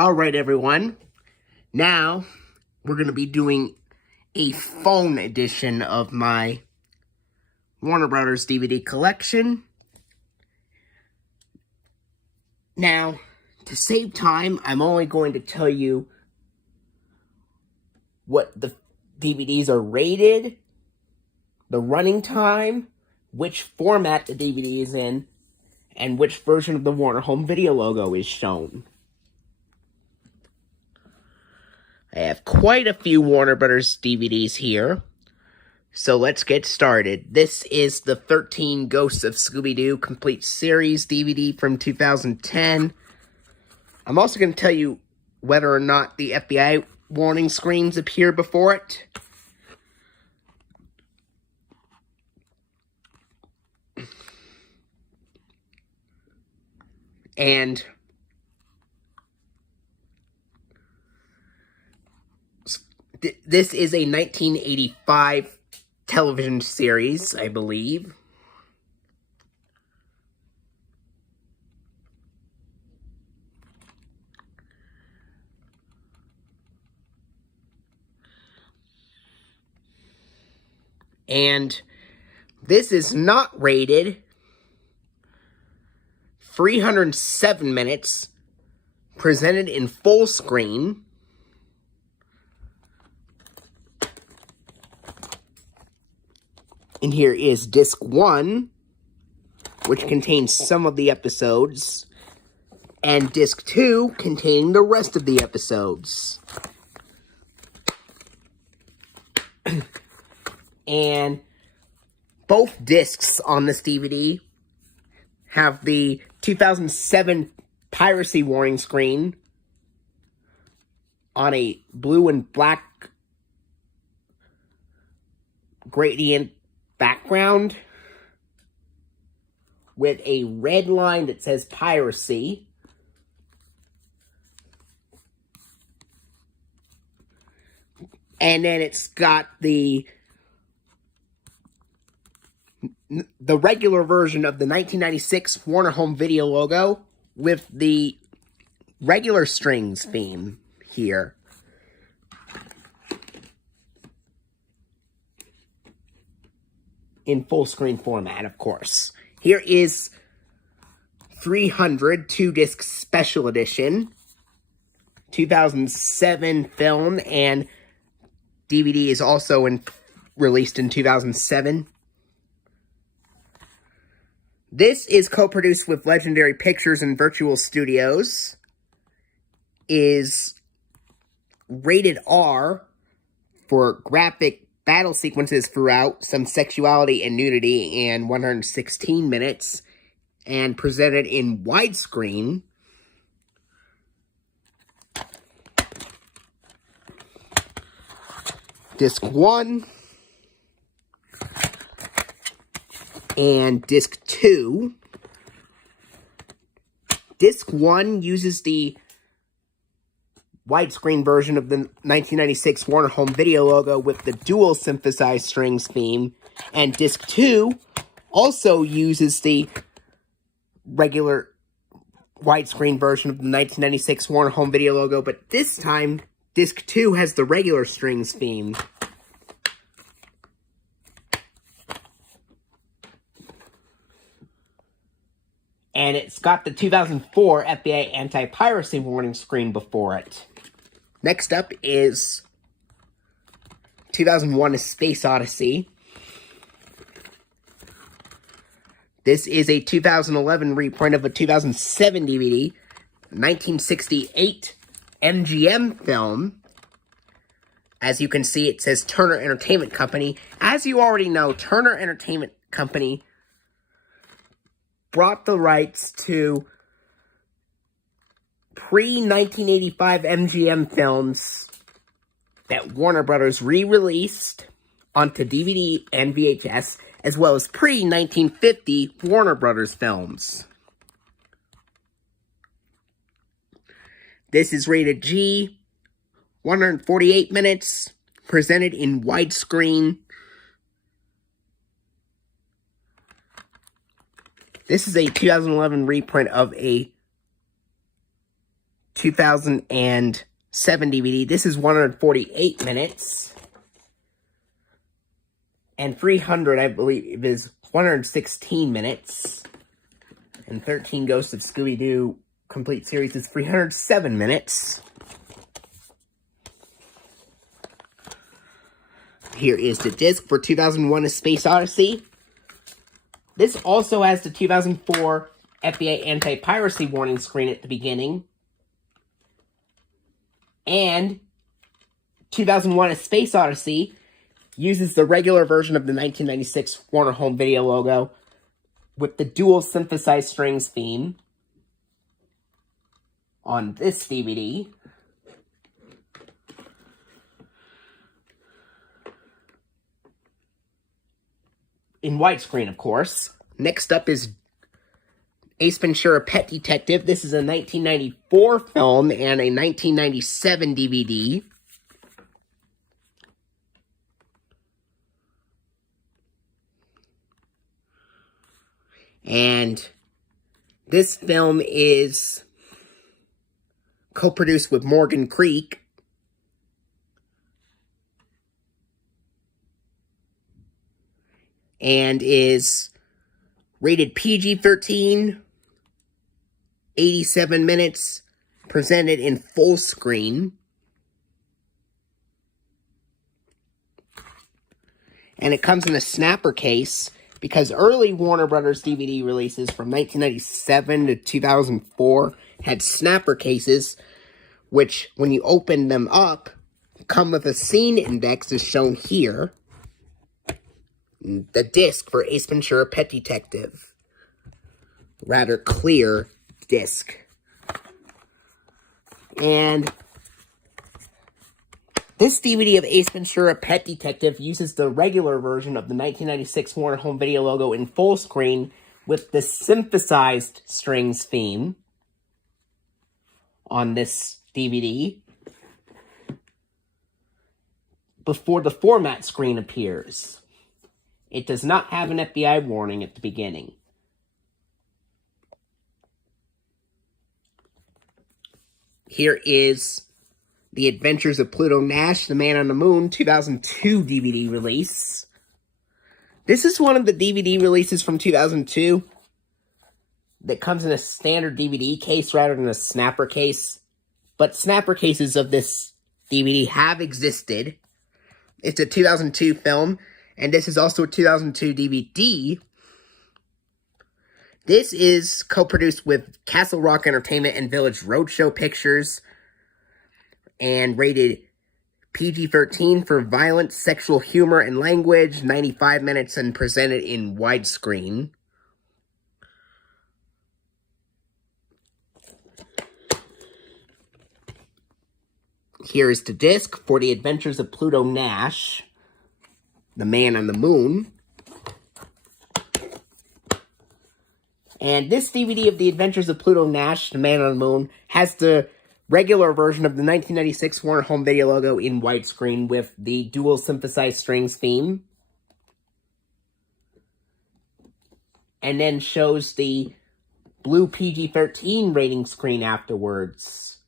Alright everyone, now we're going to be doing a phone edition of my Warner Brothers DVD collection. Now, to save time, I'm only going to tell you what the DVDs are rated, the running time, which format the DVD is in, and which version of the Warner Home Video logo is shown. I have quite a few Warner Brothers DVDs here, so let's get started. This is the 13 Ghosts of Scooby-Doo Complete Series DVD from 2010. I'm also going to tell you whether or not the FBI warning screens appear before it. And this is a 1985 television series, I believe. And this is not rated. 307 minutes, presented in full screen. And here is disc 1, which contains some of the episodes, and disc 2 containing the rest of the episodes. And both discs on this DVD have the 2007 piracy warning screen on a blue and black gradient background with a red line that says piracy. And then it's got the regular version of the 1996 Warner Home Video logo with the regular strings theme here. In full screen format, of course. Here is 300 2-disc special edition, 2007 film, and DVD is also released in 2007. This is co-produced with Legendary Pictures and Virtual Studios. Is rated R for graphic battle sequences throughout, some sexuality and nudity, and 116 minutes, and presented in widescreen. Disc 1 and Disc 2. Disc 1 uses the widescreen version of the 1996 Warner Home Video logo with the dual synthesized strings theme, and Disc 2 also uses the regular widescreen version of the 1996 Warner Home Video logo, but this time, Disc 2 has the regular strings theme. And it's got the 2004 FBI anti-piracy warning screen before it. Next up is 2001: A Space Odyssey. This is a 2011 reprint of a 2007 DVD, 1968 MGM film. As you can see, it says Turner Entertainment Company. As you already know, Turner Entertainment Company brought the rights to pre-1985 MGM films that Warner Brothers re-released onto DVD and VHS, as well as pre-1950 Warner Brothers films. This is rated G, 148 minutes, presented in widescreen. This is a 2011 reprint of a 2007 DVD. This is 148 minutes. And 300, I believe, is 116 minutes. And 13 Ghosts of Scooby-Doo complete series is 307 minutes. Here is the disc for 2001: A Space Odyssey. This also has the 2004 FBI anti-piracy warning screen at the beginning. And 2001: A Space Odyssey uses the regular version of the 1996 Warner Home Video logo with the dual synthesized strings theme on this DVD. In widescreen, of course. Next up is Ace Ventura: Pet Detective. This is a 1994 film and a 1997 DVD. And this film is co-produced with Morgan Creek. And is rated PG-13, 87 minutes, presented in full screen. And it comes in a snapper case, because early Warner Brothers DVD releases from 1997 to 2004 had snapper cases, which, when you open them up, come with a scene index as shown here. The disc for Ace Ventura: Pet Detective. Rather clear disc. And this DVD of Ace Ventura: Pet Detective uses the regular version of the 1996 Warner Home Video logo in full screen with the synthesized strings theme on this DVD before the format screen appears. It does not have an FBI warning at the beginning. Here is The Adventures of Pluto Nash, The Man on the Moon, 2002 DVD release. This is one of the DVD releases from 2002 that comes in a standard DVD case rather than a snapper case. But snapper cases of this DVD have existed. It's a 2002 film. And this is also a 2002 DVD. This is co-produced with Castle Rock Entertainment and Village Roadshow Pictures. And rated PG-13 for violence, sexual humor, and language. 95 minutes and presented in widescreen. Here is the disc for The Adventures of Pluto Nash, The Man on the Moon. And this DVD of The Adventures of Pluto Nash, The Man on the Moon, has the regular version of the 1996 Warner Home Video logo in widescreen with the dual synthesized strings theme. And then shows the blue PG-13 rating screen afterwards.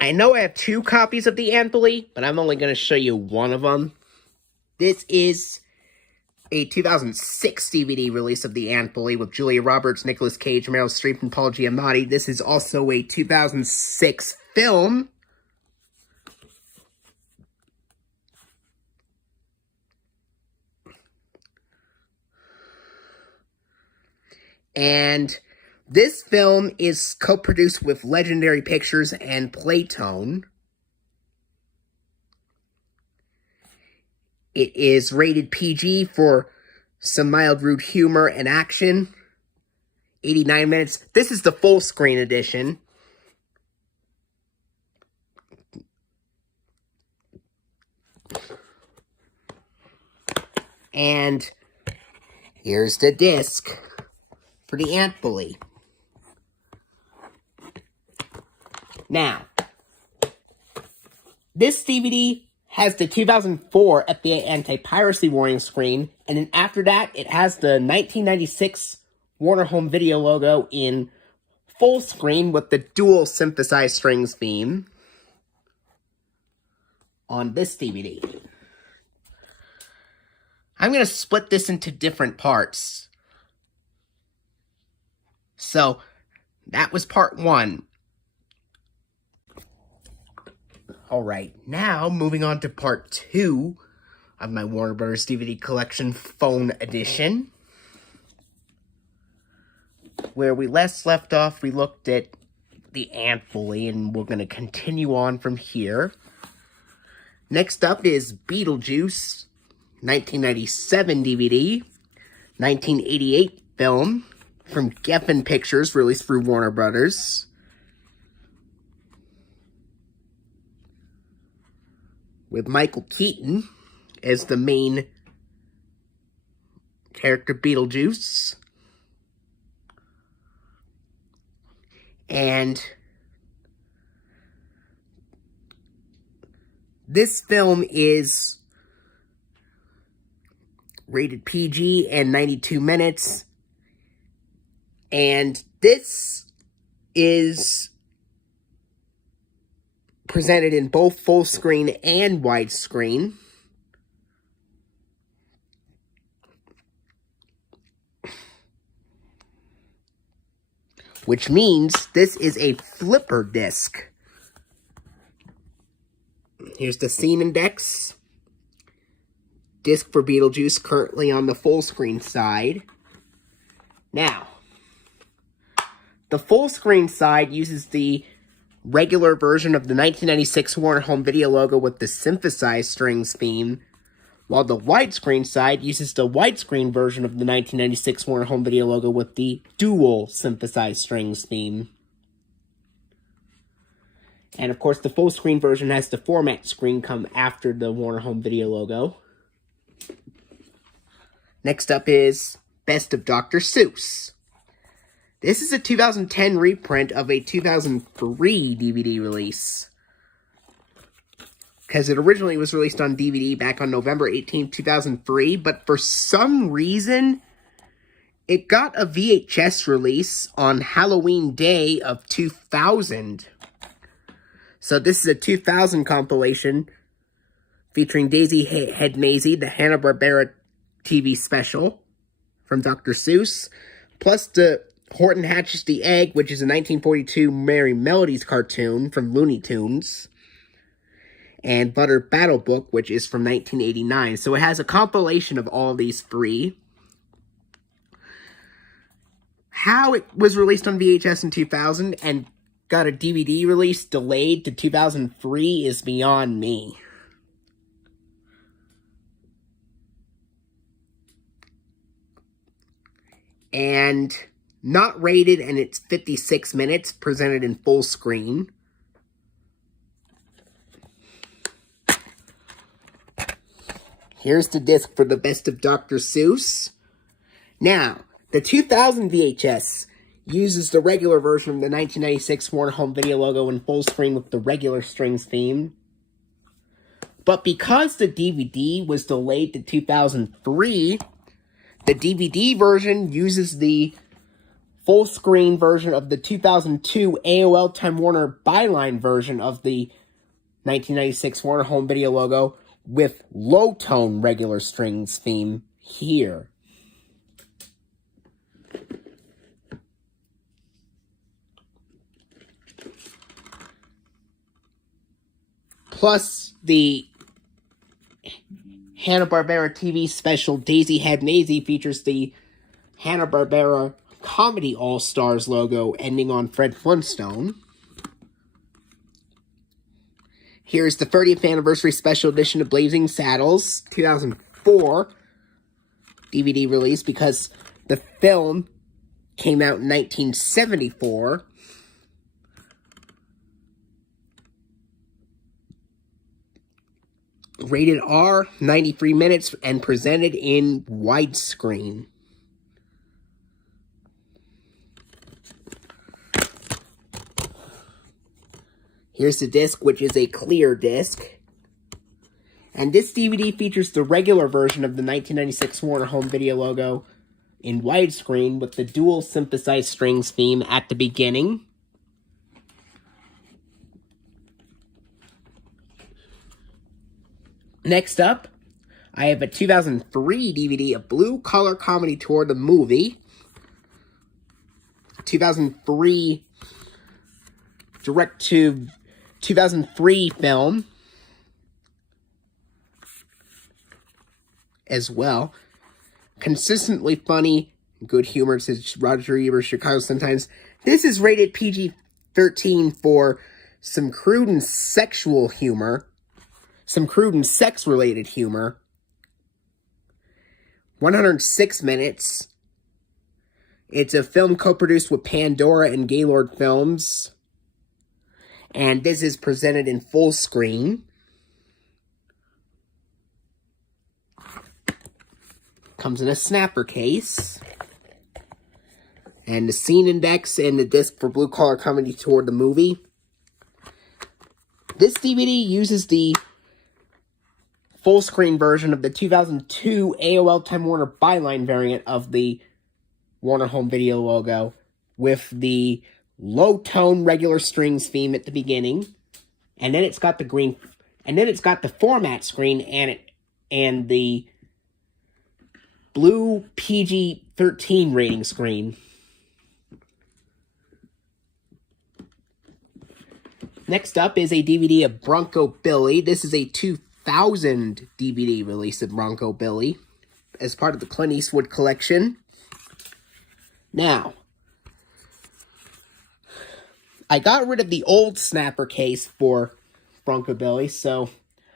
I know I have two copies of the Anthology, but I'm only going to show you one of them. This is a 2006 DVD release of the Anthology with Julia Roberts, Nicolas Cage, Meryl Streep, and Paul Giamatti. This is also a 2006 film. And this film is co-produced with Legendary Pictures and Playtone. It is rated PG for some mild rude humor and action. 89 minutes. This is the full screen edition. And here's the disc for the Anthology. Now, this DVD has the 2004 FBI anti-piracy warning screen, and then after that, it has the 1996 Warner Home Video logo in full screen with the dual synthesized strings theme on this DVD. I'm going to split this into different parts. So, that was part 1. Alright, now moving on to part 2 of my Warner Bros. DVD collection phone edition. Where we last left off, we looked at the Ant Bully, and we're going to continue on from here. Next up is Beetlejuice, 1997 DVD, 1988 film from Geffen Pictures, released through Warner Brothers. With Michael Keaton as the main character, Beetlejuice. And this film is rated PG and 92 minutes. And this is presented in both full screen and widescreen. Which means this is a flipper disc. Here's the scene index. Disc for Beetlejuice currently on the full screen side. Now, the full screen side uses the regular version of the 1996 Warner Home Video logo with the synthesized strings theme, while the widescreen side uses the widescreen version of the 1996 Warner Home Video logo with the dual synthesized strings theme. And of course, the full screen version has the format screen come after the Warner Home Video logo. Next up is Best of Dr. Seuss. This is a 2010 reprint of a 2003 DVD release. Because it originally was released on DVD back on November 18, 2003, but for some reason, it got a VHS release on Halloween Day of 2000. So this is a 2000 compilation featuring Daisy Head Maisie, the Hanna-Barbera TV special from Dr. Seuss, plus the Horton Hatches the Egg, which is a 1942 Merry Melodies cartoon from Looney Tunes, and Butter Battle Book, which is from 1989. So it has a compilation of all these three. How it was released on VHS in 2000 and got a DVD release delayed to 2003 is beyond me. And not rated, and it's 56 minutes, presented in full screen. Here's the disc for the Best of Dr. Seuss. Now, the 2000 VHS uses the regular version of the 1996 Warner Home Video logo in full screen with the regular strings theme. But because the DVD was delayed to 2003, the DVD version uses the full screen version of the 2002 AOL Time Warner Byline version of the 1996 Warner Home Video logo with low-tone regular strings theme here. Plus the Hanna-Barbera TV special Daisy Head Maisie features the Hanna-Barbera Comedy All-Stars logo ending on Fred Flintstone. Here's the 30th anniversary special edition of Blazing Saddles, 2004 DVD release, because the film came out in 1974. Rated R, 93 minutes, and presented in widescreen. Here's the disc, which is a clear disc. And this DVD features the regular version of the 1996 Warner Home Video logo in widescreen with the dual synthesized strings theme at the beginning. Next up, I have a 2003 DVD, A Blue Collar Comedy Tour, the movie. 2003 direct to 2003 film as well. Consistently funny, good humor, says Roger Ebert, Chicago Sun-Times. This is rated PG-13 for some crude and sexual humor. Some crude and sex-related humor. 106 minutes. It's a film co-produced with Pandora and Gaylord Films. And this is presented in full screen. Comes in a snapper case. And the scene index and the disc for Blue Collar Comedy Tour, the movie. This DVD uses the full screen version of the 2002 AOL Time Warner Byline variant of the Warner Home Video logo with the low-tone regular strings theme at the beginning, and then it's got the green, and then it's got the format screen and the blue PG-13 rating screen. Next up is a DVD of Bronco Billy. This is a 2000 DVD release of Bronco Billy as part of the Clint Eastwood collection. Now, I got rid of the old snapper case for Bronco Billy, so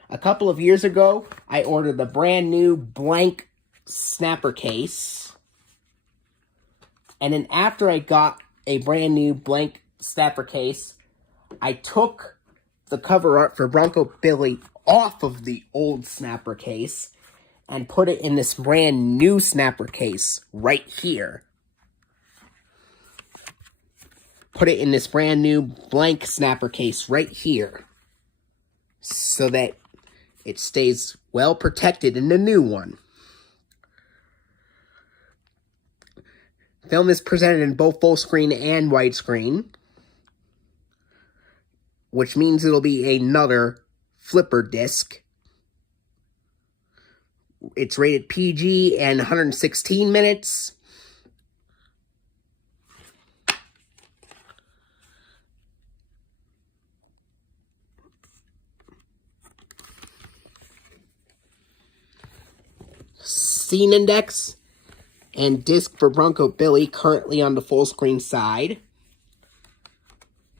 a couple of years ago, I ordered the brand new blank snapper case. And then after I got a brand new blank snapper case, I took the cover art for Bronco Billy off of the old snapper case and put it in this brand new snapper case right here. Put it in this brand new blank snapper case right here so that it stays well protected in the new one. Film is presented in both full screen and widescreen, which means it'll be another flipper disc. It's rated PG and 116 minutes. Scene index and disc for Bronco Billy currently on the full screen side.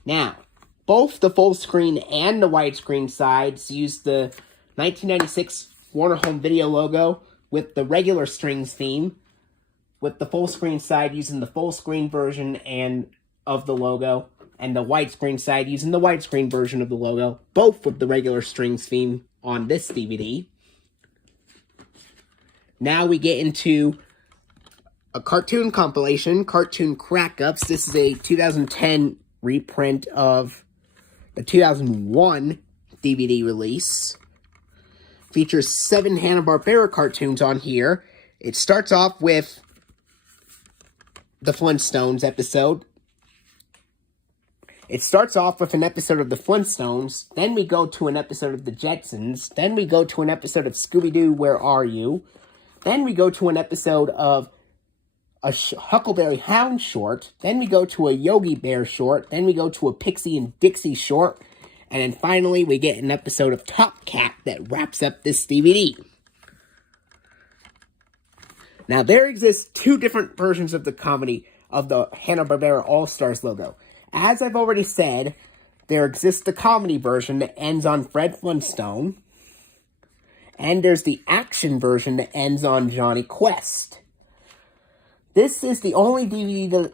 Now, both the full screen and the widescreen sides use the 1996 Warner Home Video logo with the regular strings theme, with the full screen side using the full screen version and of the logo, and the widescreen side using the widescreen version of the logo, both with the regular strings theme on this DVD. Now we get into a cartoon compilation, Cartoon Crackups. This is a 2010 reprint of the 2001 DVD release. Features 7 Hanna-Barbera cartoons on here. It starts off with the Flintstones episode. It starts off with an episode of the Flintstones. Then we go to an episode of the Jetsons. Then we go to an episode of Scooby-Doo, Where Are You? Then we go to an episode of a Huckleberry Hound short. Then we go to a Yogi Bear short. Then we go to a Pixie and Dixie short. And then finally we get an episode of Top Cat that wraps up this DVD. Now there exist 2 different versions of the comedy of the Hanna-Barbera All-Stars logo. As I've already said, there exists the comedy version that ends on Fred Flintstone. And there's the action version that ends on Johnny Quest. This is the only DVD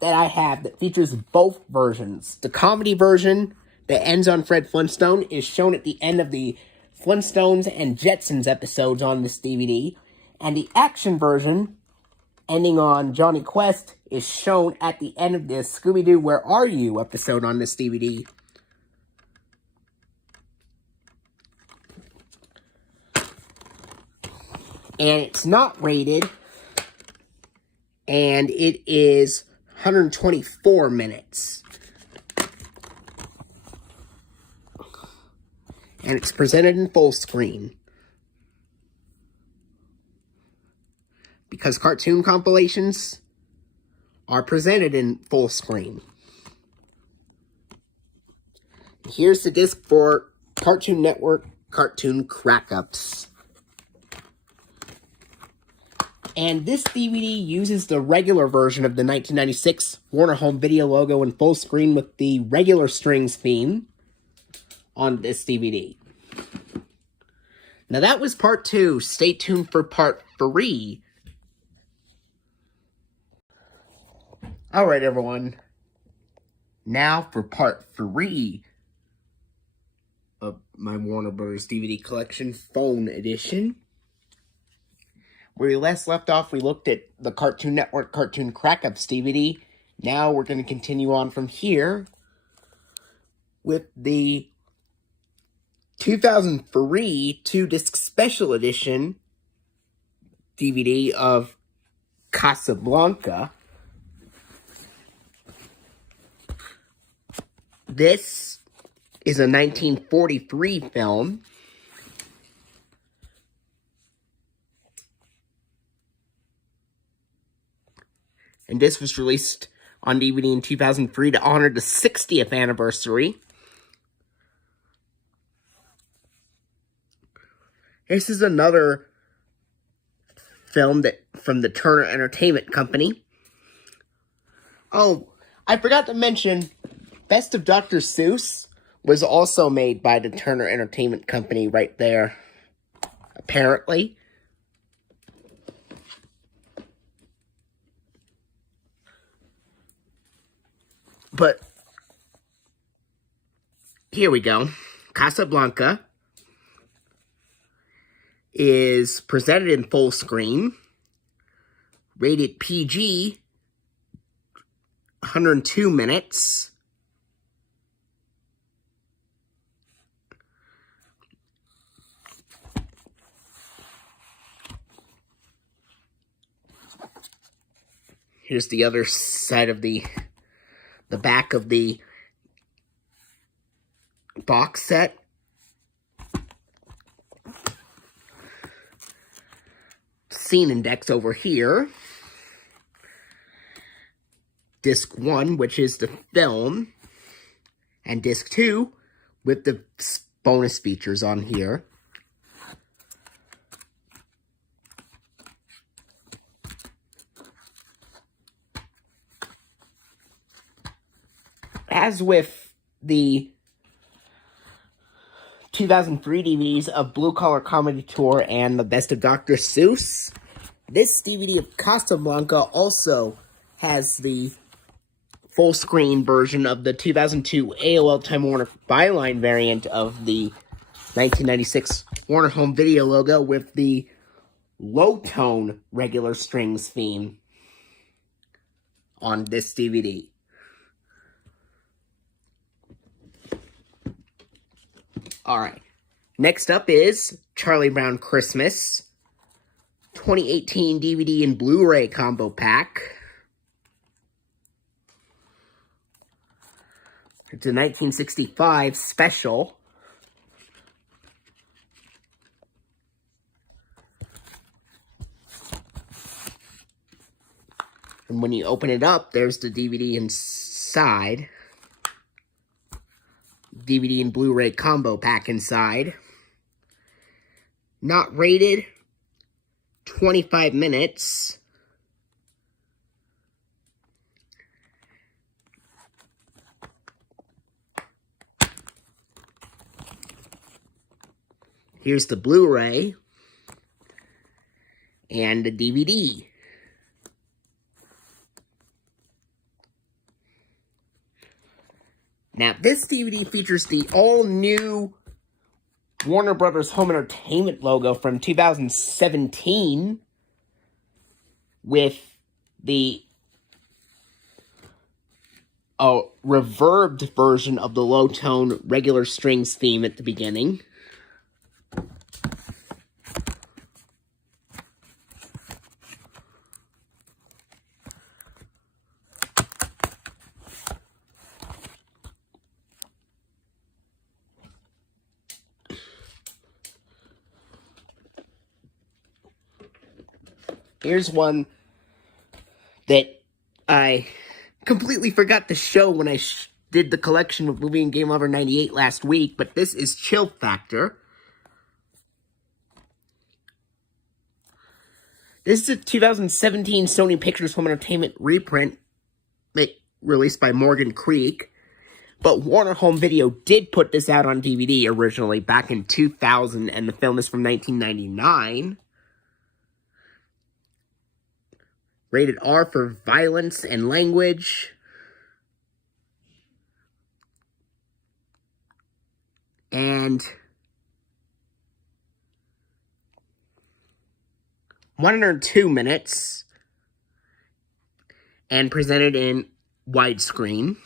that I have that features both versions. The comedy version that ends on Fred Flintstone is shown at the end of the Flintstones and Jetsons episodes on this DVD. And the action version, ending on Johnny Quest, is shown at the end of the Scooby-Doo, Where Are You? Episode on this DVD. And it's not rated and it is 124 minutes. And it's presented in full screen. Because cartoon compilations are presented in full screen. Here's the disc for Cartoon Network Cartoon Crackups. And this DVD uses the regular version of the 1996 Warner Home Video logo in full screen with the regular strings theme on this DVD. Now that was part 2. Stay tuned for part 3. Alright everyone. Now for part 3 of my Warner Bros. DVD collection, Phone Edition. Where we last left off, we looked at the Cartoon Network Cartoon Crackups DVD. Now we're going to continue on from here with the 2003 2-disc special edition DVD of Casablanca. This is a 1943 film. And this was released on DVD in 2003 to honor the 60th anniversary. This is another film from the Turner Entertainment Company. Oh, I forgot to mention, Best of Dr. Seuss was also made by the Turner Entertainment Company right there, apparently. But here we go. Casablanca is presented in full screen, rated PG, 102 minutes. Here's the other side of the back of the box set. Scene index over here. Disc 1, which is the film. And Disc 2, with the bonus features on here. As with the 2003 DVDs of Blue Collar Comedy Tour and the Best of Dr. Seuss, this DVD of Casablanca also has the full screen version of the 2002 AOL Time Warner Byline variant of the 1996 Warner Home Video logo with the low-tone regular strings theme on this DVD. Alright, next up is Charlie Brown Christmas, 2018 DVD and Blu-ray combo pack. It's a 1965 special. And when you open it up, there's the DVD inside. DVD and Blu-ray combo pack inside. Not rated. 25 minutes. Here's the Blu-ray. And the DVD. Now, this DVD features the all-new Warner Brothers Home Entertainment logo from 2017 with the reverbed version of the low-tone regular strings theme at the beginning. Here's one that I completely forgot to show when I did the collection of Movie and Game Lover 98 last week, but this is Chill Factor. This is a 2017 Sony Pictures Home Entertainment reprint that released by Morgan Creek. But Warner Home Video did put this out on DVD originally back in 2000, and the film is from 1999. Rated R for violence and language. And 102 minutes. And presented in widescreen.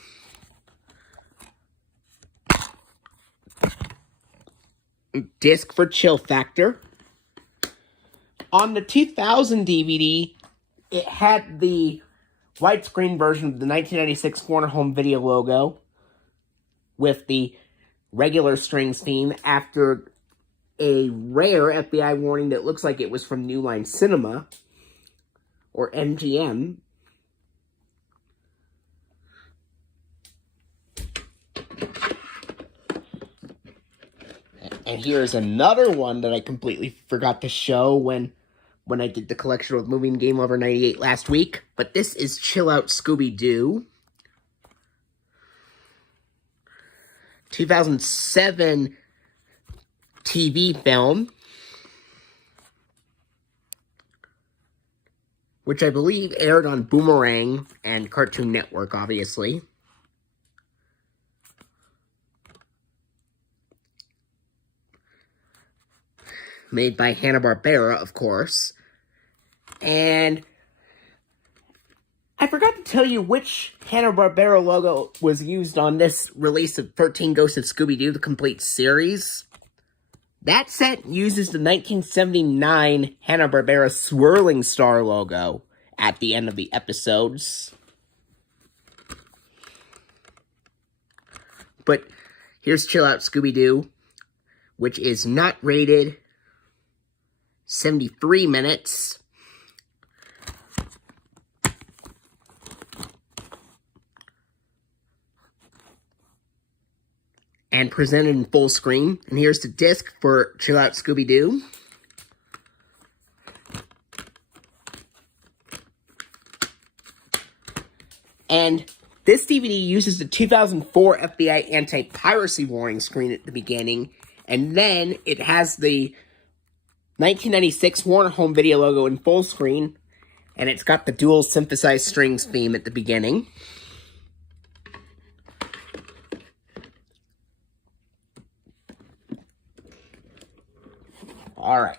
Disc for Chill Factor. On the 2000 DVD, it had the widescreen version of the 1996 Warner Home Video logo with the regular strings theme after a rare FBI warning that looks like it was from New Line Cinema or MGM. And here's another one that I completely forgot to show when I did the collection of Movie and Game Lover 98 last week. But this is Chill Out Scooby-Doo. 2007 TV film. Which I believe aired on Boomerang and Cartoon Network, obviously. Made by Hanna-Barbera, of course. And I forgot to tell you which Hanna-Barbera logo was used on this release of 13 Ghosts of Scooby-Doo, the complete series. That set uses the 1979 Hanna-Barbera Swirling Star logo at the end of the episodes. But here's Chill Out Scooby-Doo, which is not rated. 73 minutes. And presented in full screen. And here's the disc for Chill Out Scooby-Doo. And this DVD uses the 2004 FBI anti-piracy warning screen at the beginning. And then it has the 1996 Warner Home Video logo in full screen, and it's got the dual synthesized strings theme at the beginning. Alright.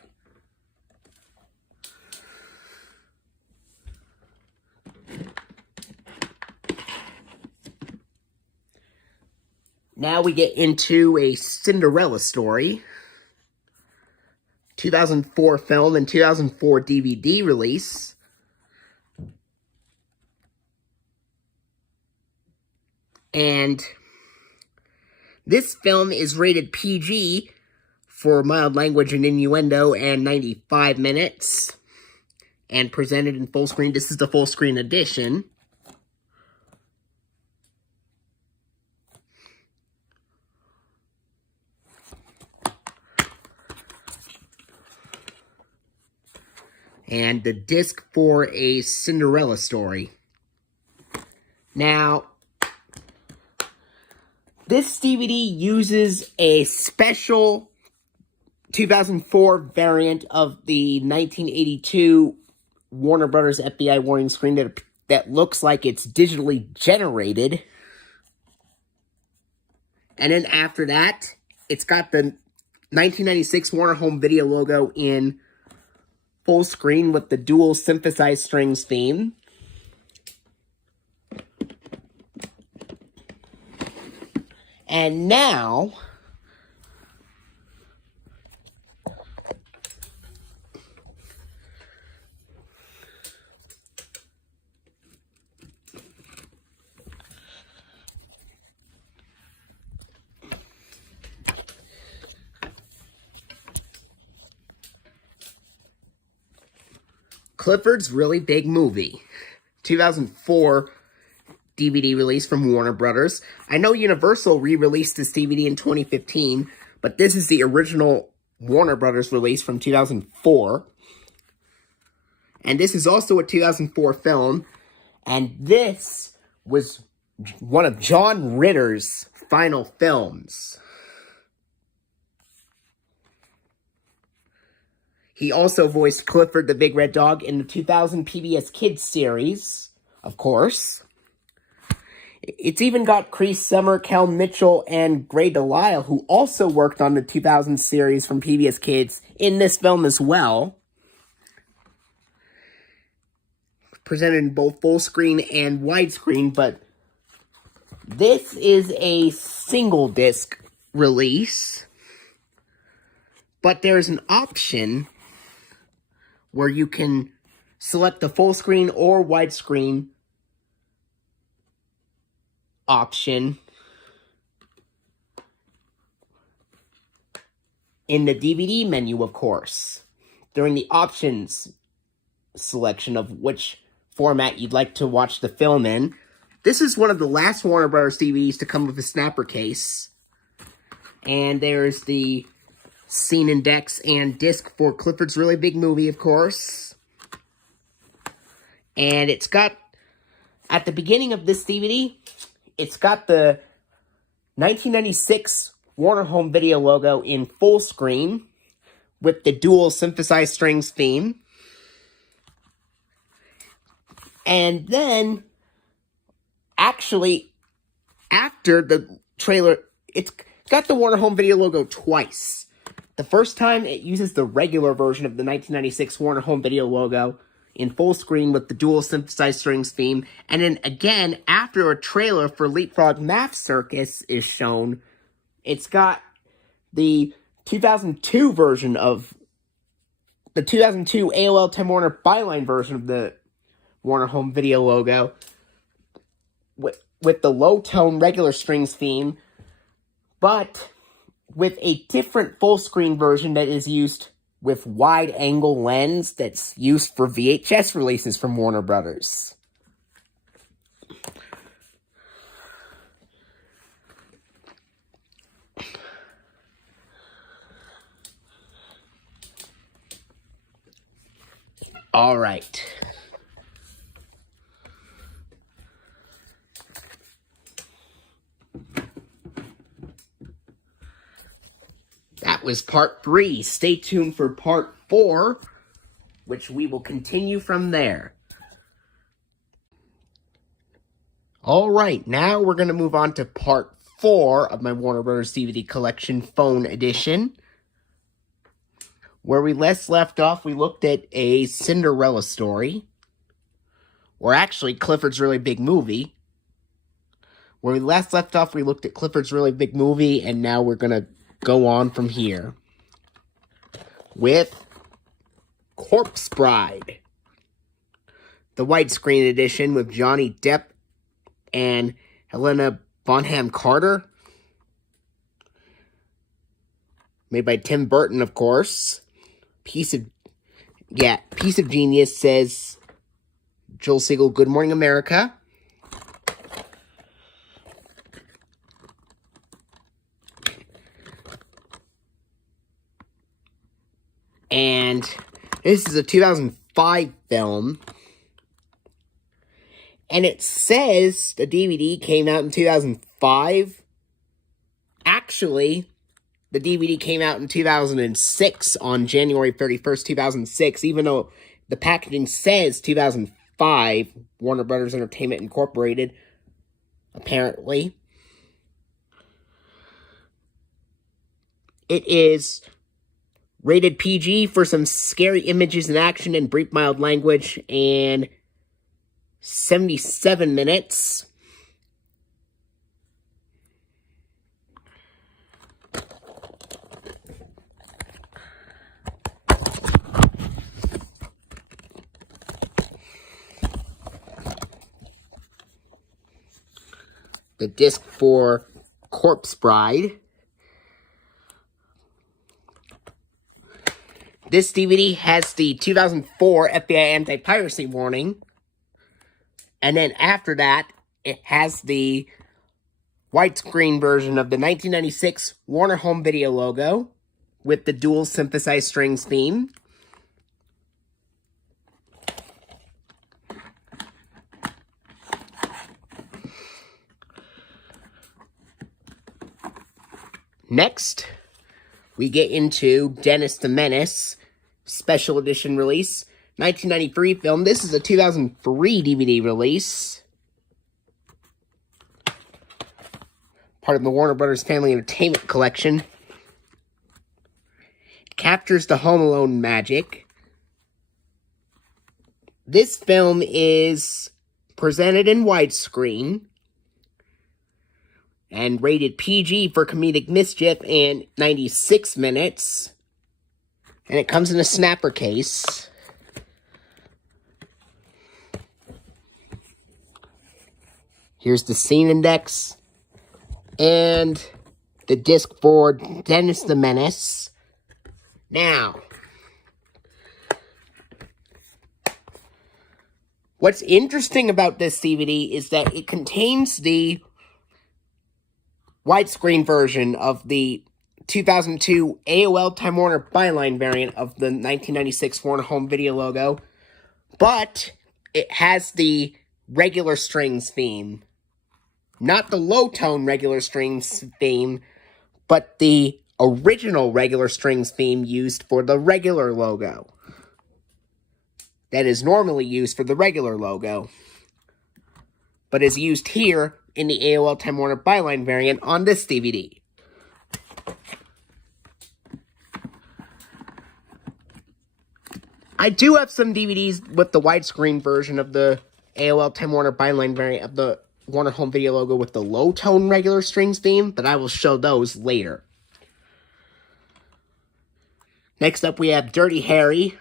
Now we get into a Cinderella story. 2004 film and 2004 DVD release. And this film is rated PG for mild language and innuendo and 95 minutes. And presented in full screen. This is the full screen edition. And the disc for a Cinderella story. Now, this DVD uses a special 2004 variant of the 1982 Warner Brothers FBI warning screen that looks like it's digitally generated. And then after that, it's got the 1996 Warner Home Video logo in full screen with the dual synthesized strings theme. And now Clifford's Really Big Movie, 2004 DVD release from Warner Brothers. I know Universal re-released this DVD in 2015, but this is the original Warner Brothers release from 2004. And this is also a 2004 film, and this was one of John Ritter's final films. He also voiced Clifford the Big Red Dog in the 2000 PBS Kids series, of course. It's even got Cree Summer, Kel Mitchell, and Gray Delisle, who also worked on the 2000 series from PBS Kids, in this film as well. Presented in both full screen and widescreen, but this is a single disc release. But there's an option where you can select the full screen or widescreen option in the DVD menu, of course, during the options selection of which format you'd like to watch the film in. This is one of the last Warner Brothers DVDs to come with a snapper case. And there's the scene index and disc for Clifford's Really Big Movie, of course. And it's got, at the beginning of this DVD, it's got the 1996 Warner Home Video logo in full screen with the dual synthesized strings theme. And then, actually, after the trailer, it's got the Warner Home Video logo twice. The first time, it uses the regular version of the 1996 Warner Home Video logo in full screen with the dual synthesized strings theme. And then again, after a trailer for Leapfrog Math Circus is shown, it's got the 2002 version of the 2002 AOL Time Warner Byline version of the Warner Home Video logo with the low-tone regular strings theme, but with a different full-screen version that is used with wide-angle lens that's used for VHS releases from Warner Brothers. All right. That was part 3. Stay tuned for part 4, which we will continue from there. Alright, now we're going to move on to part 4 of my Warner Bros. DVD collection phone edition. Where we last left off, we looked at a Cinderella story. Or actually, Clifford's Really Big Movie. Where we last left off, we looked at Clifford's Really Big Movie, and now we're going to go on from here with Corpse Bride, the widescreen edition with Johnny Depp and Helena Bonham Carter, made by Tim Burton, of course. Piece of genius, says Joel Siegel. Good Morning America. And this is a 2005 film. And it says the DVD came out in 2005. Actually, the DVD came out in 2006 on January 31st, 2006. Even though the packaging says 2005, Warner Brothers Entertainment Incorporated, apparently. It is rated PG for some scary images and action and brief mild language, and 77 minutes. The disc for Corpse Bride. This DVD has the 2004 FBI anti-piracy warning. And then after that, it has the widescreen version of the 1996 Warner Home Video logo with the dual synthesized strings theme. Next, we get into Dennis the Menace, special edition release, 1993 film. This is a 2003 DVD release. Part of the Warner Brothers Family Entertainment Collection. It captures the Home Alone magic. This film is presented in widescreen and rated PG for comedic mischief and 96 minutes. And it comes in a snapper case. Here's the scene index. And the disc for Dennis the Menace. Now, what's interesting about this DVD is that it contains the widescreen version of the 2002 AOL Time Warner Byline variant of the 1996 Warner Home Video logo, but it has the regular strings theme. Not the low-tone regular strings theme, but the original regular strings theme used for the regular logo. That is normally used for the regular logo, but is used here in the AOL Time Warner Byline variant on this DVD. I do have some DVDs with the widescreen version of the AOL Time Warner Byline variant of the Warner Home Video logo with the low-tone regular strings theme, but I will show those later. Next up, we have Dirty Harry,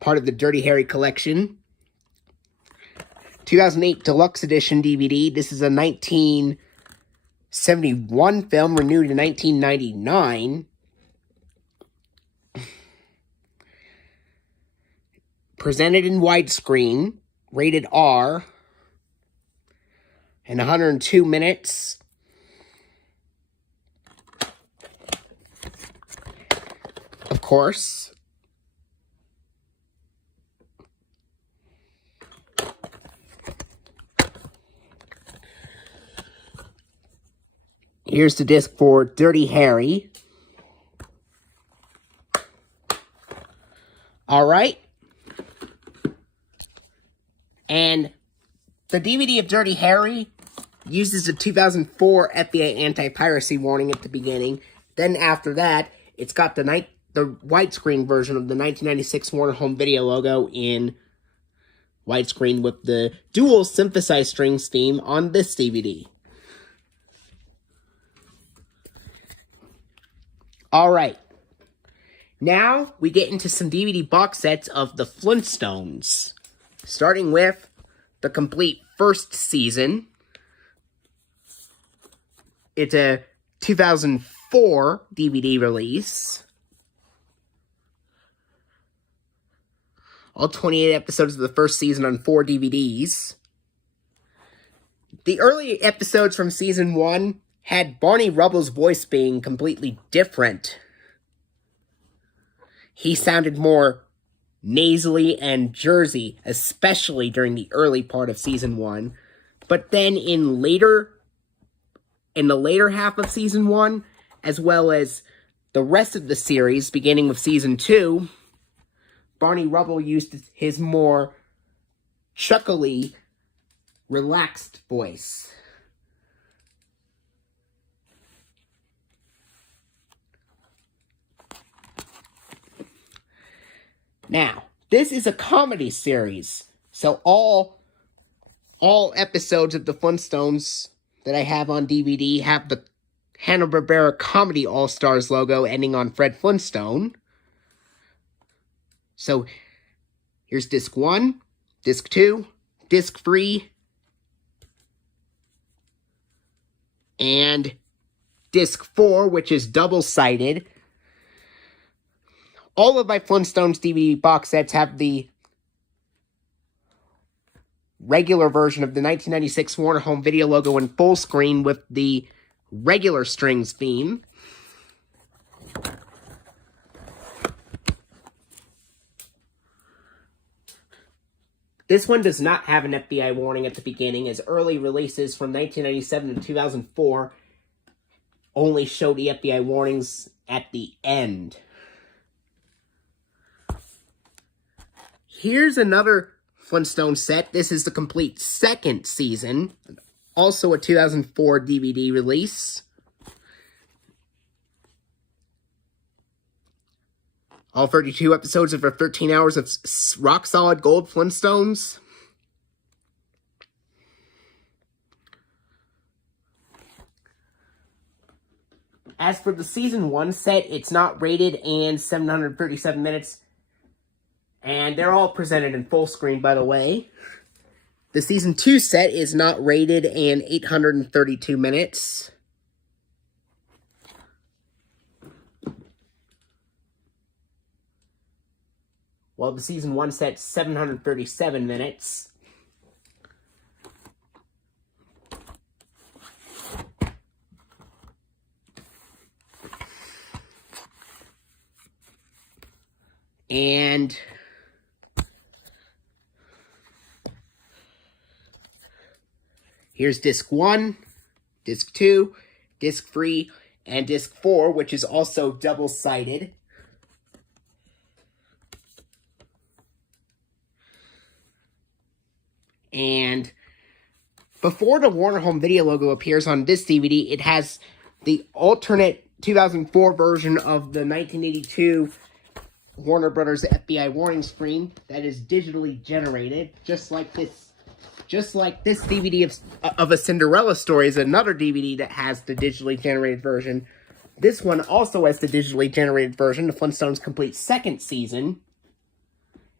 part of the Dirty Harry collection. 2008 Deluxe Edition DVD. This is a 1971 film, renewed in 1999. Presented in widescreen, rated R, and 102 minutes. Of course. Here's the disc for Dirty Harry. Alright. And the DVD of Dirty Harry uses the 2004 FBI anti-piracy warning at the beginning. Then after that, it's got the widescreen version of the 1996 Warner Home Video logo in widescreen with the dual synthesized strings theme on this DVD. Alright. Now, we get into some DVD box sets of the Flintstones. Starting with the complete first season. It's a 2004 DVD release. All 28 episodes of the first season on 4 DVDs. The early episodes from season 1 had Barney Rubble's voice being completely different. He sounded more nasally and Jersey, especially during the early part of season 1. But then in the later half of season 1, as well as the rest of the series, beginning with season 2, Barney Rubble used his more chuckly, relaxed voice. Now, this is a comedy series, so all episodes of the Flintstones that I have on DVD have the Hanna-Barbera Comedy All-Stars logo ending on Fred Flintstone. So, here's Disc 1, Disc 2, Disc 3, and Disc 4, which is double-sided. All of my Flintstones DVD box sets have the regular version of the 1996 Warner Home Video logo in full screen with the regular strings theme. This one does not have an FBI warning at the beginning, as early releases from 1997 to 2004 only show the FBI warnings at the end. Here's another Flintstone set. This is the complete second season, also a 2004 DVD release. All 32 episodes of our 13 hours of rock-solid gold Flintstones. As for the Season 1 set, it's not rated and 737 minutes. And they're all presented in full screen, by the way. The Season 2 set is not rated and 832 minutes. While the Season 1 set's 737 minutes. And here's Disc 1, Disc 2, Disc 3, and Disc 4, which is also double-sided. And before the Warner Home Video logo appears on this DVD, it has the alternate 2004 version of the 1982 Warner Brothers FBI warning screen that is digitally generated, just like this DVD of A Cinderella Story is another DVD that has the digitally generated version. This one also has the digitally generated version, the Flintstones Complete second season,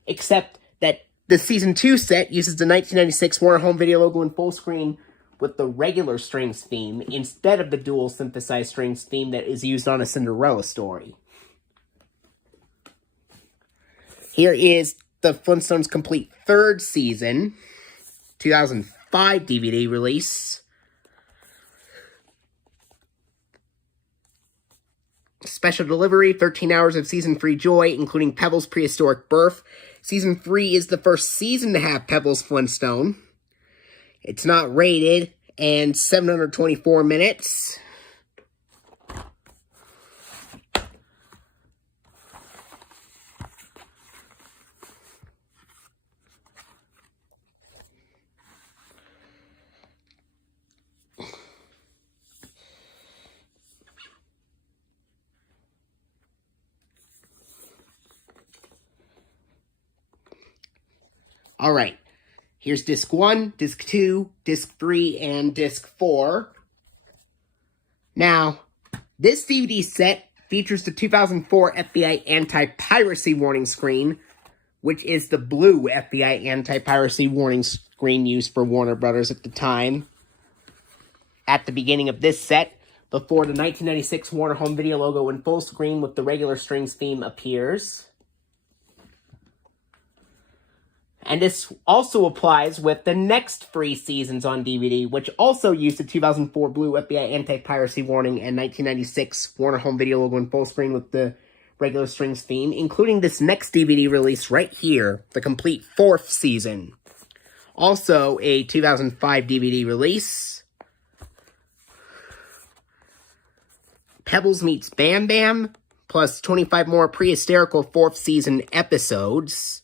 except that the Season 2 set uses the 1996 Warner Home Video logo in full screen with the regular strings theme instead of the dual synthesized strings theme that is used on A Cinderella Story. Here is the Flintstones Complete third season, 2005 DVD release. Special delivery, 13 hours of Season 3 joy, including Pebble's prehistoric birth. Season 3 is the first season to have Pebble's Flintstone. It's not rated, and 724 minutes. Alright, here's Disc 1, Disc 2, Disc 3, and Disc 4. Now, this DVD set features the 2004 FBI anti-piracy warning screen, which is the blue FBI anti-piracy warning screen used for Warner Brothers at the time. At the beginning of this set, before the 1996 Warner Home Video logo in full screen with the regular strings theme appears. And this also applies with the next 3 seasons on DVD, which also used the 2004 blue FBI anti-piracy warning and 1996 Warner Home Video logo in full screen with the regular strings theme, including this next DVD release right here, the complete 4th season. Also a 2005 DVD release. Pebbles meets Bam Bam, plus 25 more pre-hysterical 4th season episodes.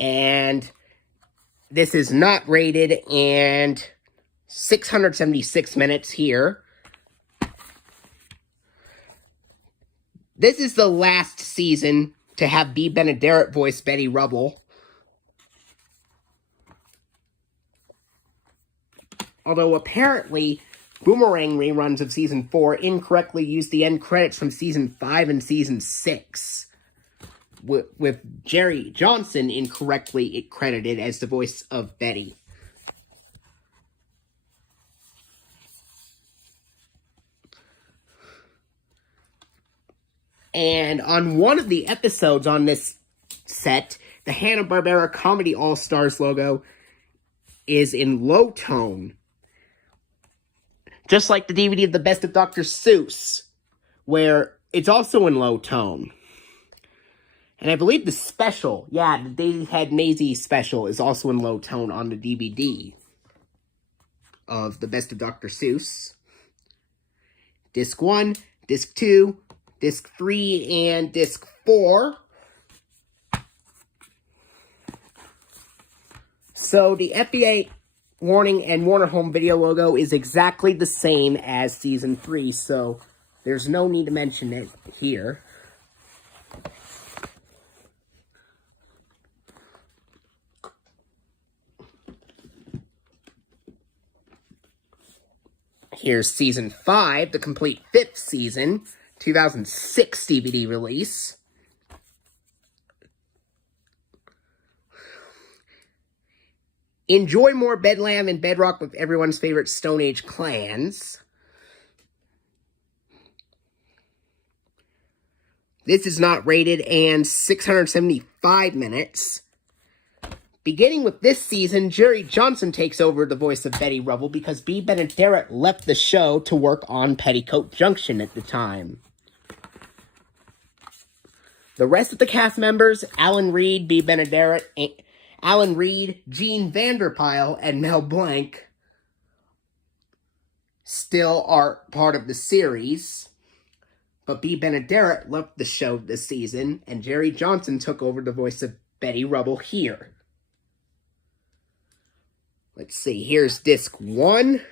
And this is not rated, and 676 minutes here. This is the last season to have B. Benaderet voice Betty Rubble. Although apparently, Boomerang reruns of Season 4 incorrectly used the end credits from Season 5 and Season 6. with Jerry Johnson incorrectly credited as the voice of Betty. And on one of the episodes on this set, the Hanna-Barbera Comedy All-Stars logo is in low tone. Just like the DVD of The Best of Dr. Seuss, where it's also in low tone. And I believe the special, the Daisy Head Maisie special is also in low tone on the DVD of The Best of Dr. Seuss. Disc 1, Disc 2, Disc 3, and Disc 4. So the FBI warning and Warner Home Video logo is exactly the same as Season 3, so there's no need to mention it here. Here's Season 5, the complete 5th season, 2006 DVD release. Enjoy more Bedlam and Bedrock with everyone's favorite Stone Age clans. This is not rated and 675 minutes. Beginning with this season, Jerry Johnson takes over the voice of Betty Rubble because B. Benaderet left the show to work on Petticoat Junction at the time. The rest of the cast members, Alan Reed, B. Benaderet, Alan Reed, Gene Vanderpyle, and Mel Blanc, still are part of the series. But B. Benaderet left the show this season, and Jerry Johnson took over the voice of Betty Rubble here. Let's see, here's Disc 1,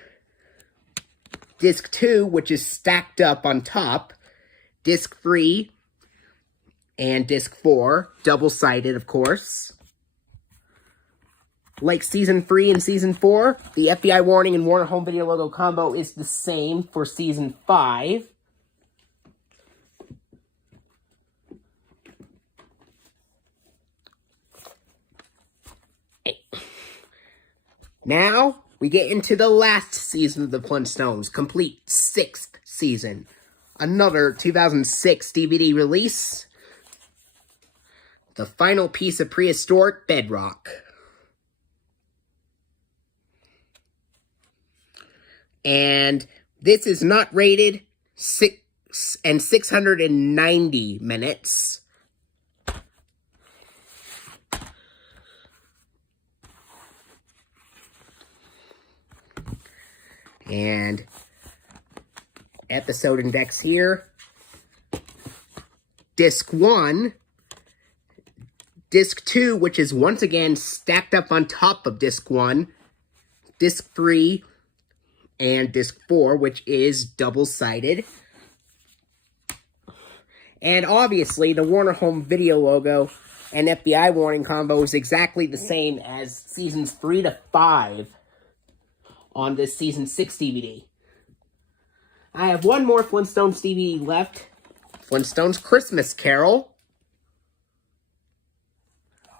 Disc 2, which is stacked up on top, Disc 3, and Disc 4, double-sided, of course. Like Season 3 and Season 4, the FBI warning and Warner Home Video logo combo is the same for Season 5. Now, we get into the last season of the Flintstones, complete 6th season. Another 2006 DVD release. The final piece of prehistoric bedrock. And this is not rated 690 minutes. And episode index here. Disc 1. Disc 2, which is once again stacked up on top of Disc 1. Disc 3. And Disc 4, which is double-sided. And obviously, the Warner Home Video logo and FBI warning combo is exactly the same as Seasons 3 to 5 on this Season 6 DVD. I have one more Flintstones DVD left. Flintstones Christmas Carol.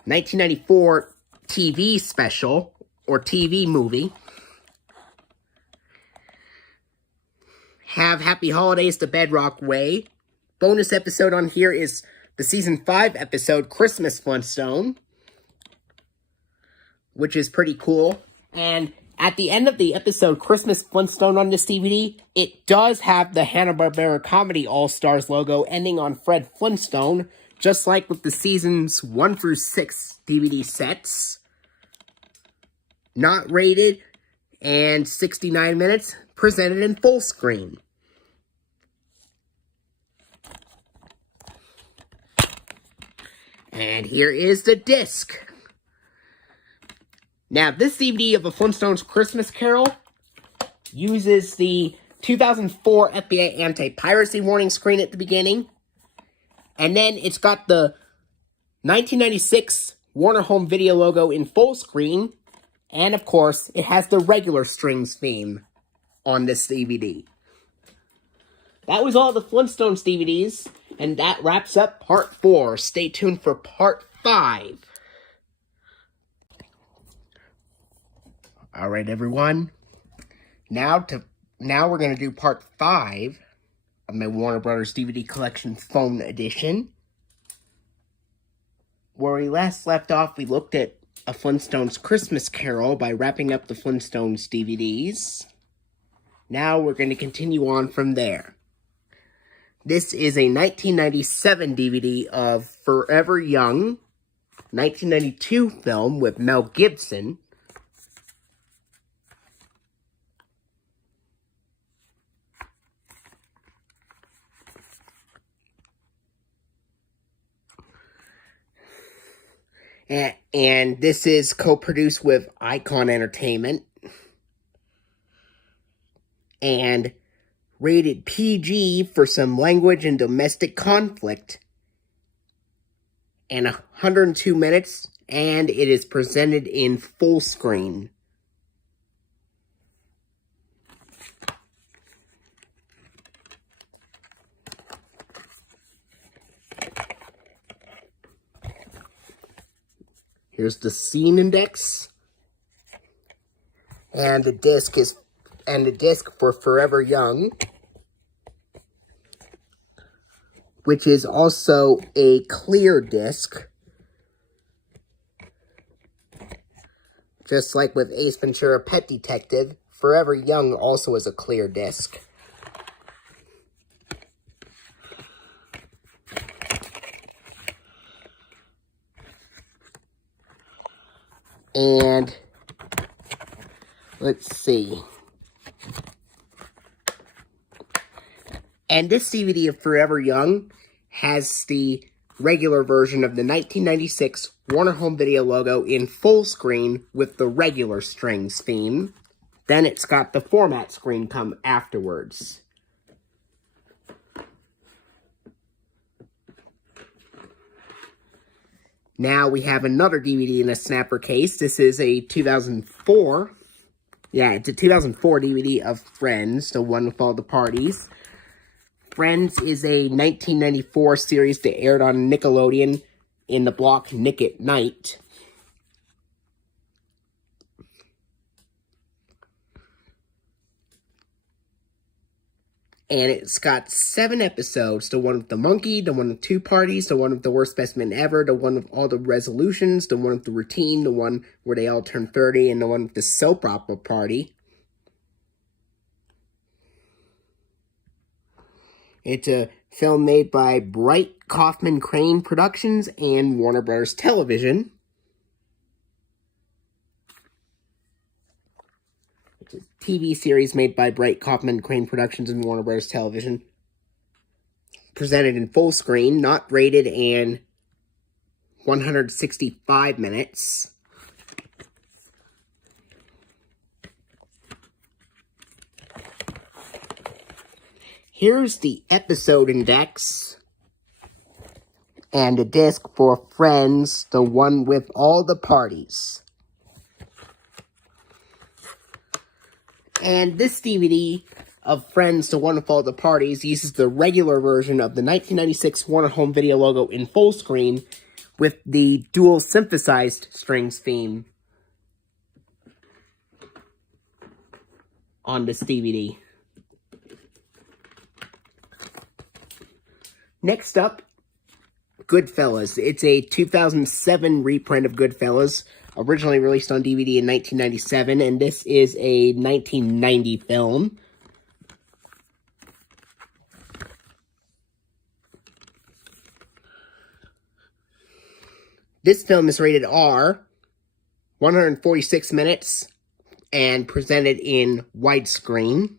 1994 TV special, or TV movie. Have Happy Holidays the Bedrock Way. Bonus episode on here is the Season 5 episode, Christmas Flintstone, which is pretty cool. And at the end of the episode, Christmas Flintstone on this DVD, it does have the Hanna-Barbera Comedy All-Stars logo ending on Fred Flintstone, just like with the Seasons 1 through 6 DVD sets. Not rated, and 69 minutes, presented in full screen. And here is the disc. Now, this DVD of A Flintstones Christmas Carol uses the 2004 FBI anti-piracy warning screen at the beginning. And then it's got the 1996 Warner Home Video logo in full screen. And, of course, it has the regular strings theme on this DVD. that was all the Flintstones DVDs, and that wraps up part 4. Stay tuned for part 5. Alright, everyone. Now we're going to do part 5 of my Warner Brothers DVD collection phone edition. Where we last left off, we looked at A Flintstones Christmas Carol by wrapping up the Flintstones DVDs. Now we're going to continue on from there. This is a 1997 DVD of Forever Young, 1992 film with Mel Gibson. And this is co-produced with Icon Entertainment. And rated PG for some language and domestic conflict. And 102 minutes. And it is presented in full screen. Here's the scene index, and the disc for Forever Young, which is also a clear disc, just like with Ace Ventura: Pet Detective. Forever Young also is a clear disc. And let's see. And this DVD of Forever Young has the regular version of the 1996 Warner Home Video logo in full screen with the regular strings theme. Then it's got the format screen come afterwards. Now we have another DVD in a snapper case. This is a 2004. Yeah, it's a 2004 DVD of Friends, the one with all the parties. Friends is a 1994 series that aired on Nickelodeon in the block Nick at Night. And it's got 7 episodes. The one with the monkey, the one with 2 parties, the one with the worst best man ever, the one with all the resolutions, the one with the routine, the one where they all turn 30, and the one with the soap opera party. It's a film made by Bright Kaufman Crane Productions and Warner Brothers Television. It's a TV series made by Bright Kaufman Crane Productions and Warner Brothers Television. Presented in full screen, not rated, and 165 minutes. Here's the episode index and a disc for Friends, the one with all the parties. And this DVD of Friends, the one with all the parties, uses the regular version of the 1996 Warner Home Video logo in full screen with the dual synthesized strings theme on this DVD. Next up, Goodfellas. It's a 2007 reprint of Goodfellas, originally released on DVD in 1997, and this is a 1990 film. This film is rated R, 146 minutes, and presented in widescreen.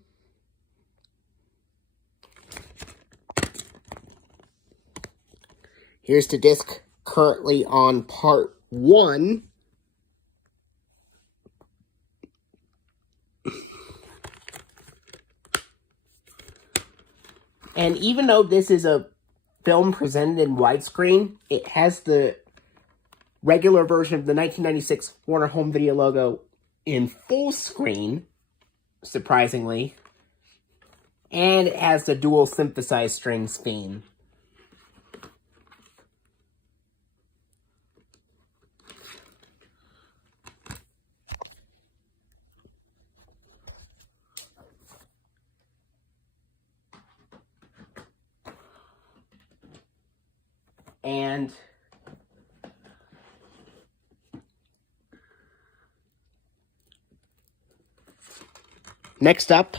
Here's the disc currently on part 1. And even though this is a film presented in widescreen, it has the regular version of the 1996 Warner Home Video logo in full screen, surprisingly. And it has the dual synthesized strings theme. And next up,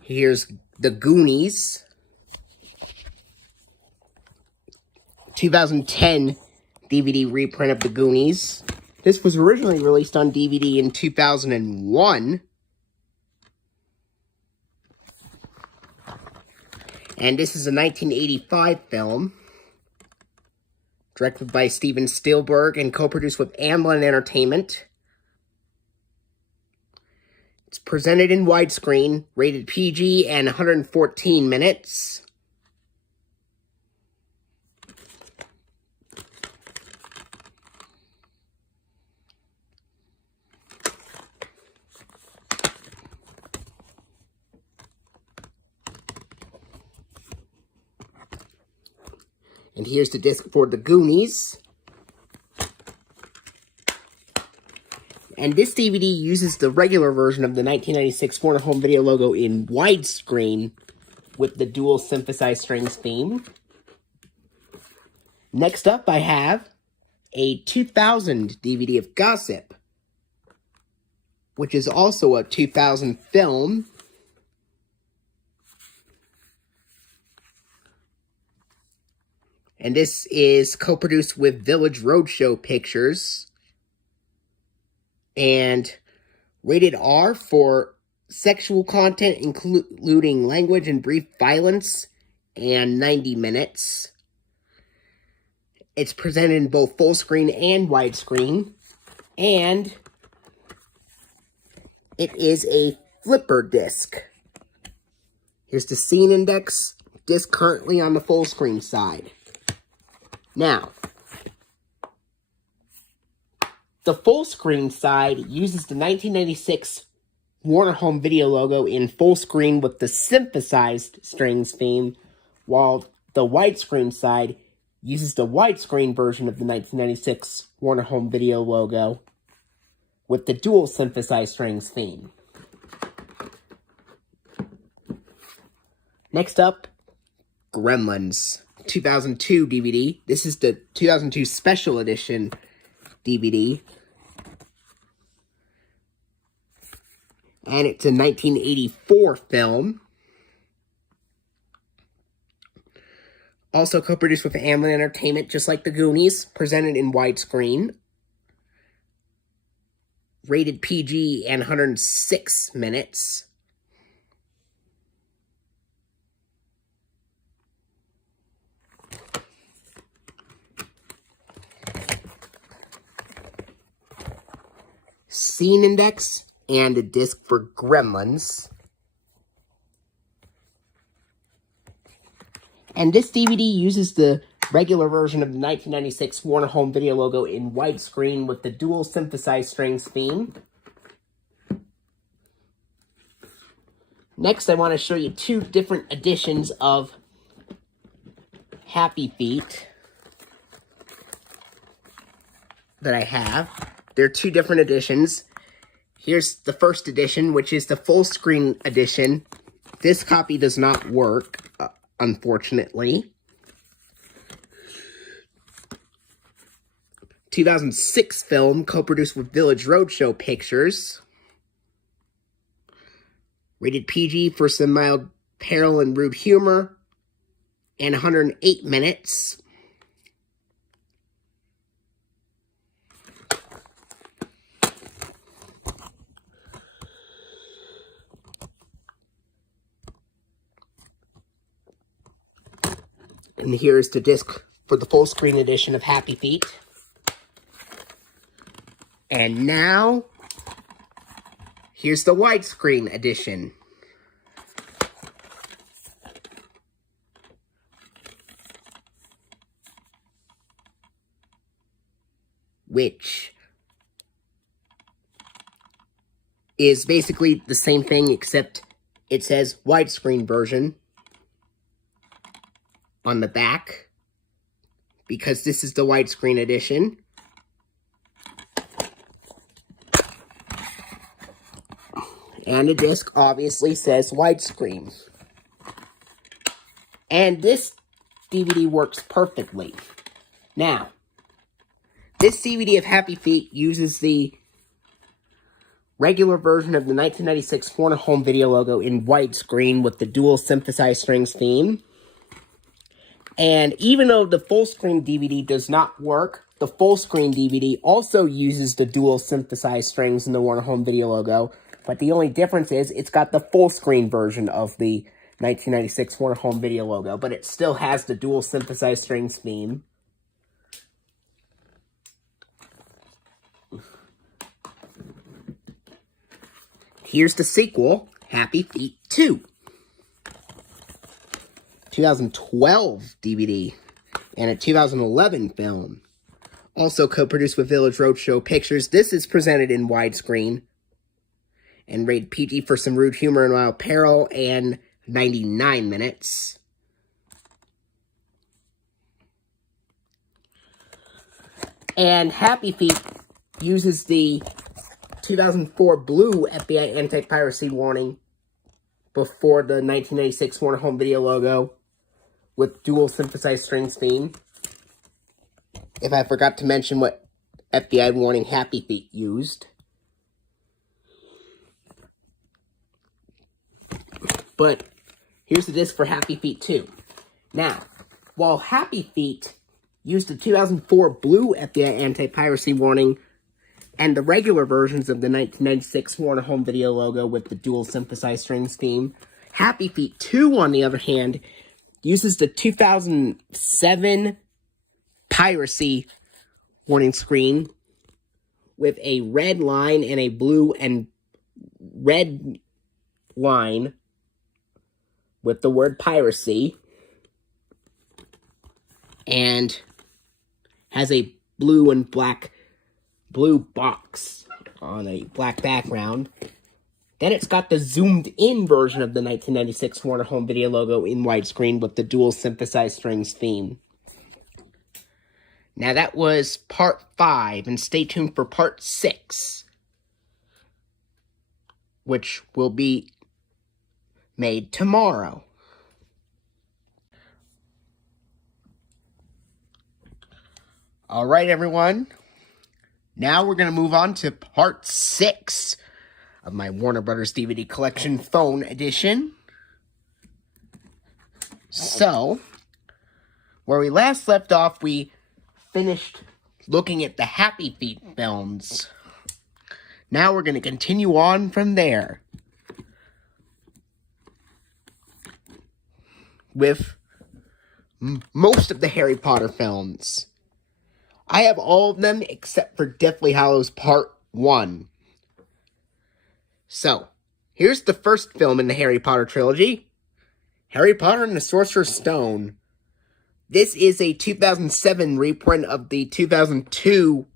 here's The Goonies, 2010 DVD reprint of The Goonies. This was originally released on DVD in 2001. And this is a 1985 film, directed by Steven Spielberg and co-produced with Amblin Entertainment. It's presented in widescreen, rated PG, and 114 minutes. And here's the disc for The Goonies. And this DVD uses the regular version of the 1996 Warner Home Video logo in widescreen with the dual synthesized strings theme. Next up, I have a 2000 DVD of Gossip, which is also a 2000 film. And this is co-produced with Village Roadshow Pictures. And rated R for sexual content, including language and brief violence, and 90 minutes. It's presented in both full screen and widescreen. And it is a flipper disc. Here's the scene index, disc currently on the full screen side. Now, the full screen side uses the 1996 Warner Home Video logo in full screen with the synthesized strings theme, while the widescreen side uses the widescreen version of the 1996 Warner Home Video logo with the dual synthesized strings theme. Next up, Gremlins, 2002 DVD. This is the 2002 Special Edition DVD. And it's a 1984 film. Also co-produced with Amblin Entertainment, just like The Goonies, presented in widescreen. Rated PG and 106 minutes. Scene index and a disc for Gremlins. And this DVD uses the regular version of the 1996 Warner Home Video logo in widescreen with the dual synthesized strings theme. Next, I want to show you two different editions of Happy Feet that I have. There are two different editions. Here's the first edition, which is the full screen edition. This copy does not work, unfortunately. 2006 film, co-produced with Village Roadshow Pictures. Rated PG for some mild peril and rude humor. And 108 minutes. And here's the disc for the full screen edition of Happy Feet. And now, here's the widescreen edition. Which is basically the same thing, except It says widescreen version on the back, because this is the widescreen edition. And the disc obviously says widescreen. And this DVD works perfectly. Now, this DVD of Happy Feet uses the regular version of the 1996 Warner Home Video logo in widescreen with the dual synthesized strings theme. And even though the full screen DVD does not work, the full screen DVD also uses the dual synthesized strings in the Warner Home Video logo. But the only difference is it's got the full screen version of the 1996 Warner Home Video logo, but it still has the dual synthesized strings theme. Here's the sequel, Happy Feet 2. 2012 DVD and a 2011 film. Also co-produced with Village Roadshow Pictures. This is presented in widescreen and rated PG for some rude humor and mild peril, and 99 minutes. And Happy Feet uses the 2004 blue FBI anti-piracy warning before the 1996 Warner Home Video logo with dual synthesized strings theme. If I forgot to mention what FBI warning Happy Feet used. But here's the disc for Happy Feet 2. Now, while Happy Feet used the 2004 blue FBI anti-piracy warning and the regular versions of the 1996 Warner Home Video logo with the dual synthesized strings theme, Happy Feet 2, on the other hand, uses the 2007 piracy warning screen with a red line and a blue and red line with the word piracy, and has a blue and blue box on a black background. Then it's got the zoomed in version of the 1996 Warner Home Video logo in widescreen with the dual synthesized strings theme. Now that was part 5, and stay tuned for part 6, which will be made tomorrow. Alright, everyone. Now we're going to move on to part 6 of my Warner Brothers DVD collection phone edition. So, where we last left off, we finished looking at the Happy Feet films. Now we're going to continue on from there with most of the Harry Potter films. I have all of them except for Deathly Hallows Part 1. So, here's the first film in the Harry Potter trilogy, Harry Potter and the Sorcerer's Stone. This is a 2007 reprint of the 2002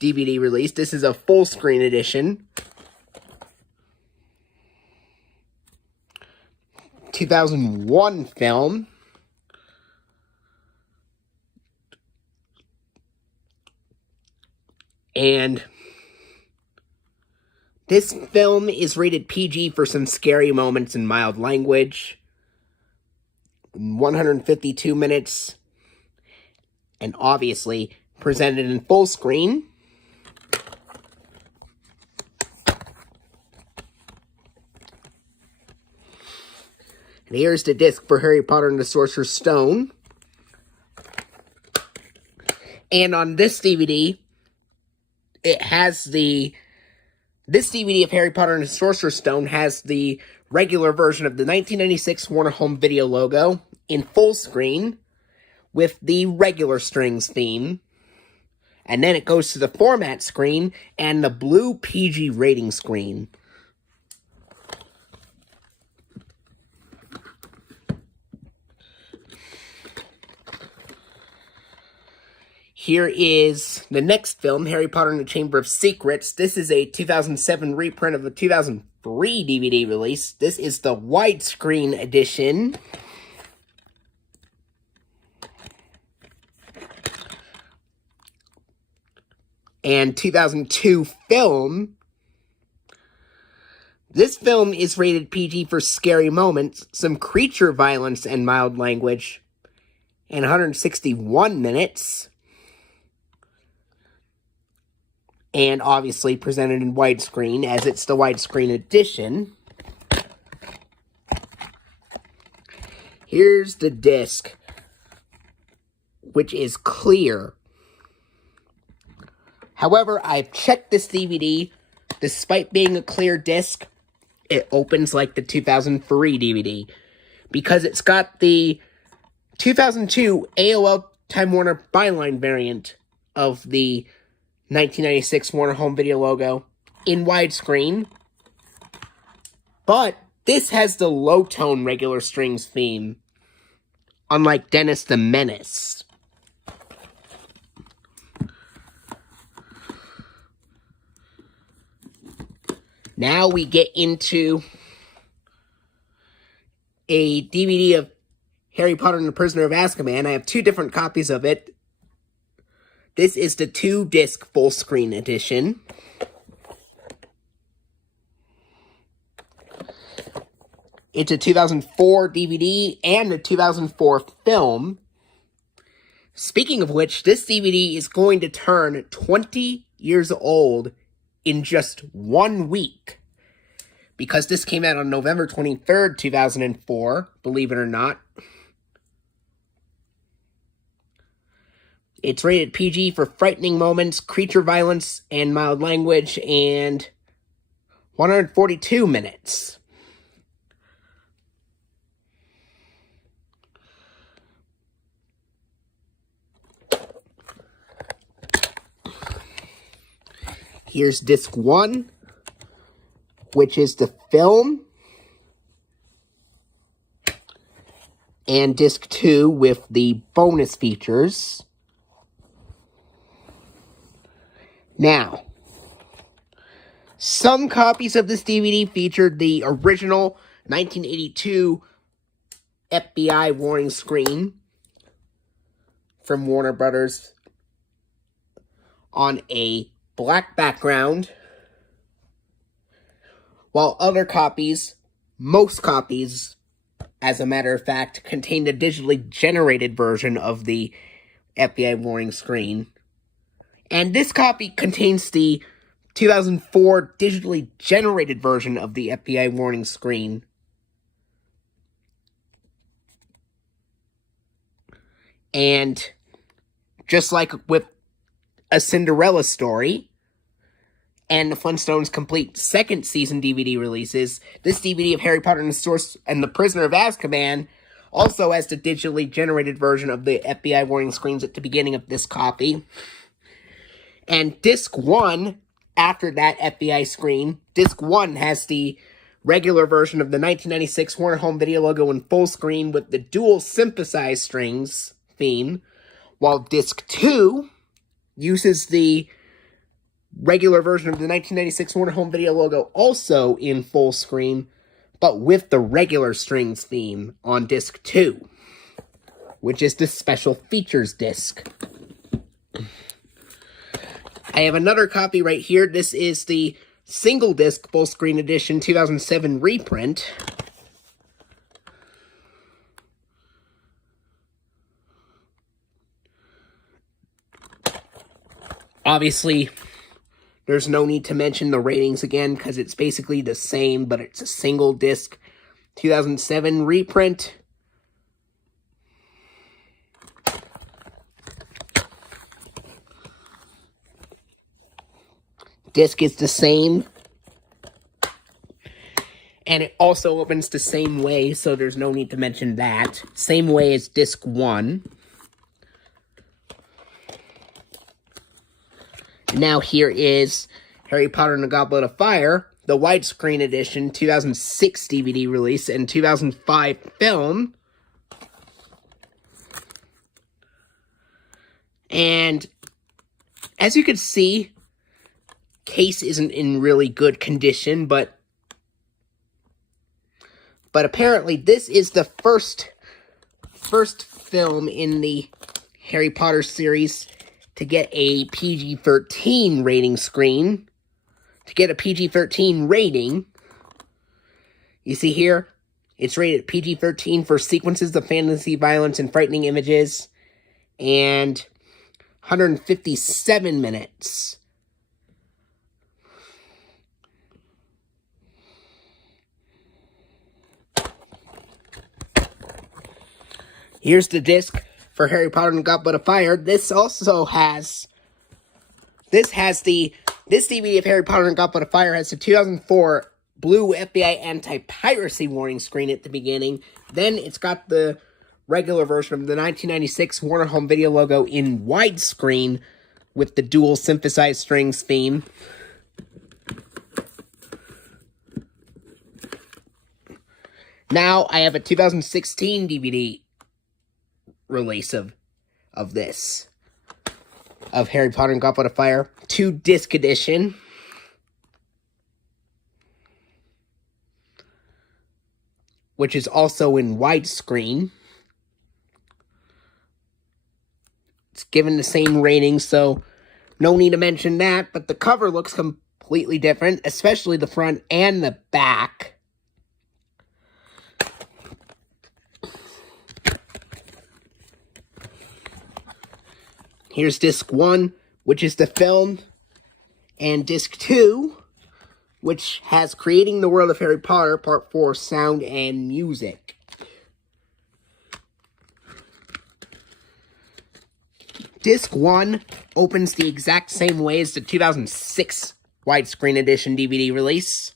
DVD release. This is a full screen edition. 2001 film. And this film is rated PG for some scary moments and mild language. 152 minutes. And obviously presented in full screen. And here's the disc for Harry Potter and the Sorcerer's Stone. And on this DVD, it has this DVD of Harry Potter and the Sorcerer's Stone has the regular version of the 1996 Warner Home Video logo in full screen with the regular strings theme. And then it goes to the format screen and the blue PG rating screen. Here is the next film, Harry Potter and the Chamber of Secrets. This is a 2007 reprint of a 2003 DVD release. This is the widescreen edition. And 2002 film. This film is rated PG for scary moments, some creature violence and mild language, and 161 minutes. And obviously presented in widescreen, as it's the widescreen edition. Here's the disc, which is clear. However, I've checked this DVD. Despite being a clear disc, it opens like the 2003 DVD. Because it's got the 2002 AOL Time Warner Byline variant of the 1996 Warner Home Video logo in widescreen. But this has the low-tone regular strings theme, unlike Dennis the Menace. Now we get into a DVD of Harry Potter and the Prisoner of Azkaban. I have two different copies of it. This is the 2-disc full-screen edition. It's a 2004 DVD and a 2004 film. Speaking of which, this DVD is going to turn 20 years old in just 1 week. Because this came out on November 23rd, 2004, believe it or not. It's rated PG for frightening moments, creature violence, and mild language, and 142 minutes. Here's disc 1, which is the film, and disc 2 with the bonus features. Now, some copies of this DVD featured the original 1982 FBI warning screen from Warner Brothers on a black background, while other copies, most copies, as a matter of fact, contained a digitally generated version of the FBI warning screen. And this copy contains the 2004 digitally generated version of the FBI warning screen. And just like with A Cinderella Story and the Flintstones complete second season DVD releases, this DVD of Harry Potter and the Prisoner of Azkaban also has the digitally generated version of the FBI warning screens at the beginning of this copy. And disc 1, after that FBI screen, disc 1 has the regular version of the 1996 Warner Home Video logo in full screen with the dual synthesized strings theme, while disc 2 uses the regular version of the 1996 Warner Home Video logo also in full screen, but with the regular strings theme on disc 2, which is the special features disc. I have another copy right here. This is the single disc full screen edition 2007 reprint. Obviously, there's no need to mention the ratings again because it's basically the same, but it's a single disc 2007 reprint. Disc is the same, and it also opens the same way, so there's no need to mention that. Same way as disc 1. Now here is Harry Potter and the Goblet of Fire, the widescreen edition, 2006 DVD release, and 2005 film. And As you can see, case isn't in really good condition, but apparently this is the first film in the Harry Potter series to get a PG-13 rating screen. To get a PG-13 rating, you see here, it's rated PG-13 for sequences of fantasy violence and frightening images, and 157 minutes. Here's the disc for Harry Potter and the Goblet of Fire. This DVD of Harry Potter and the Goblet of Fire has the 2004 blue FBI anti-piracy warning screen at the beginning. Then it's got the regular version of the 1996 Warner Home Video logo in widescreen with the dual synthesized strings theme. Now I have a 2016 DVD release of this. Of Harry Potter and Goblet of Fire. 2-disc edition. Which is also in widescreen. It's given the same rating, so no need to mention that. But the cover looks completely different, especially the front and the back. Here's disc 1, which is the film, and disc 2, which has Creating the World of Harry Potter, Part 4, Sound and Music. Disc 1 opens the exact same way as the 2006 widescreen edition DVD release,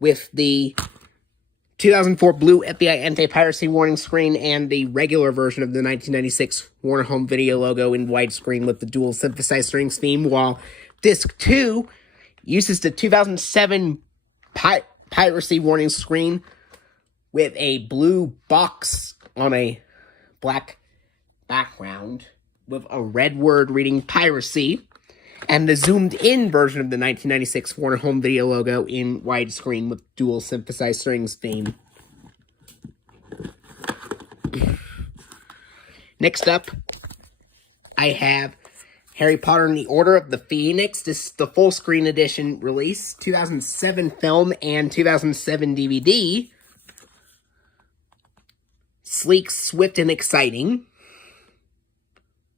with the 2004 blue FBI anti-piracy warning screen and the regular version of the 1996 Warner Home Video logo in widescreen with the dual synthesized strings theme, while Disc 2 uses the 2007 piracy warning screen with a blue box on a black background with a red word reading piracy, and the zoomed-in version of the 1996 Warner Home Video logo in widescreen with dual synthesized strings theme. Next up, I have Harry Potter and the Order of the Phoenix. This is the full-screen edition release, 2007 film and 2007 DVD. Sleek, swift, and exciting.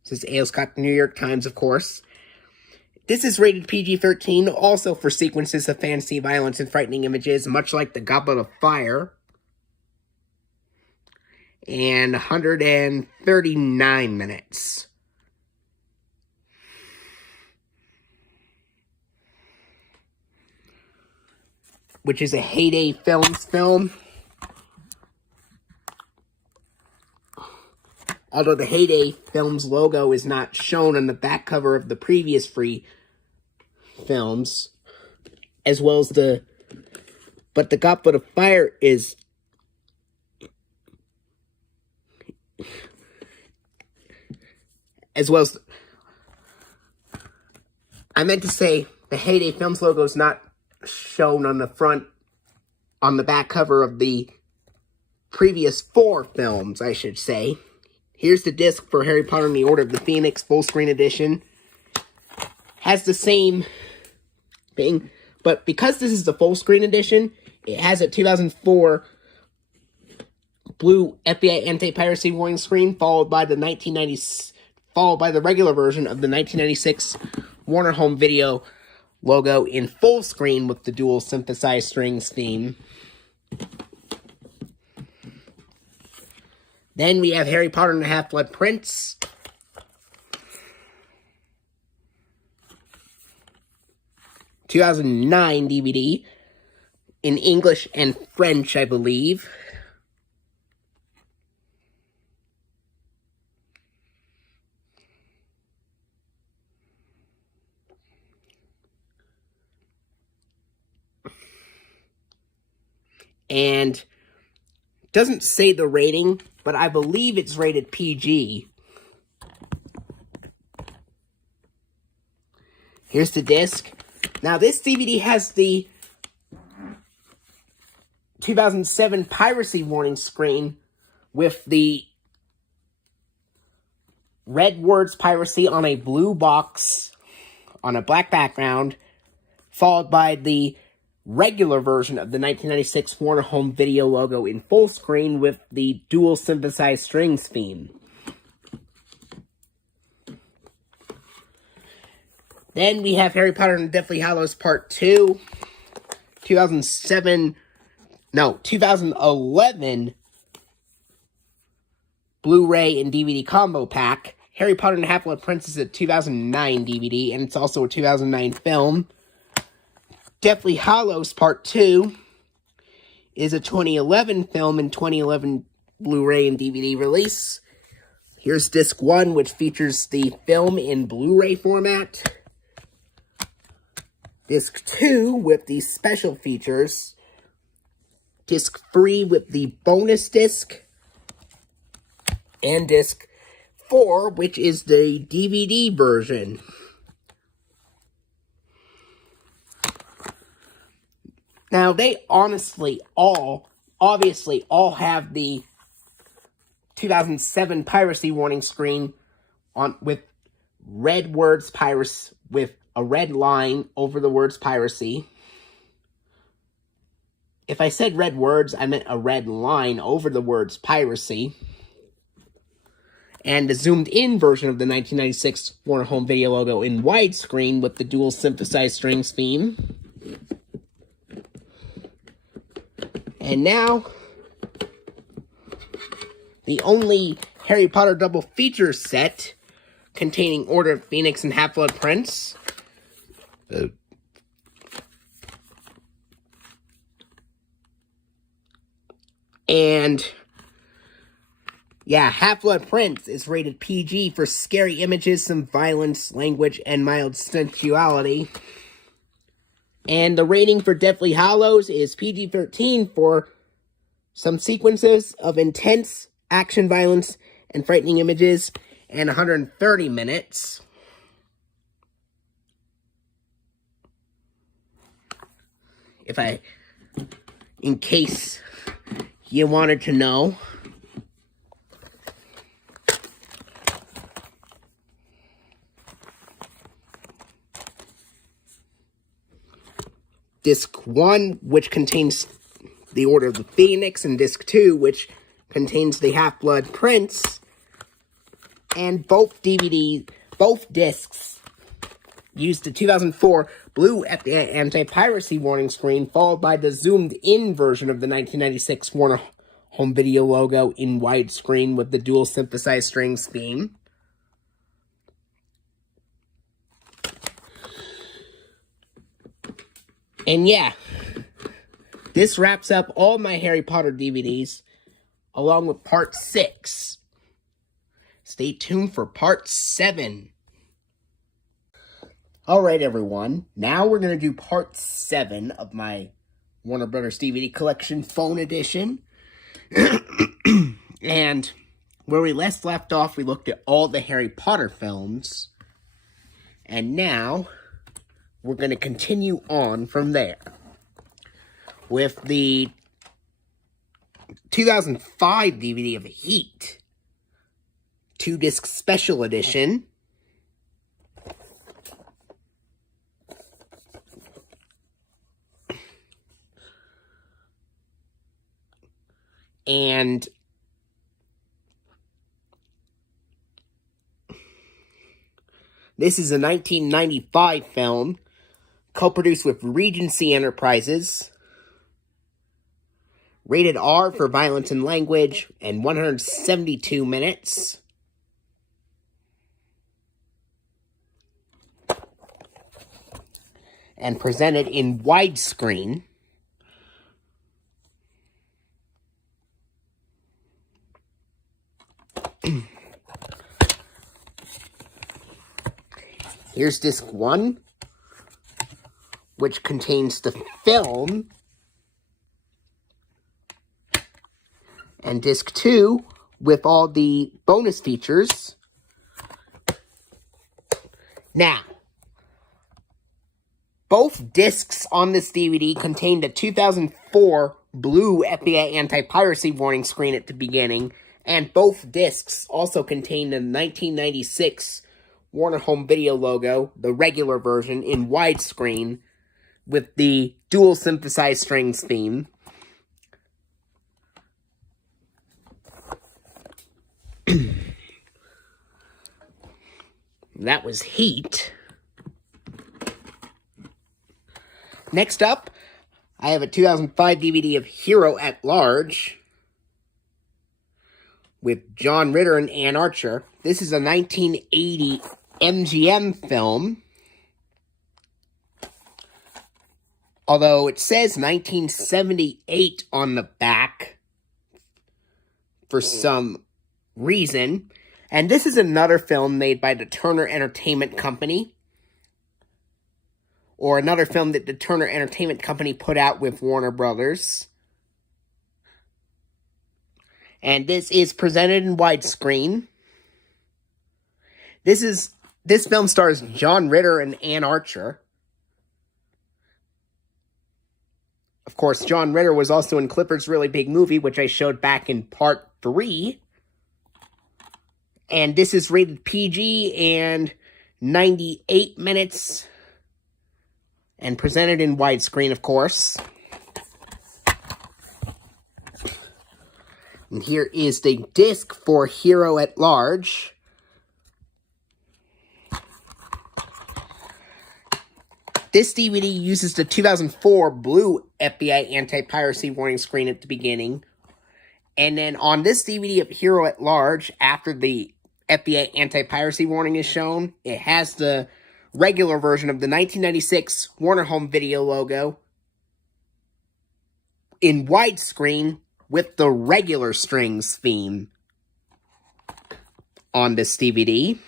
This is A.L. Scott, New York Times, of course. This is rated PG-13, also for sequences of fantasy, violence, and frightening images, much like the Goblet of Fire. And 139 minutes. Which is a Heyday Films film. Although the Heyday Films logo is not shown on the back cover of the previous free films, as well as but the Goblet of Fire is I meant to say the Heyday Films logo is not shown on the back cover of the previous 4 films, I should say. Here's the disc for Harry Potter and the Order of the Phoenix full screen edition. Has the same thing, but because this is the full screen edition, it has a 2004 blue FBI anti-piracy warning screen, followed by the regular version of the 1996 Warner Home Video logo in full screen with the dual synthesized strings theme. Then we have Harry Potter and the Half-Blood Prince. (2009) DVD in English and French, I believe. And doesn't say the rating, but I believe it's rated PG. Here's the disc. Now, this DVD has the 2007 piracy warning screen with the red words piracy on a blue box on a black background, followed by the regular version of the 1996 Warner Home Video logo in full screen with the dual synthesized strings theme. Then we have Harry Potter and the Deathly Hallows Part 2, 2011 Blu-ray and DVD combo pack. Harry Potter and the Half-Blood Prince is a 2009 DVD, and it's also a 2009 film. Deathly Hallows Part 2 is a 2011 film and 2011 Blu-ray and DVD release. Here's Disc 1, which features the film in Blu-ray format. Disc 2 with the special features. Disc 3 with the bonus disc. And Disc 4, which is the DVD version. Now, they obviously all have the 2007 piracy warning screen with red words piracy, with a red line over the words piracy. If I said red words, I meant a red line over the words piracy. And the zoomed-in version of the 1996 Warner Home Video logo in widescreen with the dual synthesized strings theme. And now, the only Harry Potter double feature set containing Order of Phoenix and Half-Blood Prince. And yeah, Half-Blood Prince is rated PG for scary images, some violence, language, and mild sensuality. And the rating for Deathly Hallows is PG-13 for some sequences of intense action, violence, and frightening images, and 130 minutes. In case you wanted to know. Disc 1, which contains the Order of the Phoenix, and Disc 2, which contains the Half-Blood Prince. And both discs used the 2004 blue anti-piracy warning screen, followed by the zoomed-in version of the 1996 Warner Home Video logo in widescreen with the dual synthesized strings theme. And yeah, this wraps up all my Harry Potter DVDs, along with Part 6. Stay tuned for Part 7. Alright everyone, now we're going to do Part 7 of my Warner Brothers DVD Collection Phone Edition. And where we last left off, we looked at all the Harry Potter films. And now, we're going to continue on from there with the 2005 DVD of Heat, 2-disc special edition. And this is a 1995 film, co-produced with Regency Enterprises. Rated R for violence and language, and 172 minutes. And presented in widescreen. Here's disc 1, which contains the film, and disc 2 with all the bonus features. Now, Both discs on this DVD contained a 2004 blue FBI anti-piracy warning screen at the beginning, and both discs also contained a 1996 Warner Home Video logo, the regular version, in widescreen, with the dual synthesized strings theme. That was Heat. Next up, I have a 2005 DVD of Hero at Large with John Ritter and Ann Archer. This is a 1980 MGM film, although it says 1978 on the back for some reason. And this is another film made by the Turner Entertainment Company, or another film that the Turner Entertainment Company put out with Warner Brothers. And this is presented in widescreen. This film stars John Ritter and Ann Archer. Of course, John Ritter was also in Clifford's Really Big Movie, which I showed back in part 3. And this is rated PG and 98 minutes. And presented in widescreen, of course. And here is the disc for Hero at Large. This DVD uses the 2004 blue FBI anti-piracy warning screen at the beginning. And then on this DVD of Hero at Large, after the FBI anti-piracy warning is shown, it has the regular version of the 1996 Warner Home Video logo in widescreen with the regular strings theme on this DVD.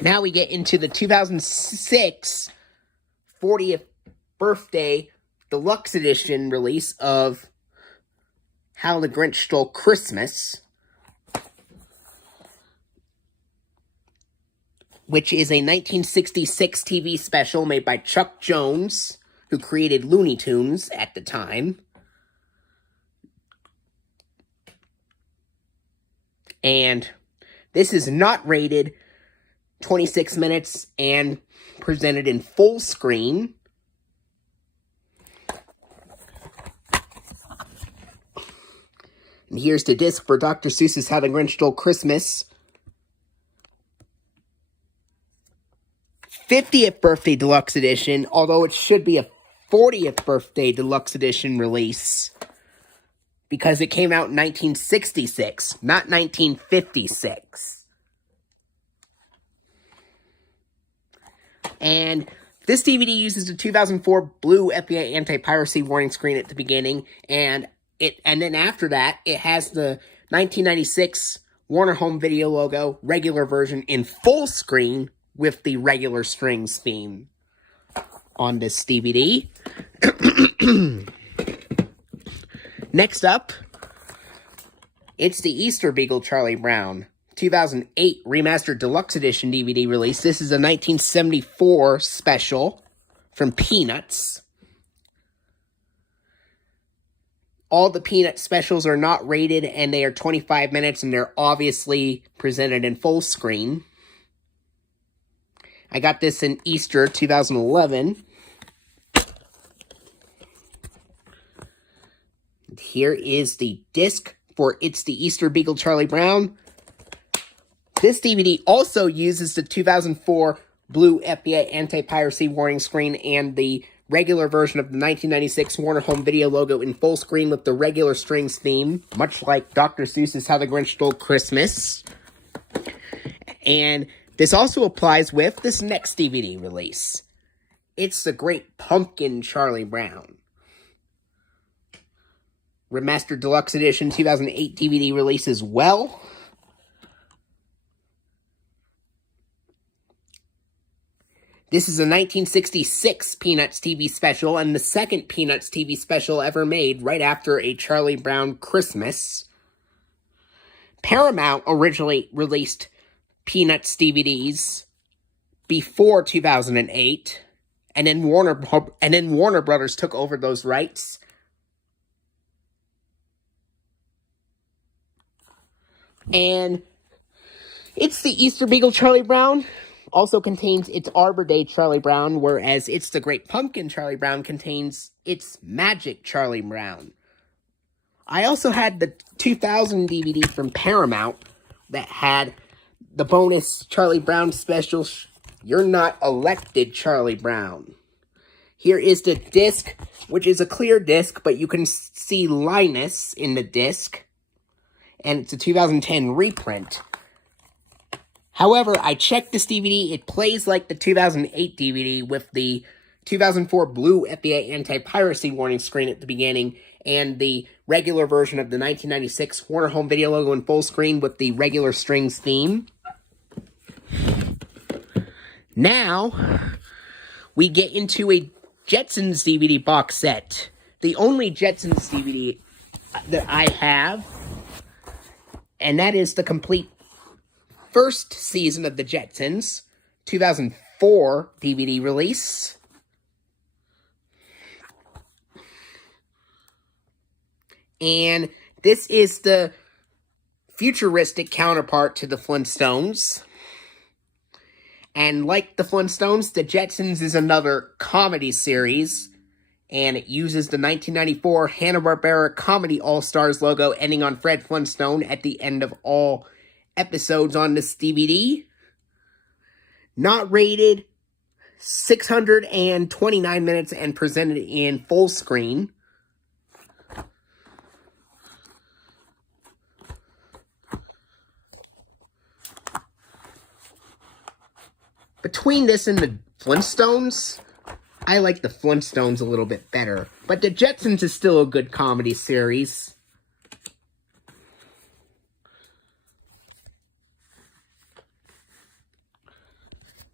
Now we get into the 2006 40th birthday deluxe edition release of How the Grinch Stole Christmas, which is a 1966 TV special made by Chuck Jones, who created Looney Tunes at the time. And this is not rated 26 minutes and presented in full screen. And here's the disc for Dr. Seuss's How the Grinch Stole Christmas. 50th birthday deluxe edition, although it should be a 40th birthday deluxe edition release, because it came out in 1966, not 1956. And this DVD uses the 2004 blue FBI anti-piracy warning screen at the beginning, and then after that, it has the 1996 Warner Home Video logo, regular version, in full screen with the regular strings theme on this DVD. Next up, it's the Easter Beagle Charlie Brown 2008 Remastered Deluxe Edition DVD release. This is a 1974 special from Peanuts. All the Peanut specials are not rated, and they are 25 minutes, and they're obviously presented in full screen. I got this in Easter 2011. And here is the disc for It's the Easter Beagle Charlie Brown. This DVD also uses the 2004 blue FBI anti-piracy warning screen and the regular version of the 1996 Warner Home Video logo in full screen with the regular strings theme, much like Dr. Seuss's How the Grinch Stole Christmas. And this also applies with this next DVD release. It's the Great Pumpkin Charlie Brown Remastered Deluxe Edition 2008 DVD release as well. This is a 1966 Peanuts TV special and the second Peanuts TV special ever made right after A Charlie Brown Christmas. Paramount originally released Peanuts DVDs before 2008, and then Warner Brothers took over those rights. And It's the Easter Beagle Charlie Brown also contains It's Arbor Day Charlie Brown, whereas It's the Great Pumpkin Charlie Brown contains It's Magic Charlie Brown. I also had the 2000 DVD from Paramount that had the bonus Charlie Brown special, You're Not Elected Charlie Brown. Here is the disc, which is a clear disc, but you can see Linus in the disc. And it's a 2010 reprint. However, I checked this DVD. It plays like the 2008 DVD with the 2004 blue FBI anti-piracy warning screen at the beginning and the regular version of the 1996 Warner Home Video logo in full screen with the regular strings theme. Now, we get into a Jetsons DVD box set. The only Jetsons DVD that I have, and that is the complete first season of the Jetsons, 2004 DVD release. And this is the futuristic counterpart to the Flintstones. And like the Flintstones, the Jetsons is another comedy series. And it uses the 1994 Hanna-Barbera Comedy All-Stars logo ending on Fred Flintstone at the end of all episodes on this DVD. Not rated, 629 minutes and presented in full screen. Between this and the Flintstones, I like the Flintstones a little bit better. But the Jetsons is still a good comedy series.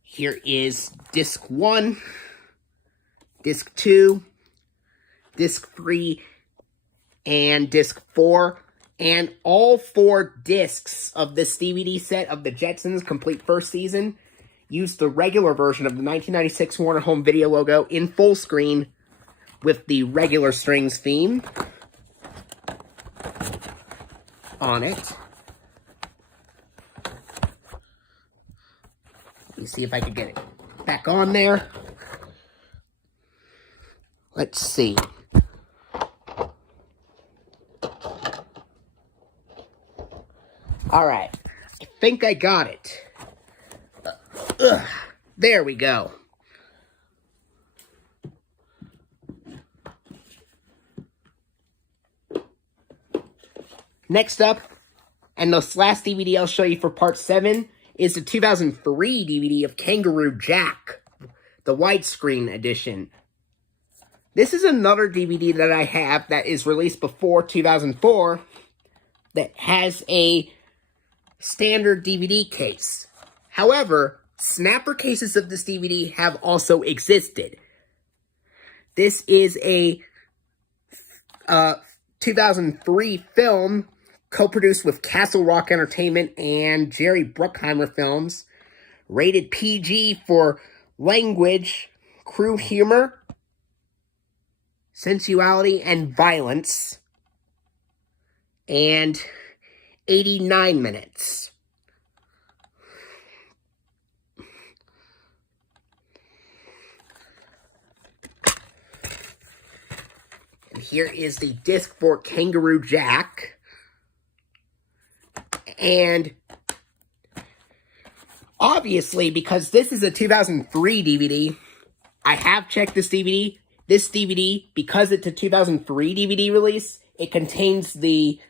Here is Disc 1, Disc 2, Disc 3, and Disc 4. And all 4 discs of this DVD set of the Jetsons complete first season use the regular version of the 1996 Warner Home Video logo in full screen with the regular strings theme on it. Let me see if I can get it back on there. Let's see. Alright, I think I got it. There we go. Next up, and this last DVD I'll show you for part 7, is the 2003 DVD of Kangaroo Jack, the widescreen edition. This is another DVD that I have that is released before 2004 that has a standard DVD case. However, snapper cases of this DVD have also existed. This is a 2003 film co-produced with Castle Rock Entertainment and Jerry Bruckheimer Films. Rated PG for language, crude humor, sensuality, and violence. And 89 minutes. And here is the disc for Kangaroo Jack. And obviously, because this is a 2003 DVD, I have checked this DVD. This DVD, because it's a 2003 DVD release, it contains this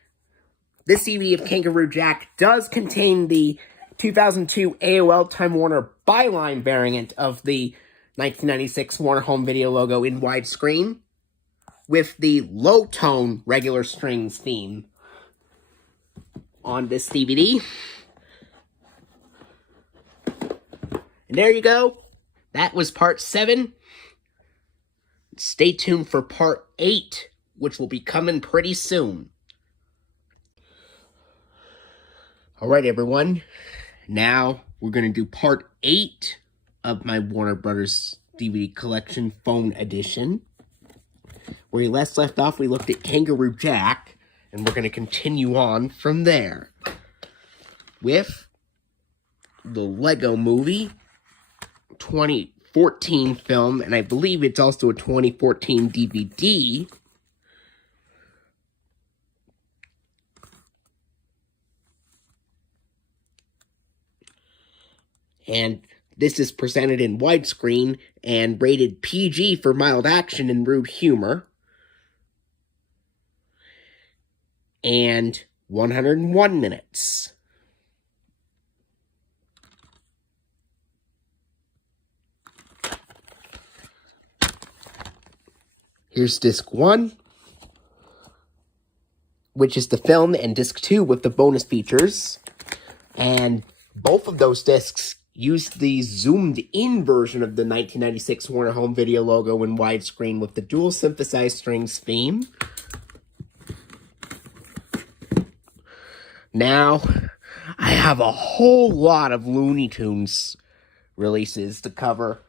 DVD of Kangaroo Jack does contain the 2002 AOL Time Warner Byline variant of the 1996 Warner Home Video logo in widescreen with the low-tone regular strings theme on this DVD. And there you go. That was part 7. Stay tuned for part 8, which will be coming pretty soon. Alright, everyone. Now we're going to do part 8 of my Warner Brothers DVD collection phone edition. Where we last left off, we looked at Kangaroo Jack, and we're going to continue on from there with the Lego Movie 2014 film, and I believe it's also a 2014 DVD. And this is presented in widescreen and rated PG for mild action and rude humor. And 101 minutes. Here's disc 1, which is the film, and disc 2 with the bonus features. And both of those discs use the zoomed-in version of the 1996 Warner Home Video logo in widescreen with the dual synthesized strings theme. Now, I have a whole lot of Looney Tunes releases to cover.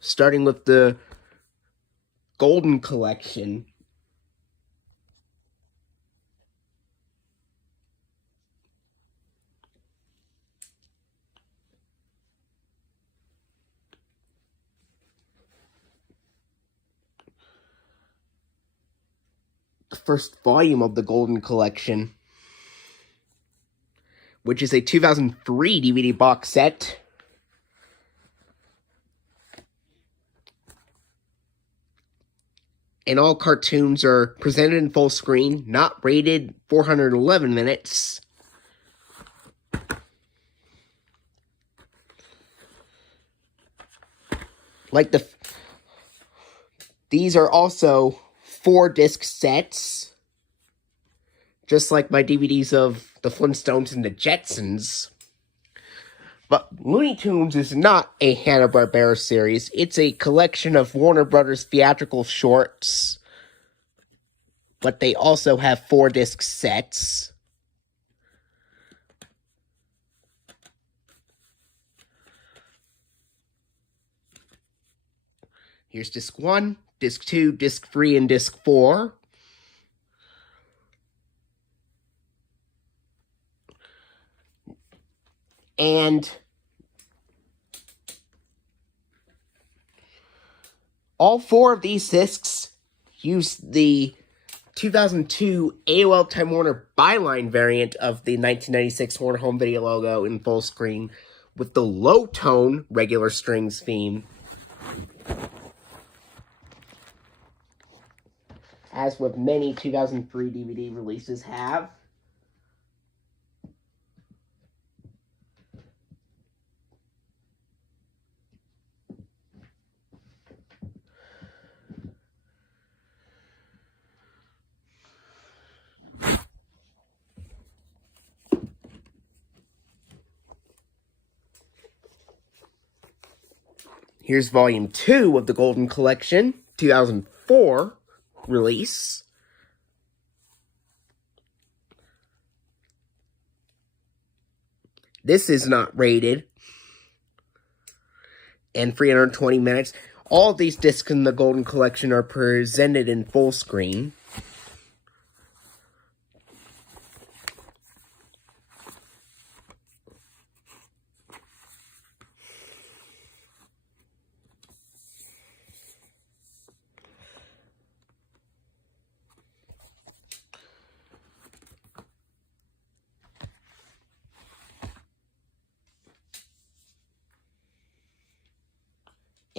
Starting with the Golden Collection. The first volume of the Golden Collection, which is a 2003 DVD box set. And all cartoons are presented in full screen, not rated 411 minutes. These are also 4-disc sets, just like my DVDs of the Flintstones and the Jetsons. But Looney Tunes is not a Hanna-Barbera series. It's a collection of Warner Brothers theatrical shorts, but they also have 4-disc sets. Here's disc 1, disc 2, disc 3, and disc 4. And all 4 of these discs use the 2002 AOL Time Warner Byline variant of the 1996 Warner Home Video logo in full screen with the low-tone regular strings theme. As with many 2003 DVD releases have. Here's Volume 2 of the Golden Collection, 2004 release. This is not rated. And 320 minutes. All of these discs in the Golden Collection are presented in full screen.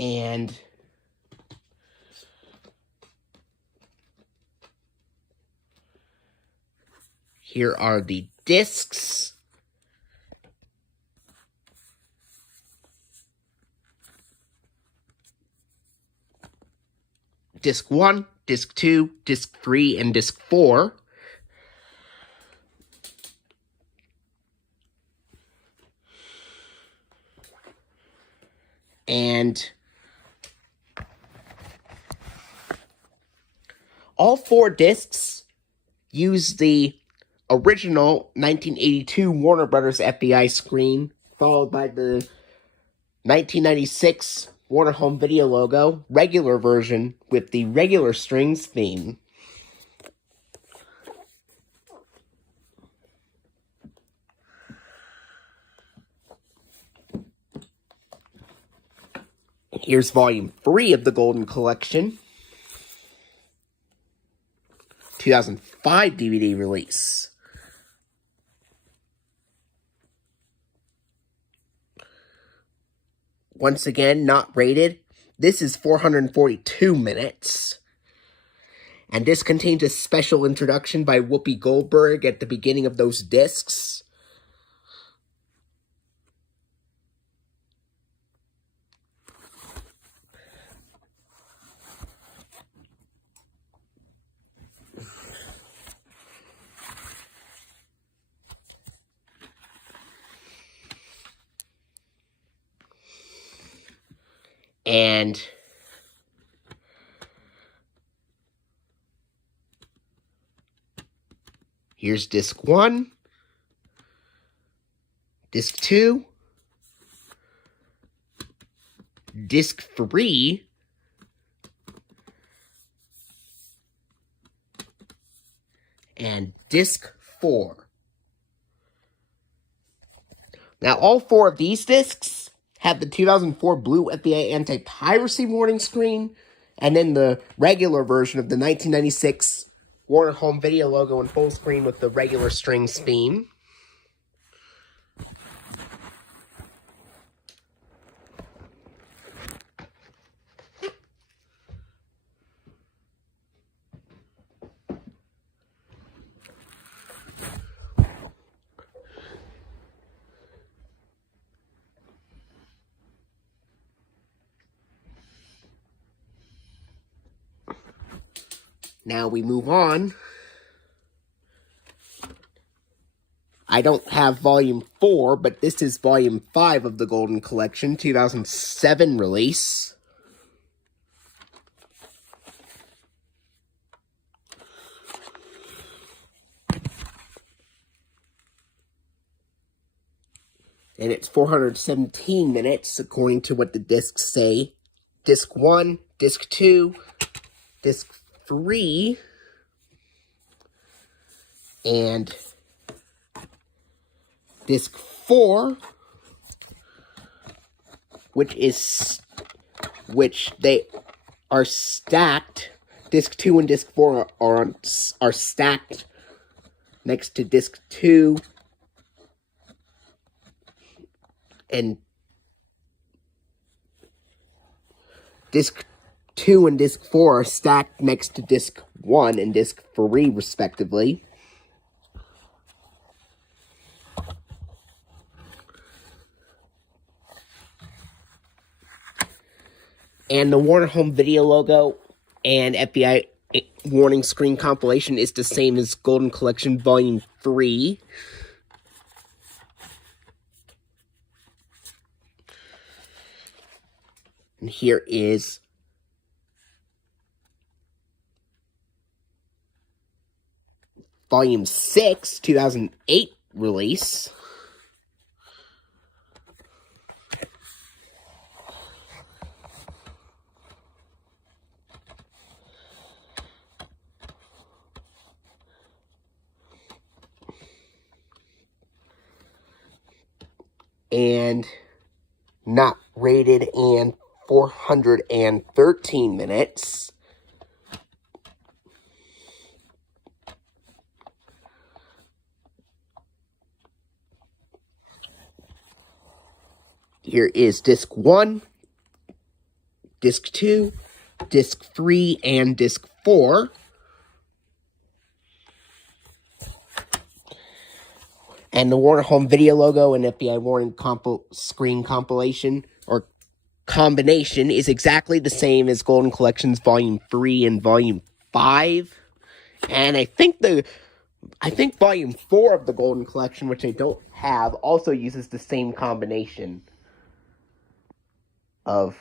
And here are the discs. Disc 1, Disc 2, Disc 3, and Disc 4. And all 4 discs use the original 1982 Warner Brothers FBI screen, followed by the 1996 Warner Home Video logo, regular version with the regular strings theme. Here's Volume 3 of the Golden Collection. 2005 DVD release. Once again, not rated. This is 442 minutes. And this contains a special introduction by Whoopi Goldberg at the beginning of those discs. And here's disc 1, disc 2, disc 3, and disc 4. Now, all 4 of these discs have the 2004 Blue FBI anti-piracy warning screen, and then the regular version of the 1996 Warner Home Video logo in full screen with the regular strings theme. Now we move on. I don't have Volume 4, but this is Volume 5 of the Golden Collection, 2007 release. And it's 417 minutes, according to what the discs say. Disc 1, Disc 2, Disc 3, and disc 4, which they are stacked. Disc 2 and disc 4 are stacked next to disc 2, and disc 2 and disc 4 are stacked next to disc 1 and disc 3, respectively. And the Warner Home Video logo and FBI warning screen compilation is the same as Golden Collection Volume 3. And here is Volume 6, 2008 release. And not rated, and 413 minutes. Here is disc 1, disc 2, disc 3, and disc 4. And the Warner Home Video logo and FBI warning screen compilation or combination is exactly the same as Golden Collection's Volume 3 and Volume 5. And I think Volume 4 of the Golden Collection, which I don't have, also uses the same combination of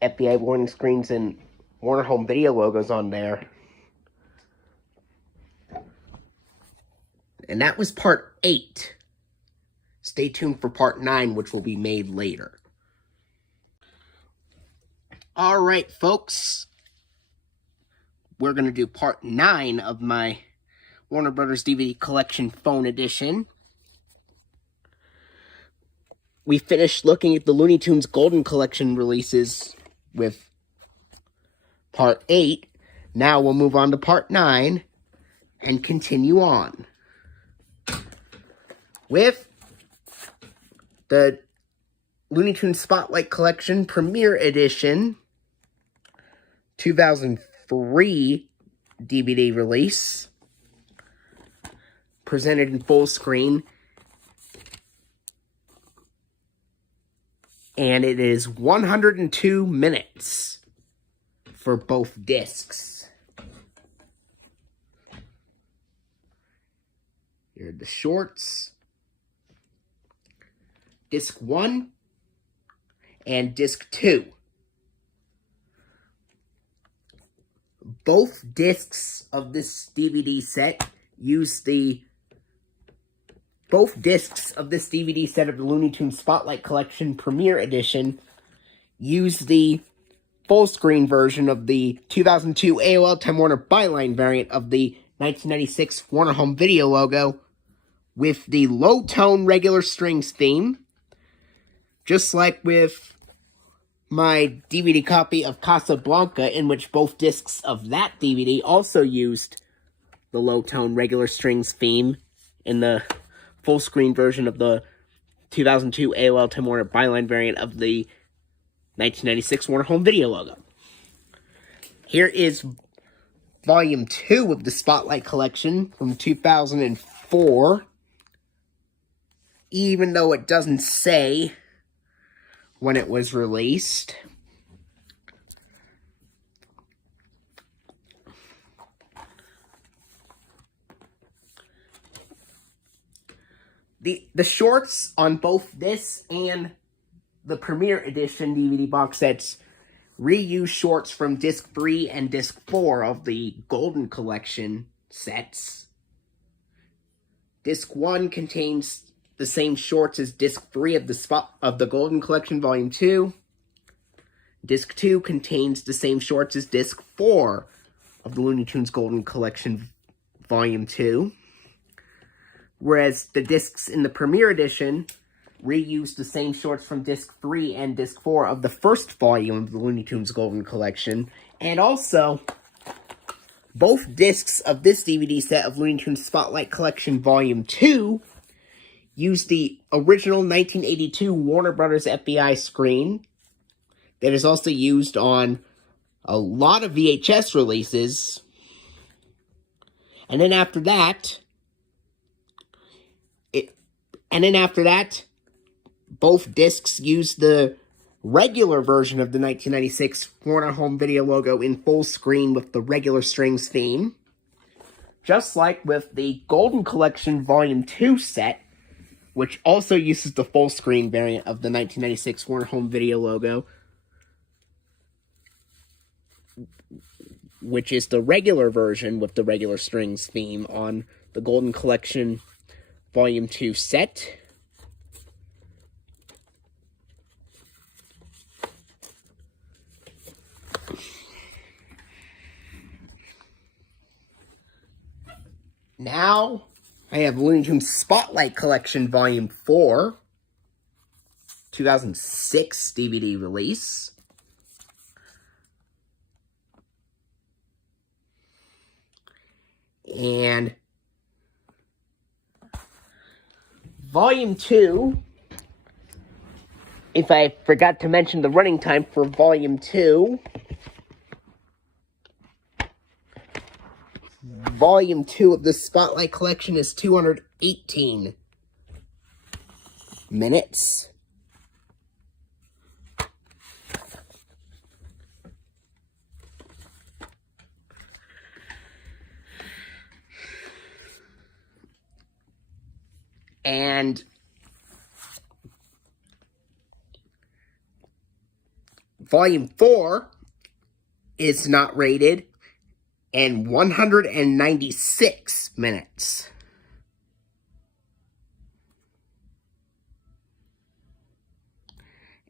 FBI warning screens and Warner Home Video logos on there. And that was part 8. Stay tuned for part 9, which will be made later. Alright, folks. We're going to do part 9 of my Warner Brothers DVD Collection Phone Edition. We finished looking at the Looney Tunes Golden Collection releases with part 8. Now we'll move on to part 9 and continue on with the Looney Tunes Spotlight Collection Premiere Edition 2003 DVD release, presented in full screen, and it is 102 minutes for both discs. Here are the shorts. Disc 1 and Disc 2. Both discs of this DVD set use both discs of this DVD set of the Looney Tunes Spotlight Collection Premiere Edition use the full screen version of the 2002 AOL Time Warner Byline variant of the 1996 Warner Home Video logo with the low-tone regular strings theme, just like with my DVD copy of Casablanca, in which both discs of that DVD also used the low-tone regular strings theme in the full-screen version of the 2002 AOL Time Warner Byline variant of the 1996 Warner Home Video logo. Here is Volume 2 of the Spotlight Collection from 2004, even though it doesn't say when it was released. The shorts on both this and the Premiere Edition DVD box sets reuse shorts from Disc 3 and Disc 4 of the Golden Collection sets. Disc 1 contains the same shorts as Disc 3 of the Golden Collection Volume 2. Disc 2 contains the same shorts as Disc 4 of the Looney Tunes Golden Collection Volume 2. Whereas the discs in the Premiere Edition reuse the same shorts from Disc 3 and Disc 4 of the first volume of the Looney Tunes Golden Collection. And also, both discs of this DVD set of Looney Tunes Spotlight Collection Volume 2 use the original 1982 Warner Brothers FBI screen that is also used on a lot of VHS releases. And then after that, both discs use the regular version of the 1996 Warner Home Video logo in full screen with the regular strings theme. Just like with the Golden Collection Volume 2 set, which also uses the full screen variant of the 1996 Warner Home Video logo, which is the regular version with the regular strings theme on the Golden Collection Volume 2 set. Now, I have Looney Tunes Spotlight Collection Volume 4, 2006 DVD release. And Volume 2, if I forgot to mention the running time for Volume 2, Volume 2 of the Spotlight Collection is 218 minutes. And Volume 4 is not rated and 196 minutes.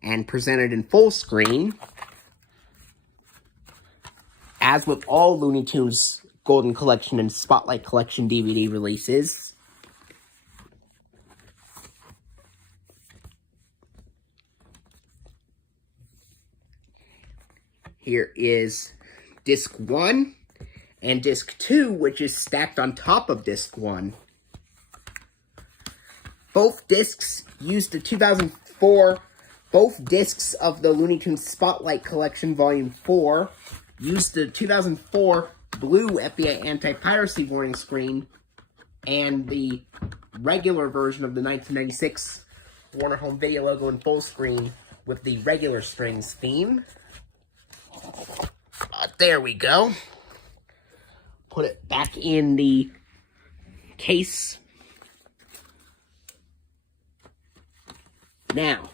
And presented in full screen, as with all Looney Tunes Golden Collection and Spotlight Collection DVD releases. Here is Disc 1 and Disc 2, which is stacked on top of Disc 1. Both discs used the 2004, both discs of the Looney Tunes Spotlight Collection Volume 4 used the 2004 blue FBI anti-piracy warning screen and the regular version of the 1996 Warner Home Video logo in full screen with the regular strings theme. There we go. Put it back in the case. Now,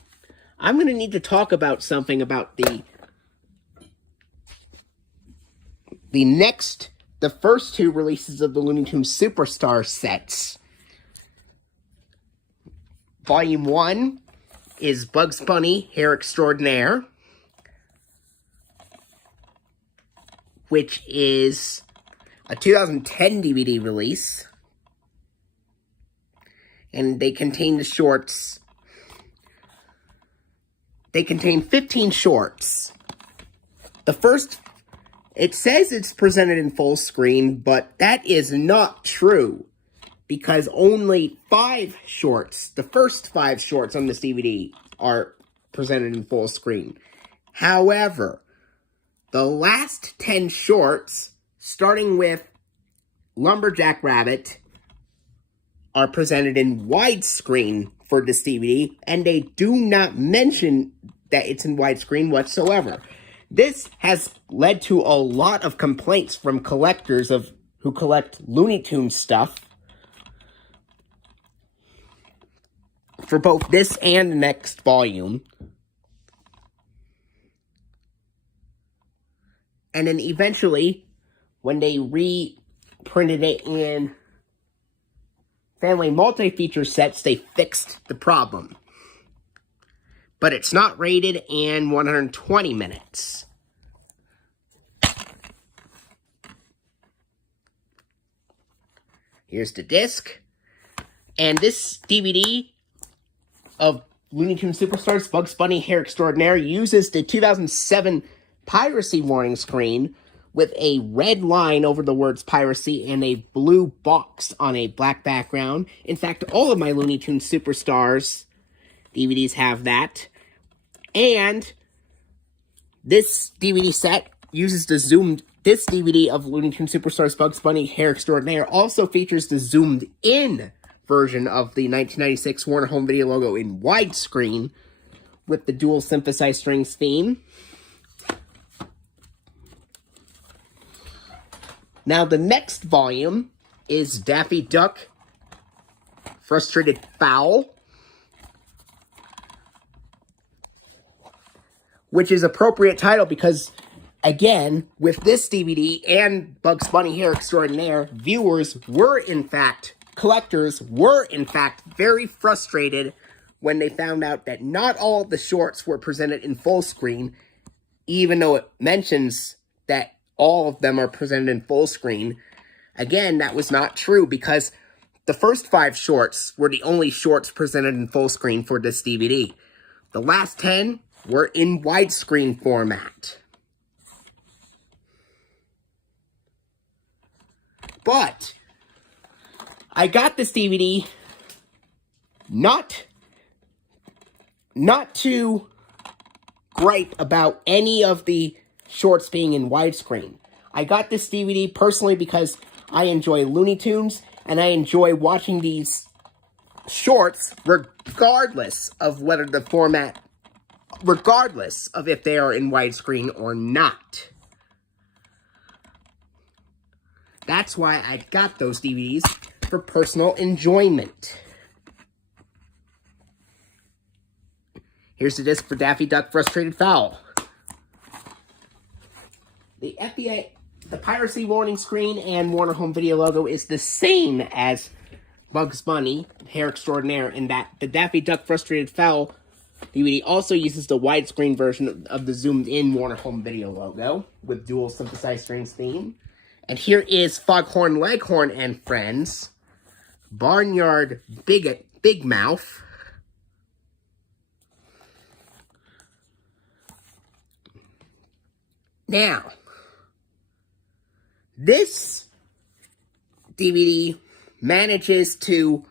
I'm going to need to talk about something about the first two releases of the Looney Tunes Superstar sets. Volume 1 is Bugs Bunny Hair Extraordinaire, which is a 2010 DVD release. And they contain the shorts. They contain 15 shorts. The first, it says it's presented in full screen, but that is not true. Because only 5 shorts, the first 5 shorts on this DVD, are presented in full screen. However, the last 10 shorts, starting with Lumberjack Rabbit, are presented in widescreen for this DVD, and they do not mention that it's in widescreen whatsoever. This has led to a lot of complaints from collectors who collect Looney Tunes stuff for both this and the next volume. And then eventually, when they reprinted it in family multi-feature sets, they fixed the problem. But it's not rated and 120 minutes. Here's the disc. And this DVD of Looney Tunes Superstars Bugs Bunny Hair Extraordinaire uses the 2007 piracy warning screen with a red line over the words piracy and a blue box on a black background. In fact, all of my Looney Tunes Superstars DVDs have that. And this DVD set uses the zoomed... This DVD of Looney Tunes Superstars Bugs Bunny Hair Extraordinaire also features the zoomed-in version of the 1996 Warner Home Video logo in widescreen with the dual synthesized strings theme. Now, the next volume is Daffy Duck Frustrated Fowl, which is appropriate title because, again, with this DVD and Bugs Bunny Hair Extraordinaire, collectors were in fact very frustrated when they found out that not all of the shorts were presented in full screen, even though it mentions that all of them are presented in full screen. Again, that was not true because the first 5 shorts were the only shorts presented in full screen for this DVD. The last 10 were in widescreen format. But I got this DVD not to gripe about any of the shorts being in widescreen. I got this DVD personally because I enjoy Looney Tunes, and I enjoy watching these shorts regardless of whether the format, regardless of if they are in widescreen or not. That's why I got those DVDs, for personal enjoyment. Here's the disc for Daffy Duck Frustrated Fowl. The FBI, the piracy warning screen and Warner Home Video logo is the same as Bugs Bunny, Hair Extraordinaire, in that the Daffy Duck Frustrated Fowl DVD also uses the widescreen version of the zoomed-in Warner Home Video logo with dual synthesized strings theme. And here is Foghorn Leghorn and Friends, Barnyard Big Mouth, now, this DVD manages to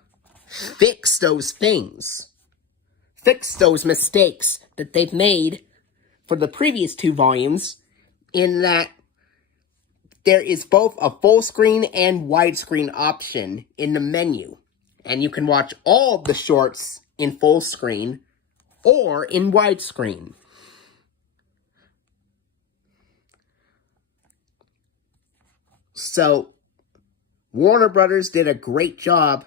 fix those things. Fix those mistakes that they've made for the previous two volumes, in that there is both a full screen and widescreen option in the menu. And you can watch all the shorts in full screen or in widescreen. So, Warner Brothers did a great job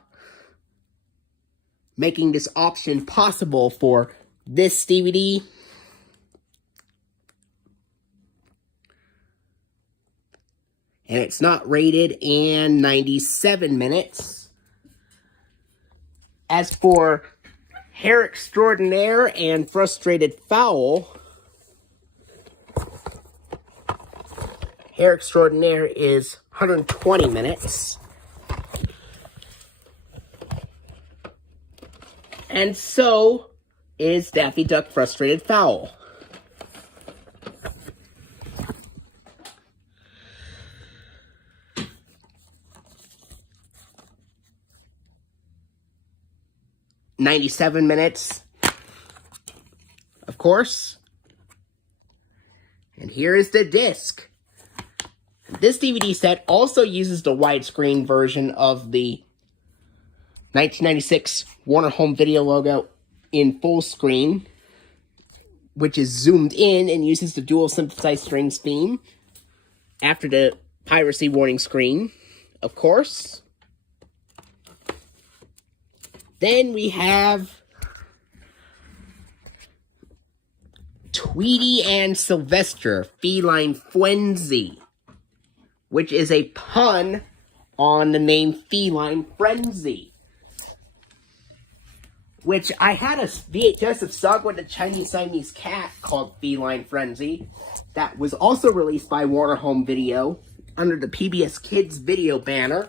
making this option possible for this DVD. And it's not rated, and 97 minutes. As for Hair Extraordinaire and Frustrated Fowl, Hair Extraordinaire is 120 minutes. And so is Daffy Duck Frustrated Fowl. $97 minutes, of course. And here is the disc. This DVD set also uses the widescreen version of the 1996 Warner Home Video logo in full screen, which is zoomed in and uses the dual synthesized strings theme after the piracy warning screen, of course. Then we have Tweety and Sylvester, Feline Frenzy, which is a pun on the name Feline Frenzy. Which I had a VHS of Saga the Chinese Siamese Cat called Feline Frenzy that was also released by Warner Home Video under the PBS Kids video banner.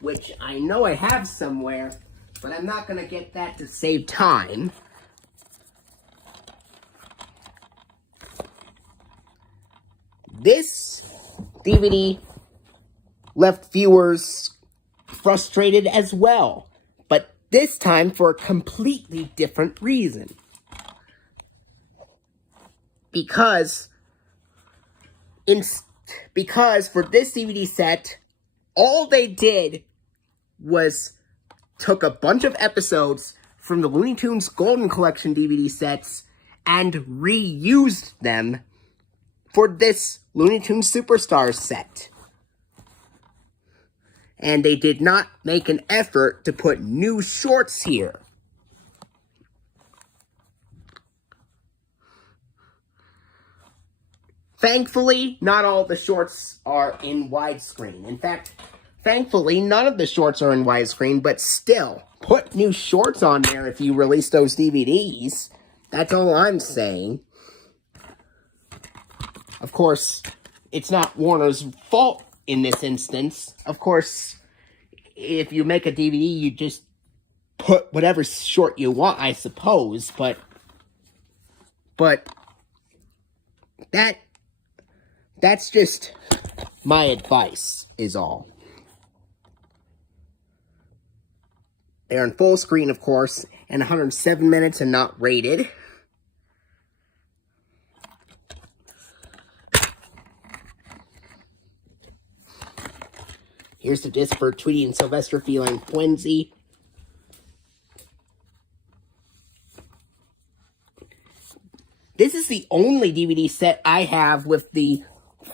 Which I know I have somewhere, but I'm not going to get that to save time. This DVD left viewers frustrated as well, but this time for a completely different reason. Because for this DVD set, all they did was took a bunch of episodes from the Looney Tunes Golden Collection DVD sets and reused them for this Looney Tunes Superstars set. And they did not make an effort to put new shorts here. Thankfully, not all the shorts are in widescreen. In fact, thankfully, none of the shorts are in widescreen, but still, put new shorts on there if you release those DVDs. That's all I'm saying. Of course, it's not Warner's fault in this instance. Of course, if you make a DVD, you just put whatever short you want, I suppose, but that's just my advice, is all. They're in full screen, of course, and 107 minutes and not rated. Here's the disc for Tweety and Sylvester Feline Frenzy. This is the only DVD set I have with the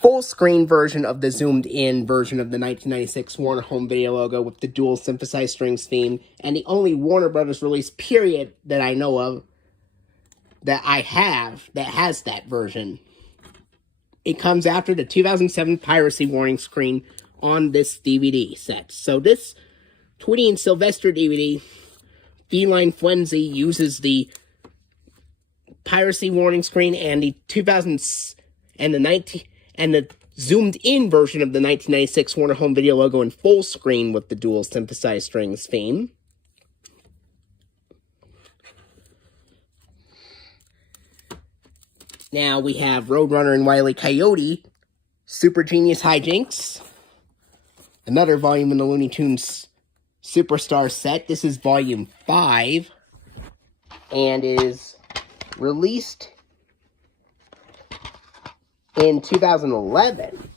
full screen version of the zoomed in version of the 1996 Warner Home Video logo with the dual synthesized strings theme, and the only Warner Brothers release period that I know of that I have that has that version. It comes after the 2007 piracy warning screen on this DVD set. So this Tweety and Sylvester DVD, Feline Frenzy, uses the piracy warning screen and the 2000s and the zoomed in version of the 1996 Warner Home Video logo in full screen with the dual synthesized strings theme. Now we have Roadrunner and Wile E. Coyote, Super Genius Hijinks, another volume in the Looney Tunes Superstar set. This is volume 5, and is released in 2011.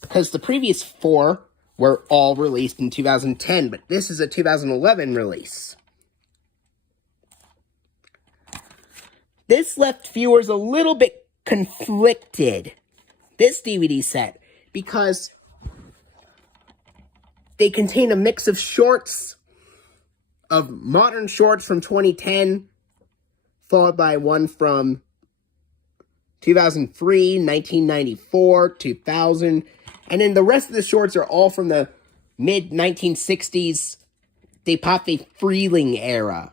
Because the previous 4 were all released in 2010, but this is a 2011 release. This left viewers a little bit conflicted, this DVD set, because they contain a mix of shorts, of modern shorts from 2010, followed by one from 2003, 1994, 2000, and then the rest of the shorts are all from the mid-1960s DePape Freeling era.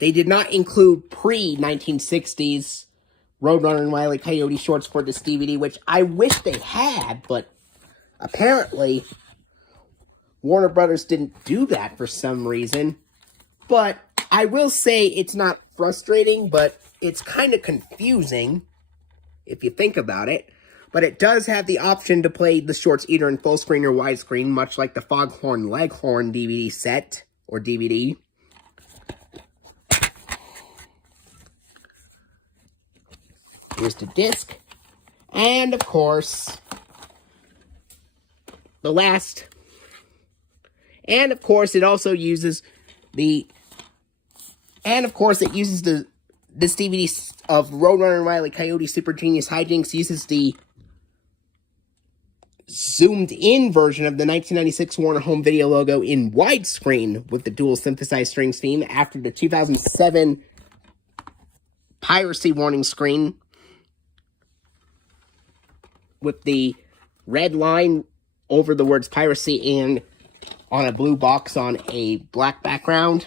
They did not include pre-1960s Roadrunner and Wile E. Coyote shorts for this DVD, which I wish they had, but apparently Warner Brothers didn't do that for some reason. But I will say it's not frustrating, but it's kind of confusing if you think about it. But it does have the option to play the shorts either in full screen or widescreen, much like the Foghorn Leghorn DVD set, or DVD. Here's the disc. And, of course, the last. And, of course, it also uses the... And, of course, it uses the... This DVD of Roadrunner and Wile E. Coyote Super Genius Hijinks uses the zoomed-in version of the 1996 Warner Home Video logo in widescreen with the dual synthesized strings theme after the 2007 piracy warning screen with the red line over the words piracy and on a blue box on a black background.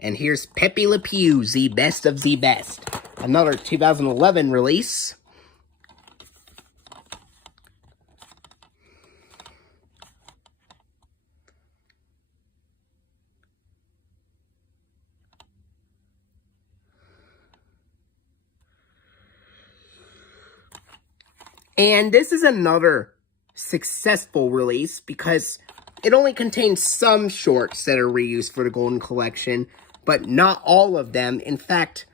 And here's Pepe Le Pew, the best of the best. Another 2011 release. And this is another successful release because it only contains some shorts that are reused for the Golden Collection, but not all of them. In fact,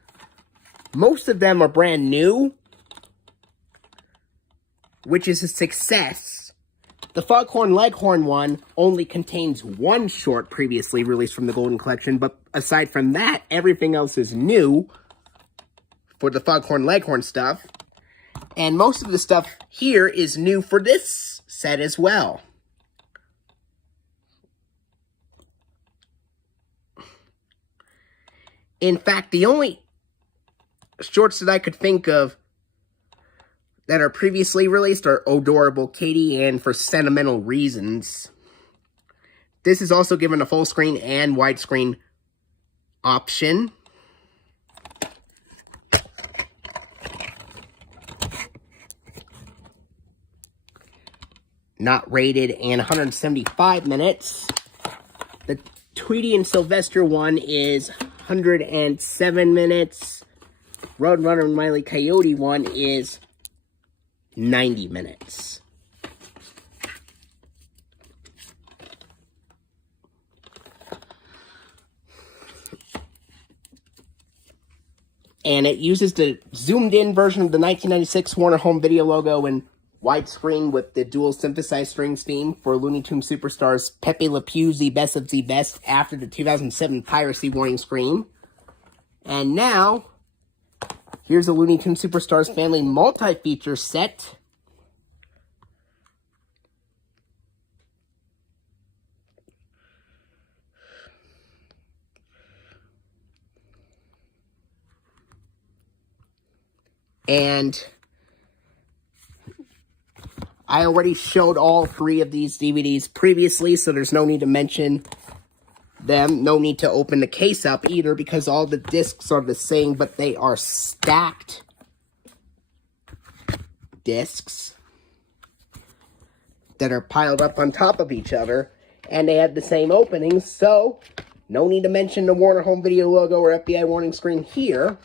most of them are brand new, which is a success. The Foghorn Leghorn one only contains one short previously released from the Golden Collection, but aside from that, everything else is new for the Foghorn Leghorn stuff. And most of the stuff here is new for this set as well. In fact, the only shorts that I could think of that are previously released are Odorable Katie and For Sentimental Reasons. This is also given a full screen and widescreen option. Not rated, and 175 minutes. The Tweety and Sylvester one is 107 minutes. Roadrunner and Wile E. Coyote one is 90 minutes. And it uses the zoomed-in version of the 1996 Warner Home Video logo in widescreen with the dual synthesized strings theme for Looney Tunes Superstars Pepe Le Pew, the best of the best, after the 2007 piracy warning screen. And now, here's a Looney Tunes Superstars Family multi-feature set. And I already showed all 3 of these DVDs previously, so there's no need to mention them. No need to open the case up either, because all the discs are the same, but they are stacked discs that are piled up on top of each other, and they have the same openings, so no need to mention the Warner Home Video logo or FBI warning screen here.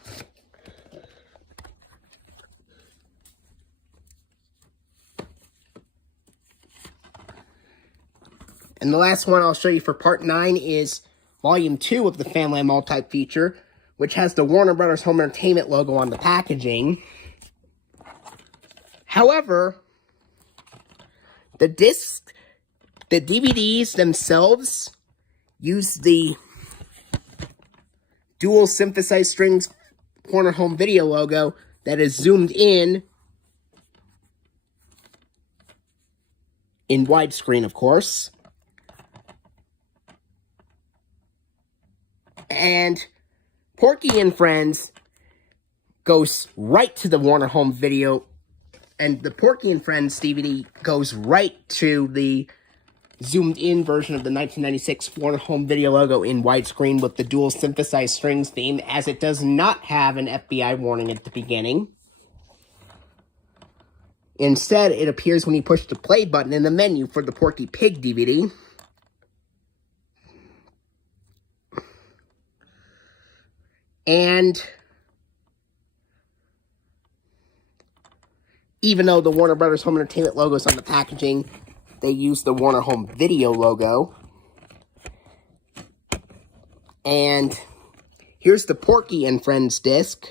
And the last one I'll show you for Part 9 is Volume 2 of the Family multi-feature, which has the Warner Brothers Home Entertainment logo on the packaging. However, the DVDs themselves use the dual synthesized strings Warner Home Video logo that is zoomed in widescreen, of course. And Porky and Friends goes right to the Warner Home Video, and the Porky and Friends DVD goes right to the zoomed-in version of the 1996 Warner Home Video logo in widescreen with the dual synthesized strings theme, as it does not have an FBI warning at the beginning. Instead, it appears when you push the play button in the menu for the Porky Pig DVD. And even though the Warner Brothers Home Entertainment logo is on the packaging, they use the Warner Home Video logo. And here's the Porky and Friends disc.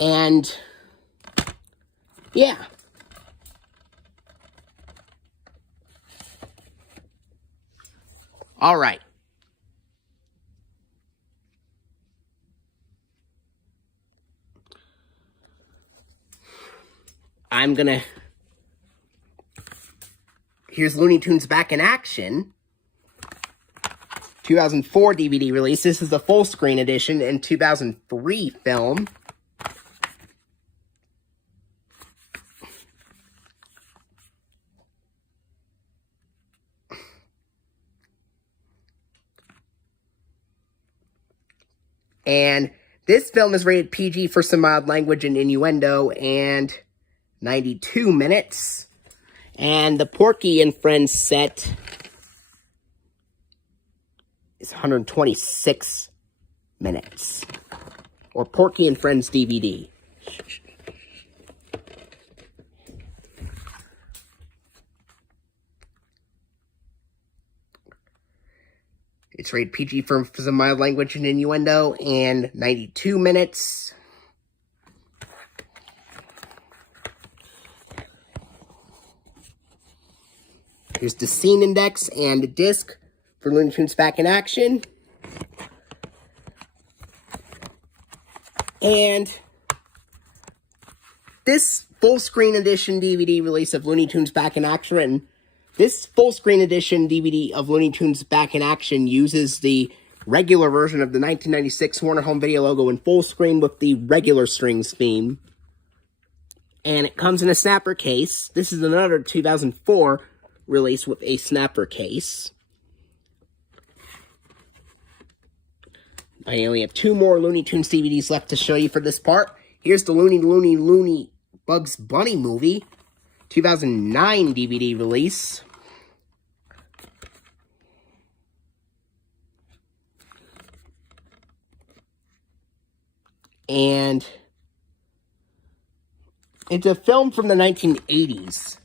And yeah. All right. Here's Looney Tunes Back in Action. 2004 DVD release. This is the full screen edition and 2003 film. And this film is rated PG for some mild language and innuendo, and 92 minutes. And the Porky and Friends set is 126 minutes. Or Porky and Friends DVD. It's rated PG for some mild language and innuendo, and 92 minutes. Here's the scene index and the disc for Looney Tunes Back in Action. And this full screen edition DVD release of Looney Tunes Back in Action, this full screen edition DVD of Looney Tunes Back in Action uses the regular version of the 1996 Warner Home Video logo in full screen with the regular strings theme. And it comes in a snapper case. This is another 2004 release with a snapper case. I only have 2 more Looney Tunes DVDs left to show you for this part. Here's the Looney Bugs Bunny movie, 2009 DVD release. And it's a film from the 1980s.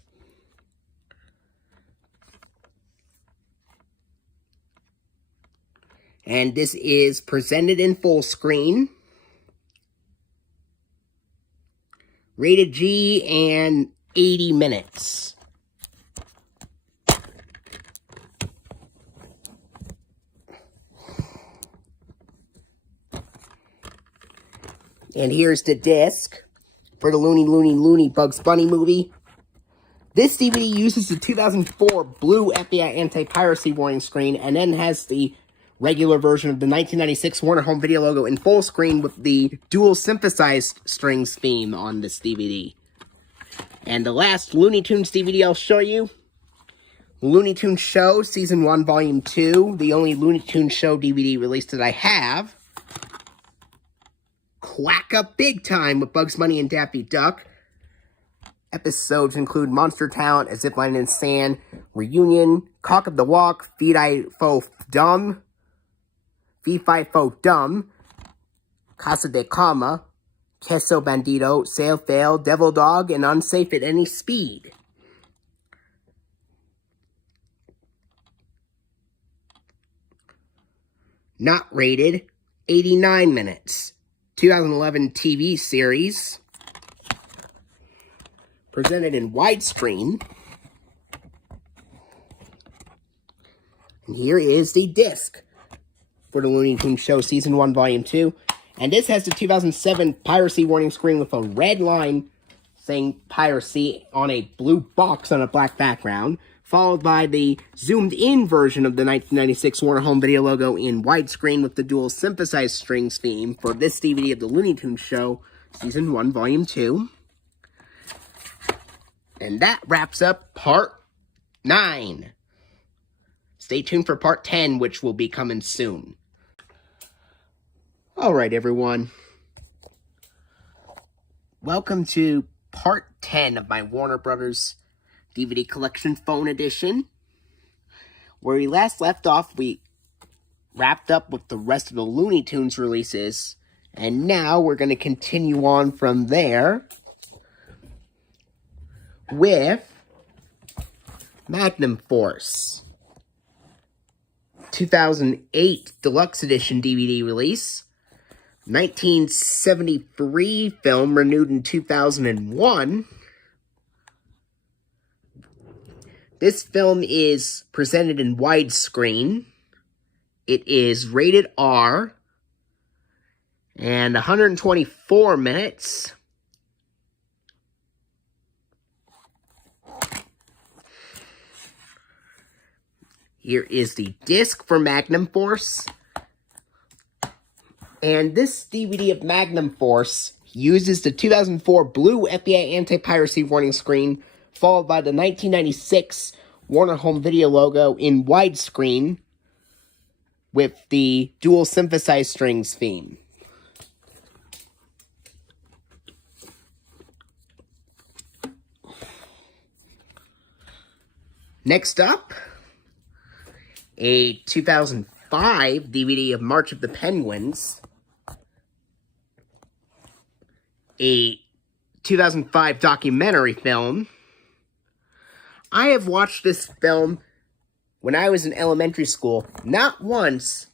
And this is presented in full screen. Rated G, and 80 minutes. And here's the disc for the Looney Bugs Bunny movie. This DVD uses the 2004 blue FBI anti-piracy warning screen, and then has the regular version of the 1996 Warner Home Video logo in full screen with the dual synthesized strings theme on this DVD. And the last Looney Tunes DVD I'll show you, Looney Tunes Show Season 1 Volume 2, the only Looney Tunes Show DVD released that I have. Quack Up Big Time with Bugs Bunny and Daffy Duck. Episodes include Monster Talent, A Zipline in Sand, Reunion, Cock of the Walk, Fee Fi Fo Dumb, Casa de Cama, Queso Bandito, Sail Fail, Devil Dog, and Unsafe at Any Speed. Not rated, 89 minutes. 2011 TV series. Presented in widescreen. And here is the disc for the Looney Tunes Show Season 1 Volume 2. And this has the 2007 piracy warning screen with a red line saying piracy on a blue box on a black background, followed by the zoomed-in version of the 1996 Warner Home Video logo in widescreen with the dual synthesized strings theme for this DVD of the Looney Tunes Show Season 1 Volume 2. And that wraps up Part 9. Stay tuned for Part 10, which will be coming soon. Alright, everyone. Welcome to Part 10 of my Warner Brothers DVD Collection Phone Edition. Where we last left off, we wrapped up with the rest of the Looney Tunes releases. And now we're going to continue on from there with Magnum Force. 2008 Deluxe Edition DVD release. 1973 film renewed in 2001. This film is presented in widescreen. It is rated R and 124 minutes. Here is the disc for Magnum Force. And this DVD of Magnum Force uses the 2004 blue FBI anti-piracy warning screen, followed by the 1996 Warner Home Video logo in widescreen with the dual synthesized strings theme. Next up, a 2005 DVD of March of the Penguins, a 2005 documentary film. I have watched this film when I was in elementary school, not once,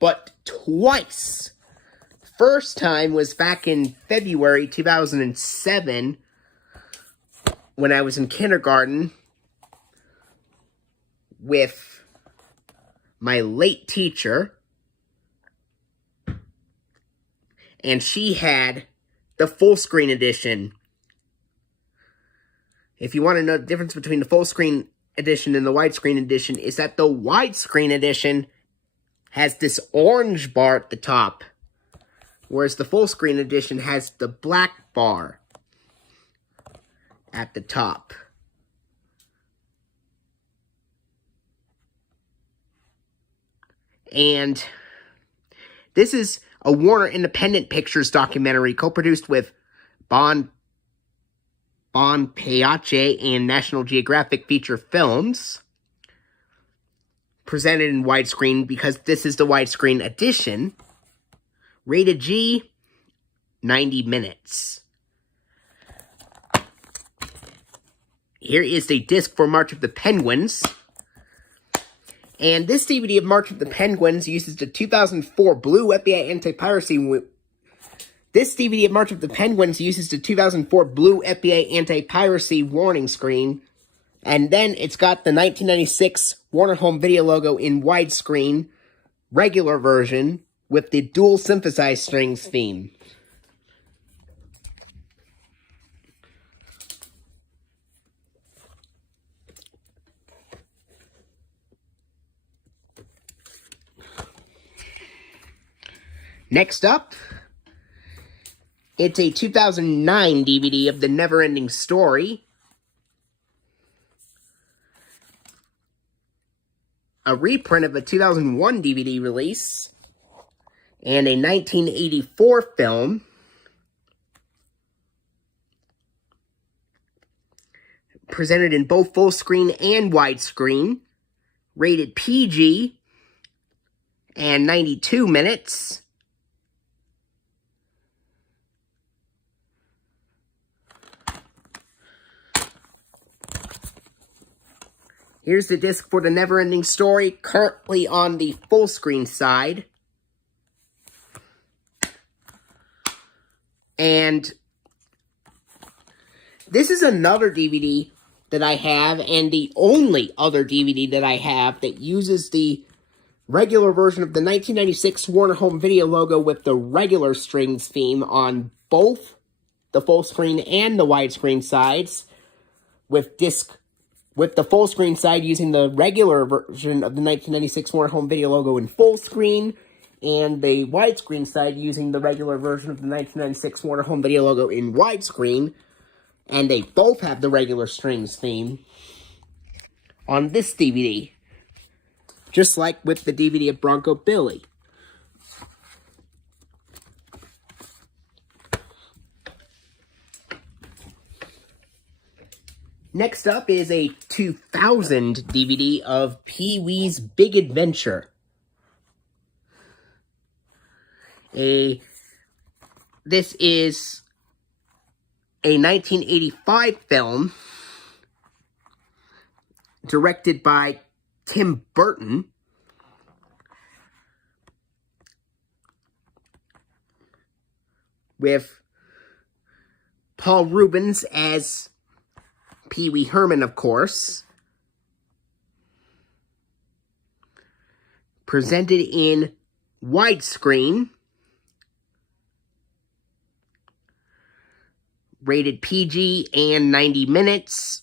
but twice. First time was back in February 2007, when I was in kindergarten with my late teacher, and she had the full screen edition. If you want to know the difference between the full screen edition and the widescreen edition, is that the widescreen edition has this orange bar at the top, whereas the full screen edition has the black bar at the top. And this is a Warner Independent Pictures documentary co-produced with Bon Payache and National Geographic Feature Films. Presented in widescreen because this is the widescreen edition. Rated G, 90 minutes. Here is the disc for March of the Penguins. And this DVD of March of the Penguins uses the 2004 blue FBI anti-piracy This DVD of March of the Penguins uses the 2004 blue FBA anti-piracy warning screen. And then it's got the 1996 Warner Home Video logo in widescreen, regular version, with the dual synthesized strings theme. Next up, it's a 2009 DVD of The Never-Ending Story. A reprint of a 2001 DVD release, and a 1984 film. Presented in both full screen and widescreen. Rated PG, and 92 minutes. Here's the disc for The Never-Ending Story, currently on the full screen side. And this is another DVD that I have, and the only other DVD that I have that uses the regular version of the 1996 Warner Home Video logo with the regular strings theme on both the full screen and the widescreen sides, with the full screen side using the regular version of the 1996 Warner Home Video logo in full screen, and the widescreen side using the regular version of the 1996 Warner Home Video logo in widescreen, and they both have the regular strings theme on this DVD, just like with the DVD of Bronco Billy. Next up is a 2000 DVD of Pee-wee's Big Adventure. This is a 1985 film directed by Tim Burton. With Paul Reubens as Pee Wee Herman, of course. Presented in widescreen. Rated PG and 90 minutes.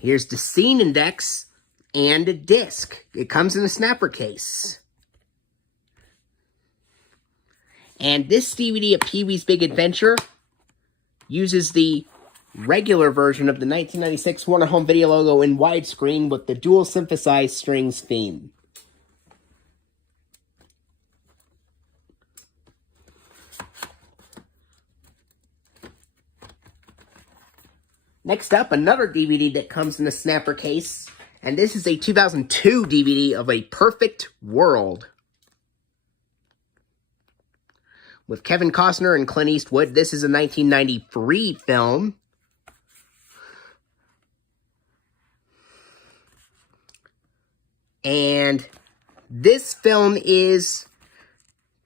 Here's the scene index and a disc. It comes in a snapper case. And this DVD of Pee-wee's Big Adventure uses the regular version of the 1996 Warner Home Video logo in widescreen with the dual synthesized strings theme. Next up, another DVD that comes in a snapper case, and this is a 2002 DVD of A Perfect World. With Kevin Costner and Clint Eastwood. This is a 1993 film. And this film is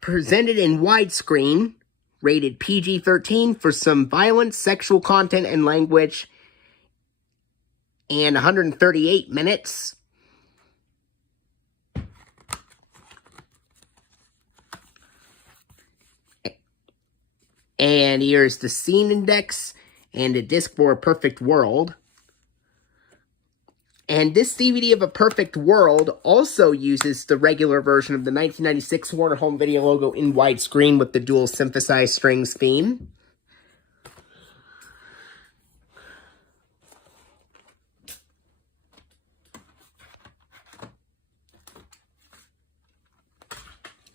presented in widescreen, rated PG-13 for some violence, sexual content, and language, and 138 minutes. And here's the scene index and a disc for A Perfect World. And this DVD of A Perfect World also uses the regular version of the 1996 Warner Home Video logo in widescreen with the dual synthesized strings theme.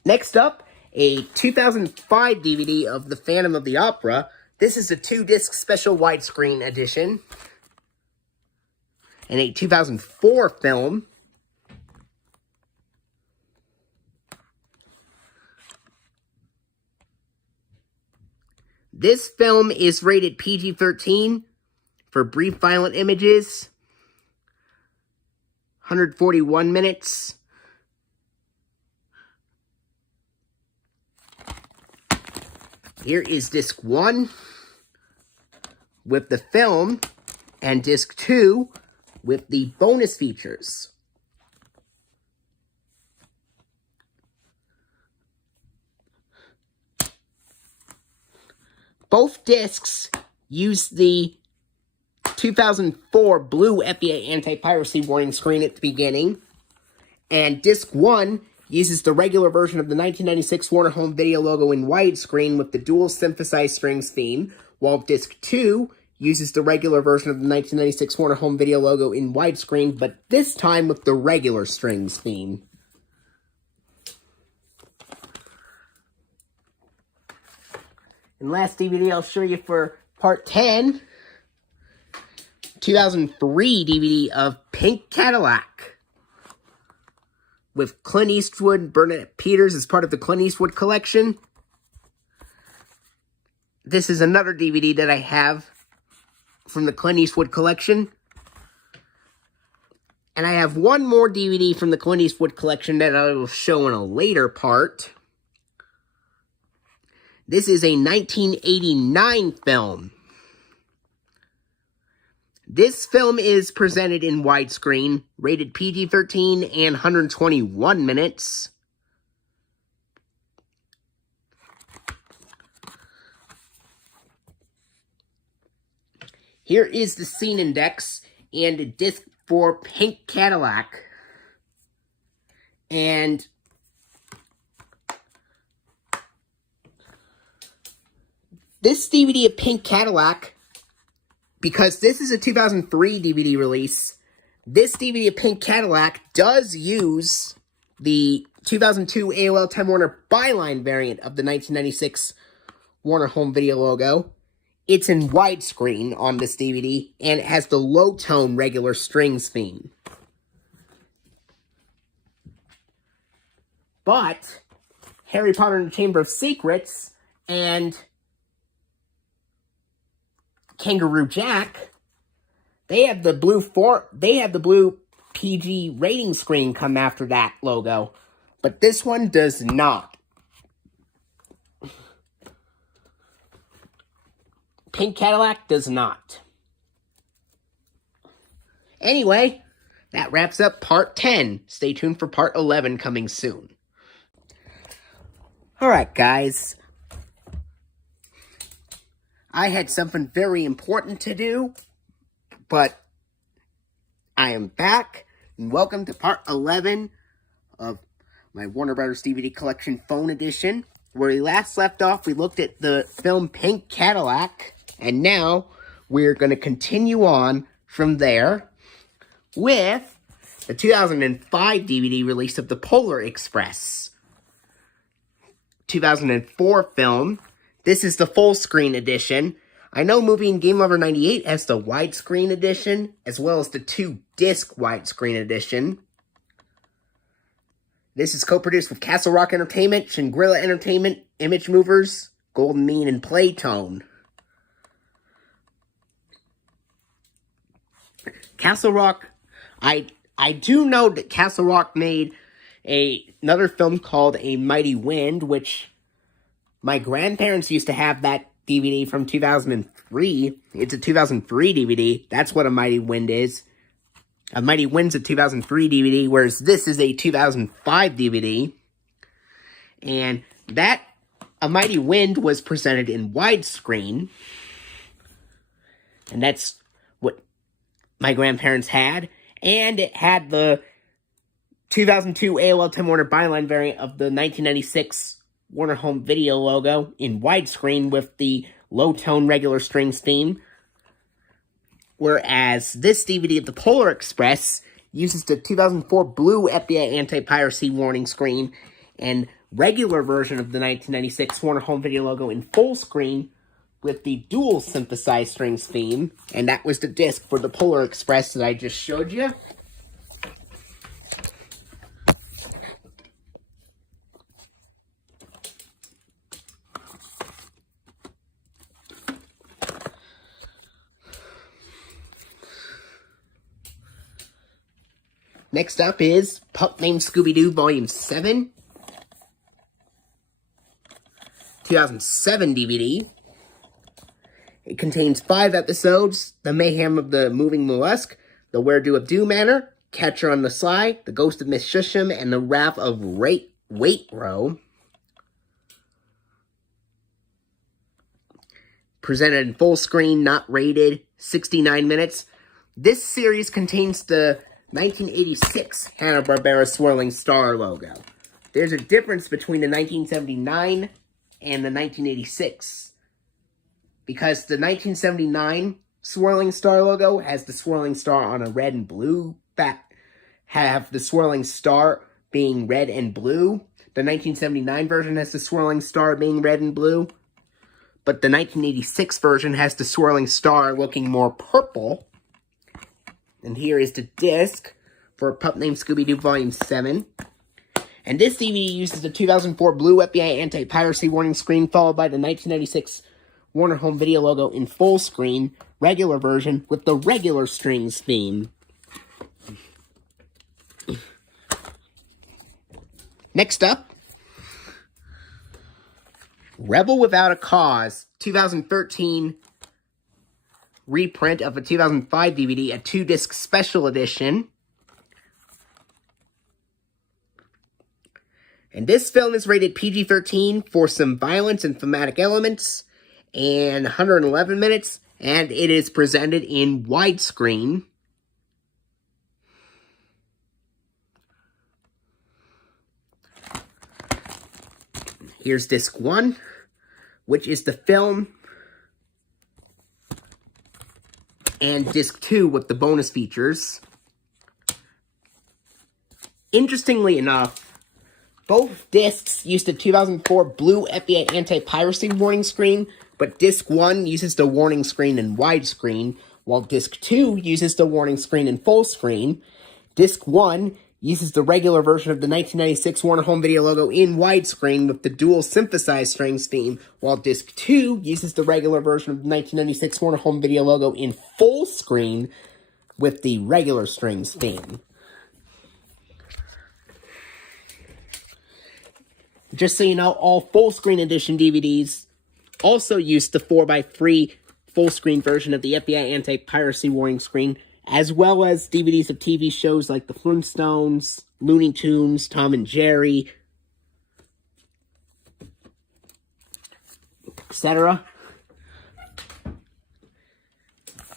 Next up, a 2005 DVD of The Phantom of the Opera. This is a 2-disc special widescreen edition. And a 2004 film. This film is rated PG-13 for brief violent images, 141 minutes. Here is disc 1 with the film, and disc 2 with the bonus features. Both discs use the 2004 blue FBA anti-piracy warning screen at the beginning, and disc 1 uses the regular version of the 1996 Warner Home Video logo in widescreen with the dual synthesized strings theme, while disc 2 uses the regular version of the 1996 Warner Home Video logo in widescreen, but this time with the regular strings theme. And last DVD I'll show you for part 10, 2003 DVD of Pink Cadillac, with Clint Eastwood and Bernadette Peters as part of the Clint Eastwood collection. This is another DVD that I have from the Clint Eastwood collection. And I have one more DVD from the Clint Eastwood collection that I will show in a later part. This is a 1989 film. This film is presented in widescreen, rated PG-13 and 121 minutes. Here is the scene index and a disc for Pink Cadillac. And this DVD of Pink Cadillac, because this is a 2003 DVD release, this DVD of Pink Cadillac does use the 2002 AOL Time Warner Byline variant of the 1996 Warner Home Video logo. It's in widescreen on this DVD, and it has the low-tone regular strings theme. But Harry Potter and the Chamber of Secrets and Kangaroo Jack, they have the blue PG rating screen come after that logo, but this one does not. Pink Cadillac does not. Anyway, that wraps up part 10. Stay tuned for part 11 coming soon. Alright, guys. I had something very important to do, but I am back, and welcome to part 11 of my Warner Brothers DVD Collection Phone Edition. Where we last left off, we looked at the film Pink Cadillac, and now we're going to continue on from there with the 2005 DVD release of The Polar Express. 2004 film. This is the full screen edition. I know Movie and Game Lover 98 has the widescreen edition, as well as the 2-disc widescreen edition. This is co-produced with Castle Rock Entertainment, Shangri-La Entertainment, Image Movers, Golden Mean, and Playtone. Castle Rock, I do know that Castle Rock made another film called A Mighty Wind, which my grandparents used to have that DVD from 2003. It's a 2003 DVD. That's what A Mighty Wind is. A Mighty Wind's a 2003 DVD, whereas this is a 2005 DVD. And that A Mighty Wind was presented in widescreen. And that's what my grandparents had. And it had the 2002 AOL Time Warner Byline variant of the 1996 Warner Home Video logo in widescreen with the low-tone regular strings theme. Whereas this DVD of The Polar Express uses the 2004 blue FBI anti-piracy warning screen and regular version of the 1996 Warner Home Video logo in full screen with the dual synthesized strings theme. And that was the disc for The Polar Express that I just showed you. Next up is Pup Named Scooby-Doo Volume 7. 2007 DVD. It contains 5 episodes: The Mayhem of the Moving Mollusk, The Where-Do of Do Manor, Catcher on the Sly, The Ghost of Miss Shusham, and The Wrath of Waitrow. Presented in full screen, not rated, 69 minutes. This series contains the 1986 Hanna-Barbera Swirling Star logo. There's a difference between the 1979 and the 1986. Because the 1979 Swirling Star logo has the swirling star on a red and blue have the swirling star being red and blue. The 1979 version has the swirling star being red and blue. But the 1986 version has the swirling star looking more purple. And here is the disc for Pup Named Scooby-Doo Volume 7. And this DVD uses the 2004 blue FBI anti-piracy warning screen, followed by the 1996 Warner Home Video logo in full screen, regular version, with the regular strings theme. Next up, Rebel Without a Cause, 2013 reprint of a 2005 DVD, a 2-disc special edition. And this film is rated PG-13 for some violence and thematic elements, and 111 minutes, and it is presented in widescreen. Here's disc 1, which is the film, and disc 2 with the bonus features. Interestingly enough, both discs use the 2004 blue FBI anti-piracy warning screen, but disc 1 uses the warning screen in widescreen, while disc 2 uses the warning screen in full screen. Disc 1 uses the regular version of the 1996 Warner Home Video logo in widescreen with the dual synthesized strings theme, while disc 2 uses the regular version of the 1996 Warner Home Video logo in full screen with the regular strings theme. Just so you know, all full-screen edition DVDs also use the 4x3 full-screen version of the FBI anti-piracy warning screen, as well as DVDs of TV shows like the Flintstones, Looney Tunes, Tom and Jerry, etc.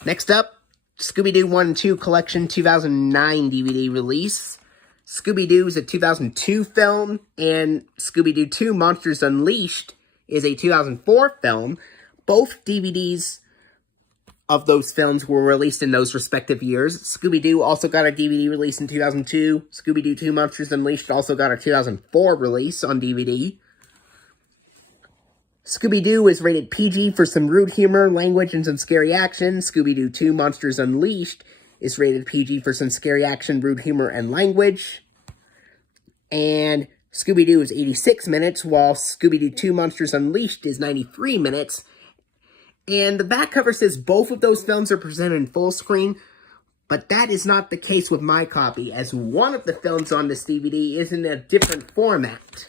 Next up, Scooby-Doo 1 and 2 Collection 2009 DVD release. Scooby-Doo is a 2002 film, and Scooby-Doo 2 Monsters Unleashed is a 2004 film. Both DVDs of those films were released in those respective years. Scooby-Doo also got a DVD release in 2002. Scooby-Doo 2 Monsters Unleashed also got a 2004 release on DVD. Scooby-Doo is rated PG for some rude humor, language, and some scary action. Scooby-Doo 2 Monsters Unleashed is rated PG for some scary action, rude humor, and language. And Scooby-Doo is 86 minutes, while Scooby-Doo 2 Monsters Unleashed is 93 minutes. And the back cover says both of those films are presented in full screen, but that is not the case with my copy, as one of the films on this DVD is in a different format.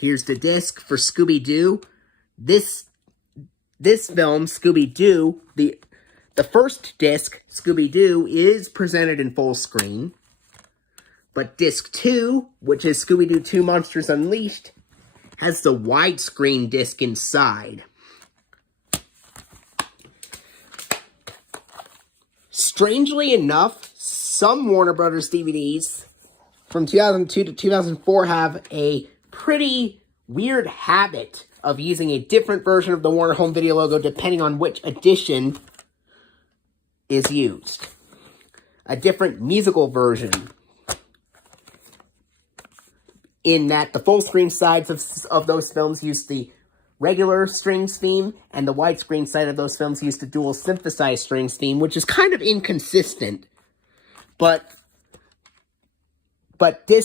Here's the disc for Scooby-Doo. This film, Scooby-Doo, the first disc, Scooby-Doo, is presented in full screen. But disc 2, which is Scooby-Doo 2 Monsters Unleashed, has the widescreen disc inside. Strangely enough, some Warner Brothers DVDs from 2002 to 2004 have a pretty weird habit of using a different version of the Warner Home Video logo depending on which edition is used. A different musical version. In that the full screen sides of those films use the regular strings theme, and the widescreen side of those films use the dual synthesized strings theme, which is kind of inconsistent. But the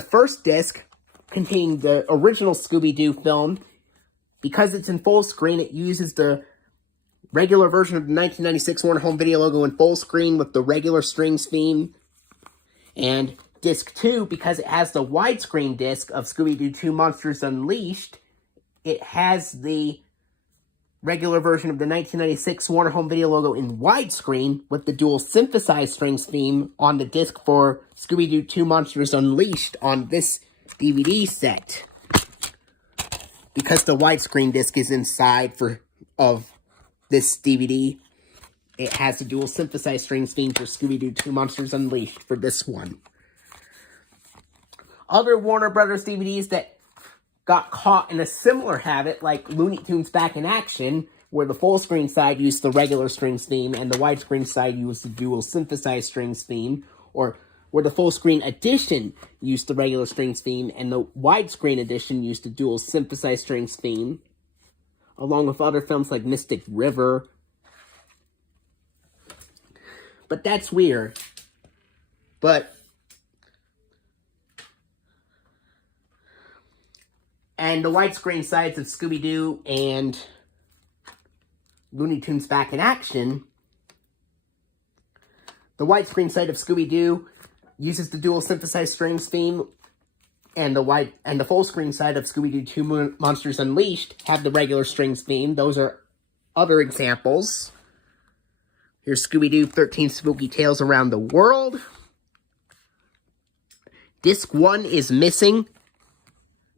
first disc containing the original Scooby-Doo film, because it's in full screen, it uses the regular version of the 1996 Warner Home Video logo in full screen with the regular strings theme. And disc 2, because it has the widescreen disc of Scooby-Doo 2 Monsters Unleashed, it has the regular version of the 1996 Warner Home Video logo in widescreen with the dual synthesized strings theme on the disc for Scooby-Doo 2 Monsters Unleashed on this DVD set. Because the widescreen disc is inside of this DVD, it has the dual synthesized strings theme for Scooby-Doo 2 Monsters Unleashed for this one. Other Warner Brothers DVDs that got caught in a similar habit, like Looney Tunes Back in Action, where the full screen side used the regular strings theme and the widescreen side used the dual synthesized strings theme, or where the full screen edition used the regular strings theme and the widescreen edition used the dual synthesized strings theme, along with other films like Mystic River. But that's weird. And the widescreen sides of Scooby-Doo and Looney Tunes Back in Action, the widescreen side of Scooby-Doo uses the dual synthesized strings theme, and the full screen side of Scooby-Doo 2 Monsters Unleashed have the regular strings theme. Those are other examples. Here's Scooby-Doo 13 Spooky Tales Around the World. Disc 1 is missing,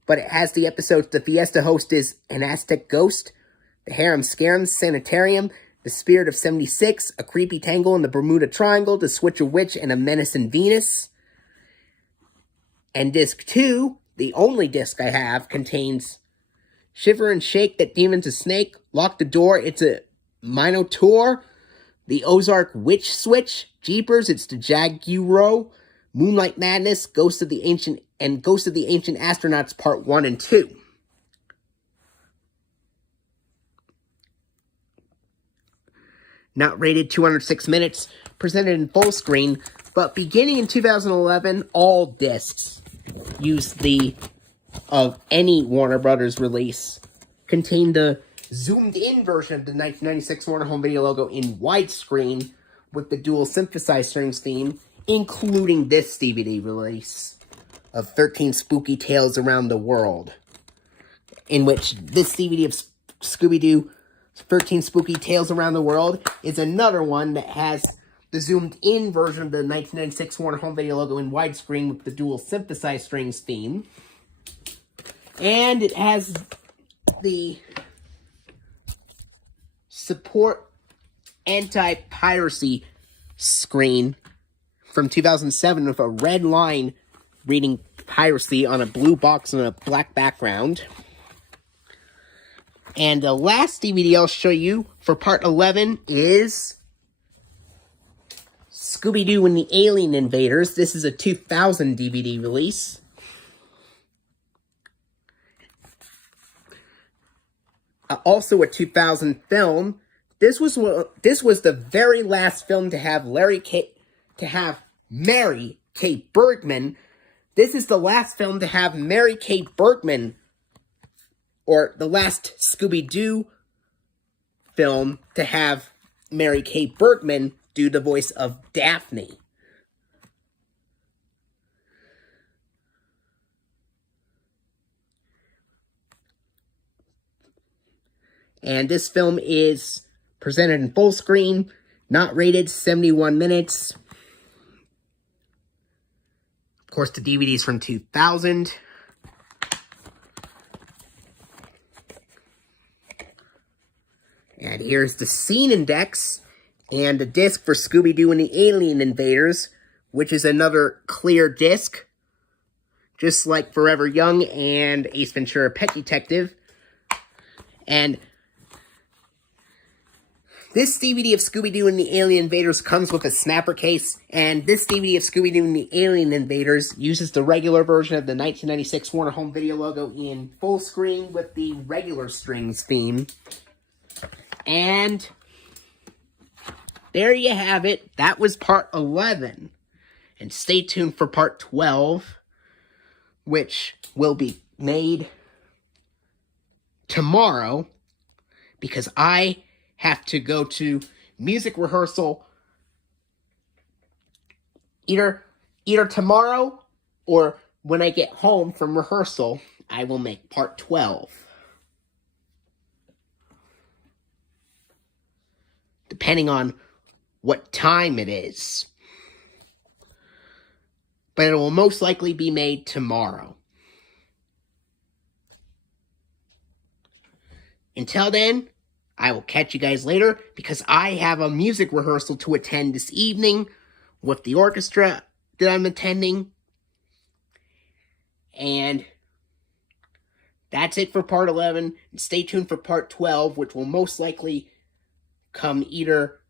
but it has the episodes The Fiesta Host is an Aztec Ghost, The Harem Scarum Sanitarium, The Spirit of 76, A Creepy Tangle in the Bermuda Triangle, To Switch a Witch, and A Menace in Venus. And Disc 2, the only disc I have, contains Shiver and Shake, That Demon's a Snake, Lock the Door, It's a Minotaur, The Ozark Witch Switch, Jeepers, It's the Jaguaro, Moonlight Madness, Ghost of the Ancient Astronauts Part 1 and 2. Not rated 206 minutes, presented in full screen, but beginning in 2011, all discs of any Warner Brothers release contain the zoomed-in version of the 1996 Warner Home Video logo in widescreen with the dual synthesized strings theme, including this DVD release of 13 Spooky Tales Around the World, in which this DVD of Scooby-Doo 13 Spooky Tales Around the World is another one that has the zoomed-in version of the 1996 Warner Home Video logo in widescreen with the dual synthesized strings theme. And it has the support anti-piracy screen from 2007 with a red line reading piracy on a blue box on a black background. And the last DVD I'll show you for part 11 is Scooby-Doo and the Alien Invaders. This is a 2000 DVD release. Also a 2000 film. This was the very last film to have Mary Kate Bergman. This is the last film to have Mary Kate Bergman, or the last Scooby-Doo film to have Mary Kate Bergman do the voice of Daphne. And this film is presented in full screen, not rated, 71 minutes. Of course, the DVD's from 2000. And here's the scene index and the disc for Scooby-Doo and the Alien Invaders, which is another clear disc, just like Forever Young and Ace Ventura Pet Detective. And this DVD of Scooby-Doo and the Alien Invaders comes with a snapper case, and this DVD of Scooby-Doo and the Alien Invaders uses the regular version of the 1996 Warner Home Video logo in full screen with the regular strings theme. And there you have it. That was part 11. And stay tuned for part 12, which will be made tomorrow, because I have to go to music rehearsal either tomorrow or when I get home from rehearsal, I will make part 12. Depending on what time it is. But it will most likely be made tomorrow. Until then, I will catch you guys later because I have a music rehearsal to attend this evening with the orchestra that I'm attending. And that's it for part 11. Stay tuned for part 12, which will most likely come either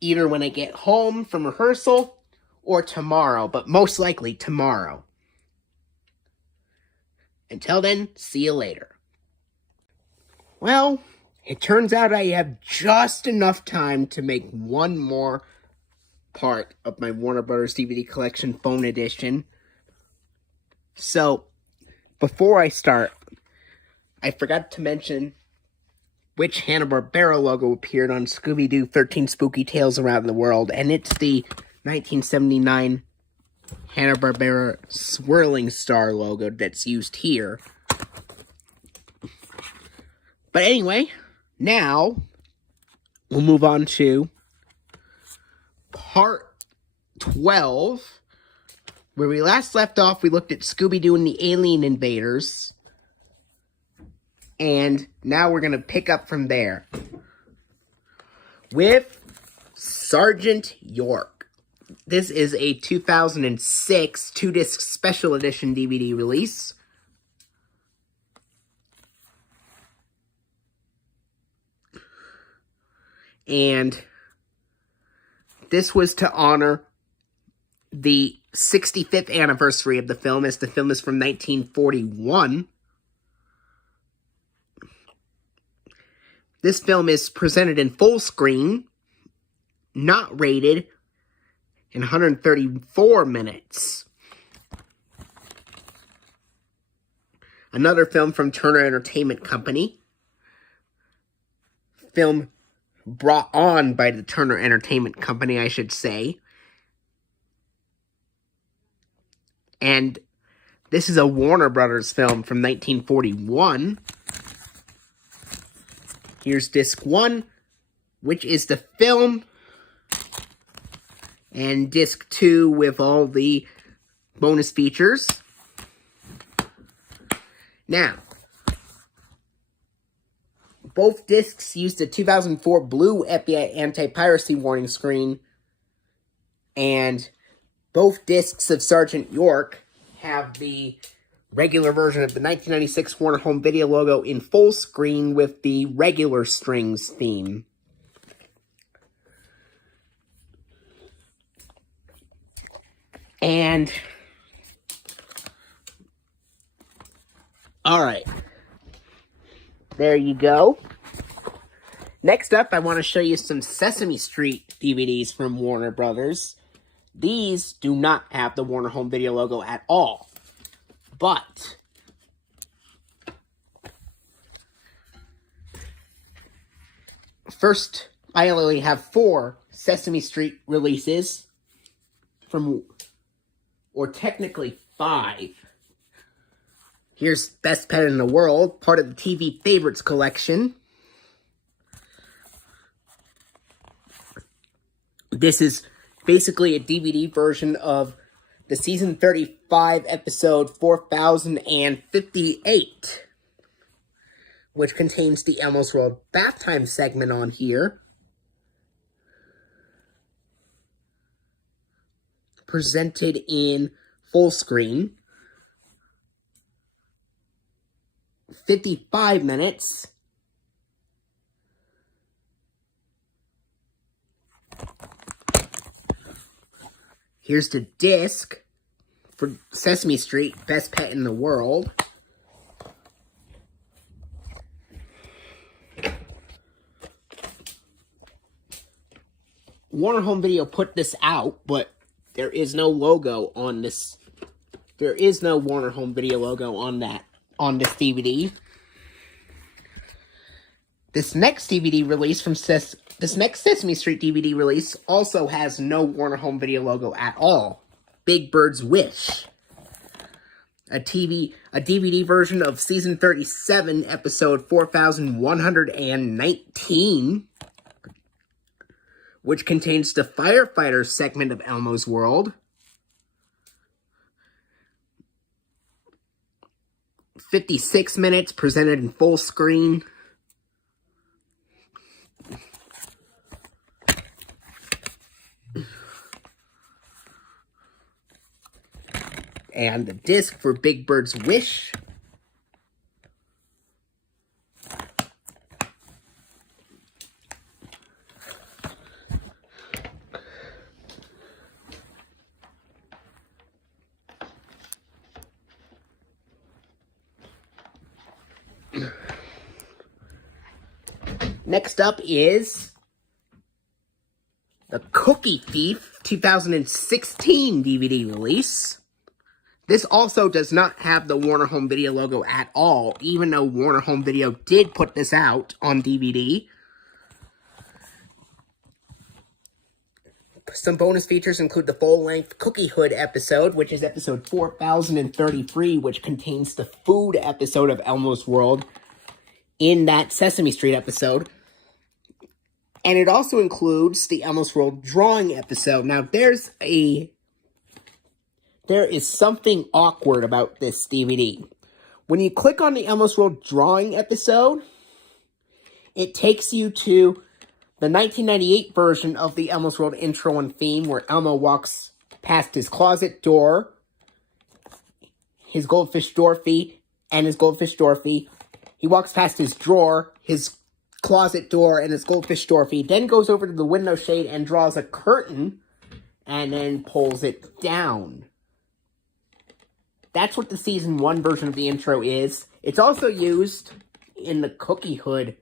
when I get home from rehearsal or tomorrow, but most likely tomorrow. Until then, see you later. Well, it turns out I have just enough time to make one more part of my Warner Brothers DVD collection phone edition. So, before I start, I forgot to mention which Hanna-Barbera logo appeared on Scooby-Doo 13 Spooky Tales Around the World, and it's the 1979 Hanna-Barbera swirling star logo that's used here. But anyway, now we'll move on to part 12, where we last left off. We looked at Scooby-Doo and the Alien Invaders, and now we're going to pick up from there with Sergeant York. This is a 2006 2-disc special edition DVD release. And this was to honor the 65th anniversary of the film, as the film is from 1941. This film is presented in full screen, not rated, in 134 minutes. Another film from Turner Entertainment Company. Film brought on by the Turner Entertainment Company, I should say. And this is a Warner Brothers film from 1941. Here's disc 1, which is the film, and disc 2 with all the bonus features. Now, both discs used the 2004 blue FBI anti-piracy warning screen, and both discs of Sergeant York have the regular version of the 1996 Warner Home Video logo in full screen with the regular strings theme. And alright, there you go. Next up, I want to show you some Sesame Street DVDs from Warner Brothers. These do not have the Warner Home Video logo at all. But first, I only have 4 Sesame Street releases from, or technically 5. Here's Best Pet in the World, part of the TV Favorites collection. This is basically a DVD version of the season 35 episode 4058, which contains the Elmo's World Bath Time segment on here. Presented in full screen. 55 minutes. Here's the disc for Sesame Street, Best Pet in the World. Warner Home Video put this out, but there is no logo on this. There is no Warner Home Video logo on this DVD. This next DVD release this next Sesame Street DVD release also has no Warner Home Video logo at all. Big Bird's Wish. A DVD version of season 37, episode 4119, which contains the firefighter segment of Elmo's World. 56 minutes presented in full screen. And the disc for Big Bird's Wish. Next up is the Cookie Thief 2016 DVD release. This also does not have the Warner Home Video logo at all, even though Warner Home Video did put this out on DVD. Some bonus features include the full-length Cookie Hood episode, which is episode 4033, which contains the food episode of Elmo's World in that Sesame Street episode. And it also includes the Elmo's World drawing episode. Now, there is something awkward about this DVD. When you click on the Elmo's World drawing episode, it takes you to the 1998 version of the Elmo's World intro and theme, where Elmo walks past his closet door, his goldfish Dorothy, and his goldfish Dorothy. He walks past his drawer, his closet door, and his goldfish Dorothy, then goes over to the window shade and draws a curtain, and then pulls it down. That's what the Season 1 version of the intro is. It's also used in the Cookie Hood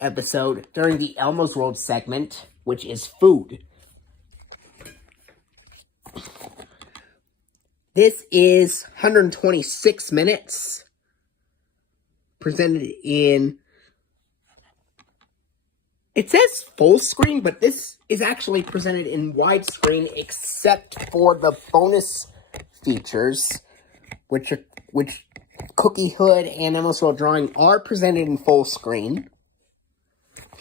episode during the Elmo's World segment, which is food. This is 126 minutes, presented in... It says full screen, but this is actually presented in widescreen, except for the bonus features, which Cookie Hood and Elmo's World Drawing are presented in full screen.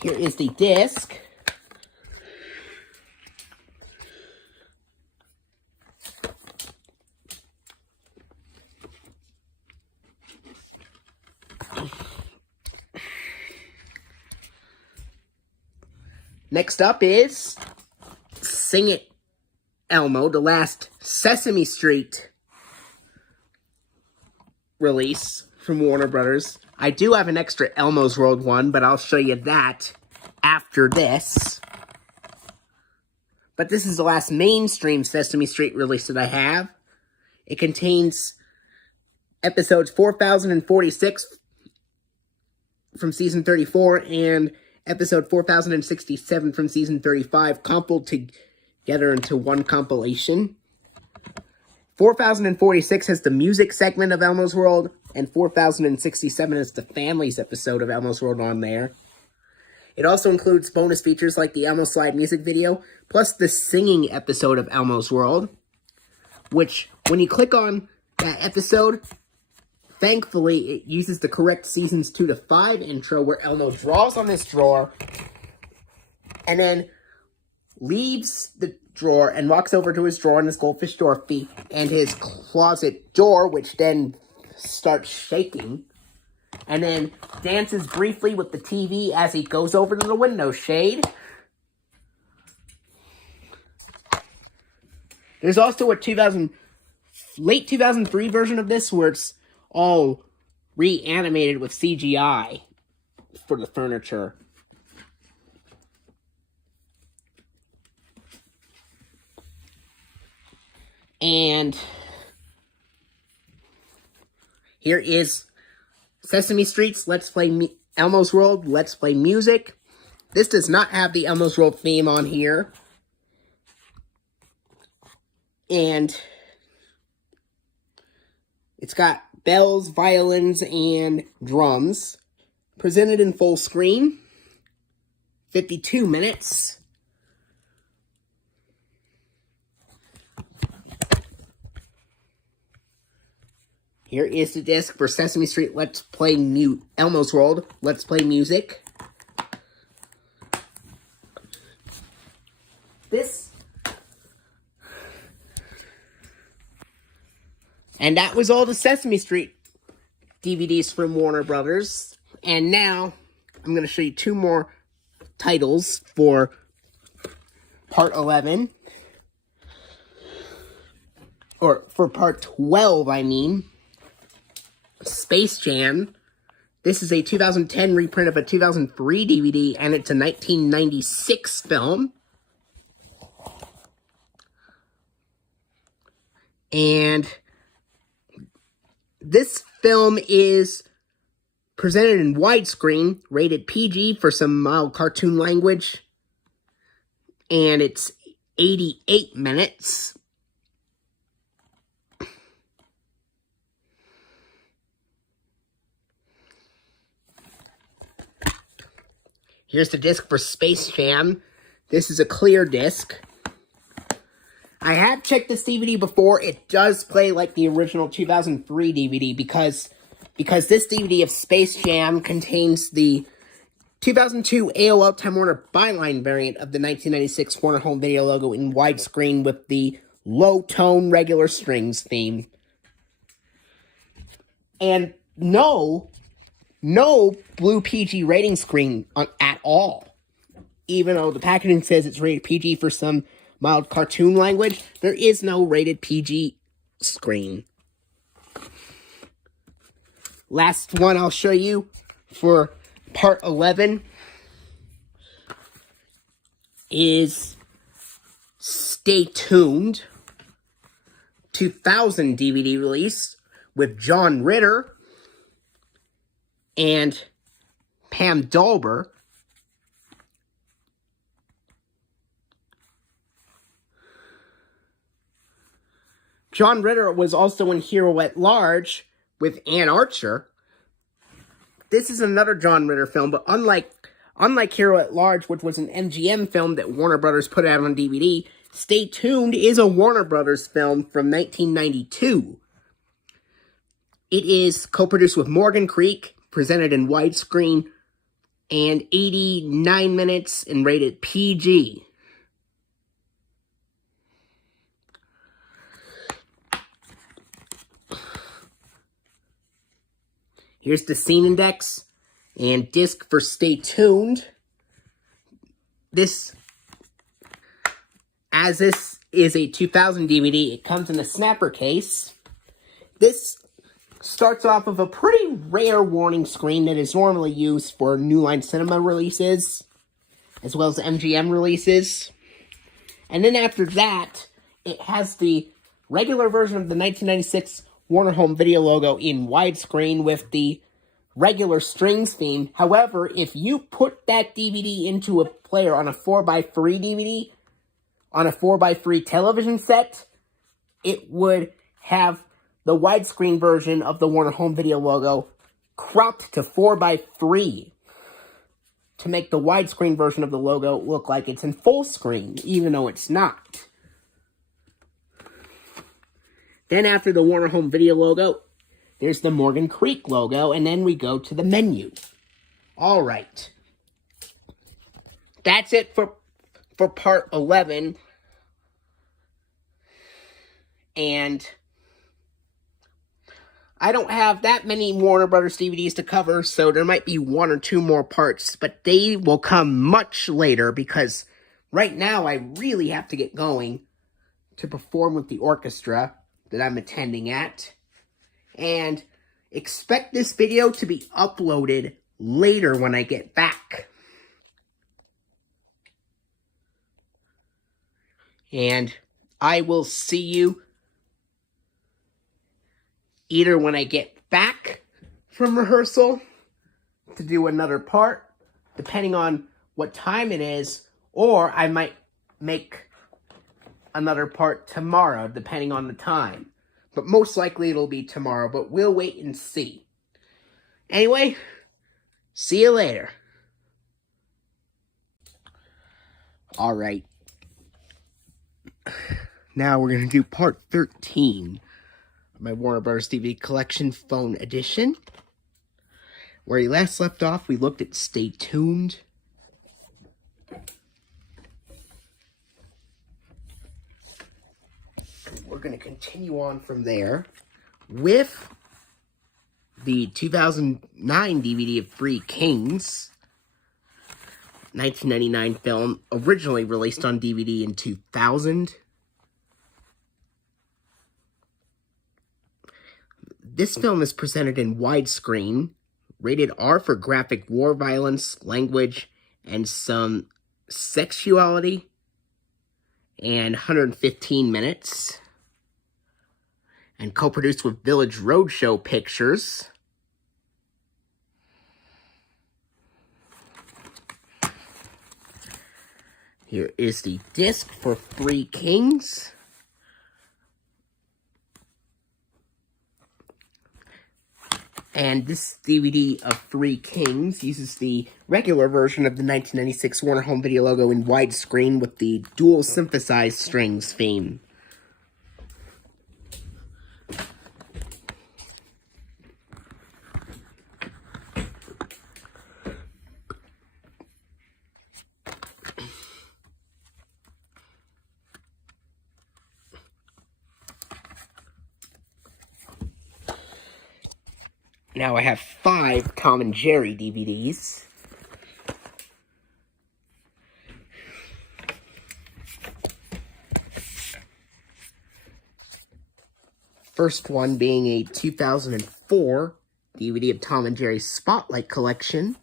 Here is the disc. Next up is Sing It, Elmo, the last Sesame Street release from Warner Brothers. I do have an extra Elmo's World one, but I'll show you that after this. But this is the last mainstream Sesame Street release that I have. It contains episodes 4046 from season 34 and episode 4067 from season 35, compiled together into one compilation. 4046 has the music segment of Elmo's World, and 4067 is the families episode of Elmo's World on there. It also includes bonus features like the Elmo Slide music video, plus the singing episode of Elmo's World, which, when you click on that episode, thankfully, it uses the correct Seasons 2 to 5 intro, where Elmo draws on this drawer, and then leaves the drawer and walks over to his drawer and his goldfish Dorothy and his closet door, which then starts shaking, and then dances briefly with the TV as he goes over to the window shade. There's also a late 2003 version of this where it's all reanimated with CGI for the furniture. And here is Sesame Street's Let's Play Elmo's World, Let's Play Music. This does not have the Elmo's World theme on here. And it's got bells, violins, and drums. presented in full screen, 52 minutes. Here is the disc for Sesame Street Let's Play Elmo's World, Let's Play Music. And that was all the Sesame Street DVDs from Warner Brothers. And now, I'm going to show you two more titles for Part 11. Or, for Part 12, I mean. Space Jam. This is a 2010 reprint of a 2003 DVD, and it's a 1996 film. And this film is presented in widescreen, rated PG for some mild cartoon language, and it's 88 minutes. Here's the disc for Space Jam. This is a clear disc. I have checked this DVD before. It does play like the original 2003 DVD because this DVD of Space Jam contains the 2002 AOL Time Warner Byline variant of the 1996 Warner Home Video logo in widescreen with the low-tone regular strings theme. And no blue PG rating screen at all. Even though the packaging says it's rated PG for some mild cartoon language, there is no rated PG screen. Last one I'll show you for Part 11 is Stay Tuned, 2000 DVD release with John Ritter and Pam Dolber. John Ritter was also in Hero at Large with Ann Archer. This is another John Ritter film, but unlike Hero at Large, which was an MGM film that Warner Brothers put out on DVD, Stay Tuned is a Warner Brothers film from 1992. It is co-produced with Morgan Creek, presented in widescreen, and 89 minutes and rated PG. Here's the scene index and disc for Stay Tuned. As this is a 2000 DVD, it comes in a snapper case. This starts off of a pretty rare warning screen that is normally used for New Line Cinema releases, as well as MGM releases. And then after that, it has the regular version of the 1996 Warner Home Video logo in widescreen with the regular strings theme. However, if you put that DVD into a player on a 4x3 DVD, on a 4x3 television set, it would have the widescreen version of the Warner Home Video logo cropped to 4x3 to make the widescreen version of the logo look like it's in full screen, even though it's not. Then after the Warner Home Video logo, there's the Morgan Creek logo, and then we go to the menu. All right. That's it for Part 11. And I don't have that many Warner Brothers DVDs to cover, so there might be one or two more parts, but they will come much later because right now I really have to get going to perform with the orchestra that I'm attending at. And expect this video to be uploaded later when I get back. And I will see you either when I get back from rehearsal to do another part, depending on what time it is, or I might make another part tomorrow, depending on the time. But most likely it'll be tomorrow, but we'll wait and see. Anyway, See you later. Alright. Now we're going to do part 13 of my Warner Bros. DVD Collection Phone Edition. Where we last left off, we looked at Stay Tuned. We're going to continue on from there with the 2009 DVD of Three Kings, 1999 film, originally released on DVD in 2000. This film is presented in widescreen, rated R for graphic war violence, language, and some sexuality, and 115 minutes. And co-produced with Village Roadshow Pictures. Here is the disc for Three Kings. And this DVD of Three Kings uses the regular version of the 1996 Warner Home Video logo in widescreen with the dual synthesized strings theme. Now I have 5 Tom and Jerry DVDs. First one being a 2004 DVD of Tom and Jerry's Spotlight Collection.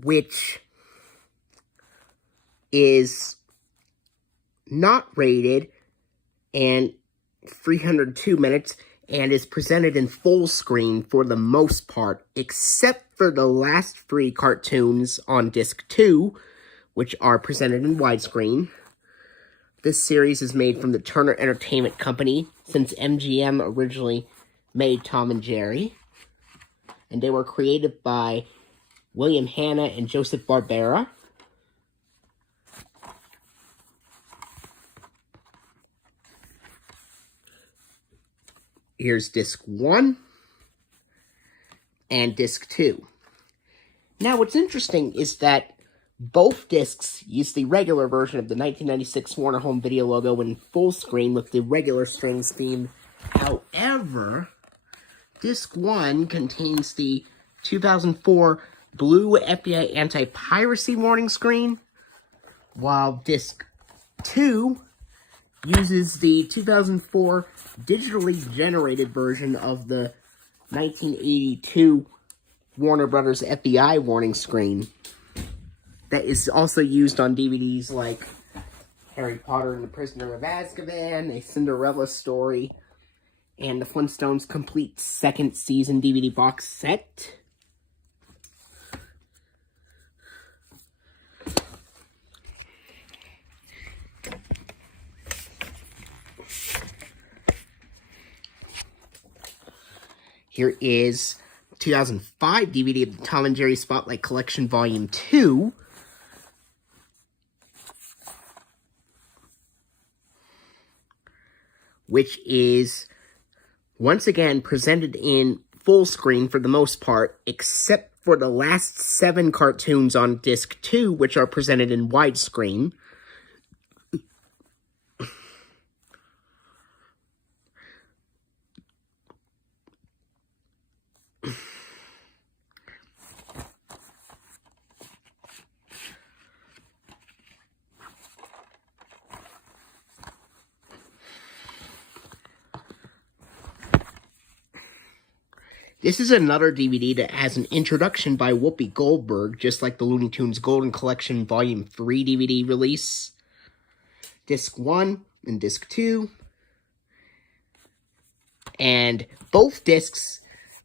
Which is not rated and 302 minutes, and is presented in full screen for the most part, except for the last 3 cartoons on disc 2, which are presented in widescreen. This series is made from the Turner Entertainment Company, since MGM originally made Tom and Jerry, and they were created by William Hanna and Joseph Barbera. Here's disc 1 and disc 2. Now, what's interesting is that both discs use the regular version of the 1996 Warner Home Video logo in full screen with the regular strings theme. However, disc 1 contains the 2004 blue FBI anti-piracy warning screen, while disc 2 uses the 2004 digitally generated version of the 1982 Warner Brothers FBI warning screen that is also used on DVDs like Harry Potter and the Prisoner of Azkaban, A Cinderella Story, and the Flintstones complete second season DVD box set. Here is 2005 DVD of the Tom and Jerry Spotlight Collection Volume 2. Which is, once again, presented in full screen for the most part, except for the last 7 cartoons on disc 2, which are presented in widescreen. This is another DVD that has an introduction by Whoopi Goldberg, just like the Looney Tunes Golden Collection Volume 3 DVD release. Disc 1 and Disc 2. And both discs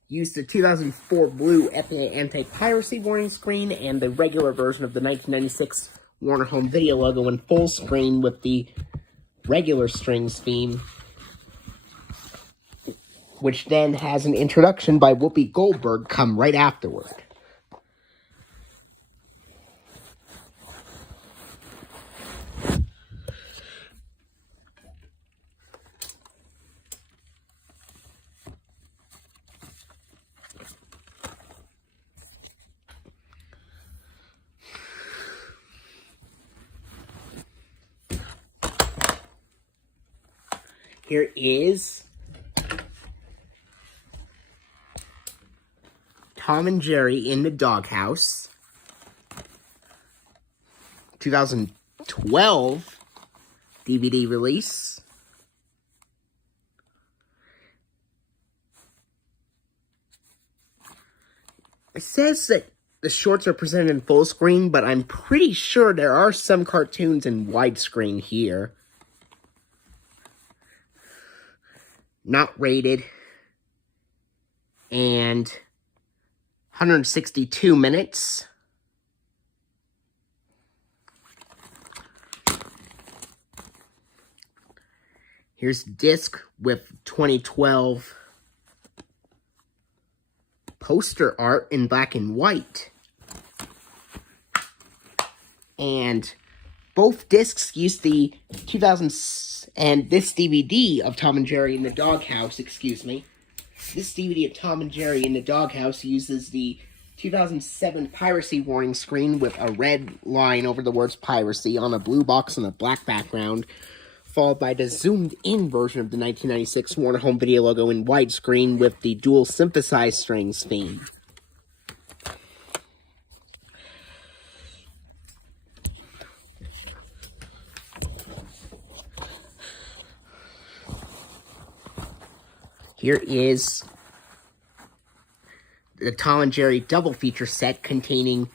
use the 2004 blue FBI anti-piracy warning screen and the regular version of the 1996 Warner Home Video logo in full screen with the regular strings theme. which then has an introduction by Whoopi Goldberg come right afterward. Here is Tom and Jerry in the Doghouse, 2012 DVD release. It says that the shorts are presented in full screen, but I'm pretty sure there are some cartoons in widescreen here. Not rated, and 162 minutes. Here's disc with 2012 poster art in black and white. And both discs use the 2000s, and this DVD of Tom and Jerry in the Doghouse, this DVD of Tom and Jerry in the Doghouse uses the 2007 piracy warning screen with a red line over the words piracy on a blue box on a black background, followed by the zoomed-in version of the 1996 Warner Home Video logo in widescreen with the dual synthesized strings theme. Here is the Tom and Jerry double feature set containing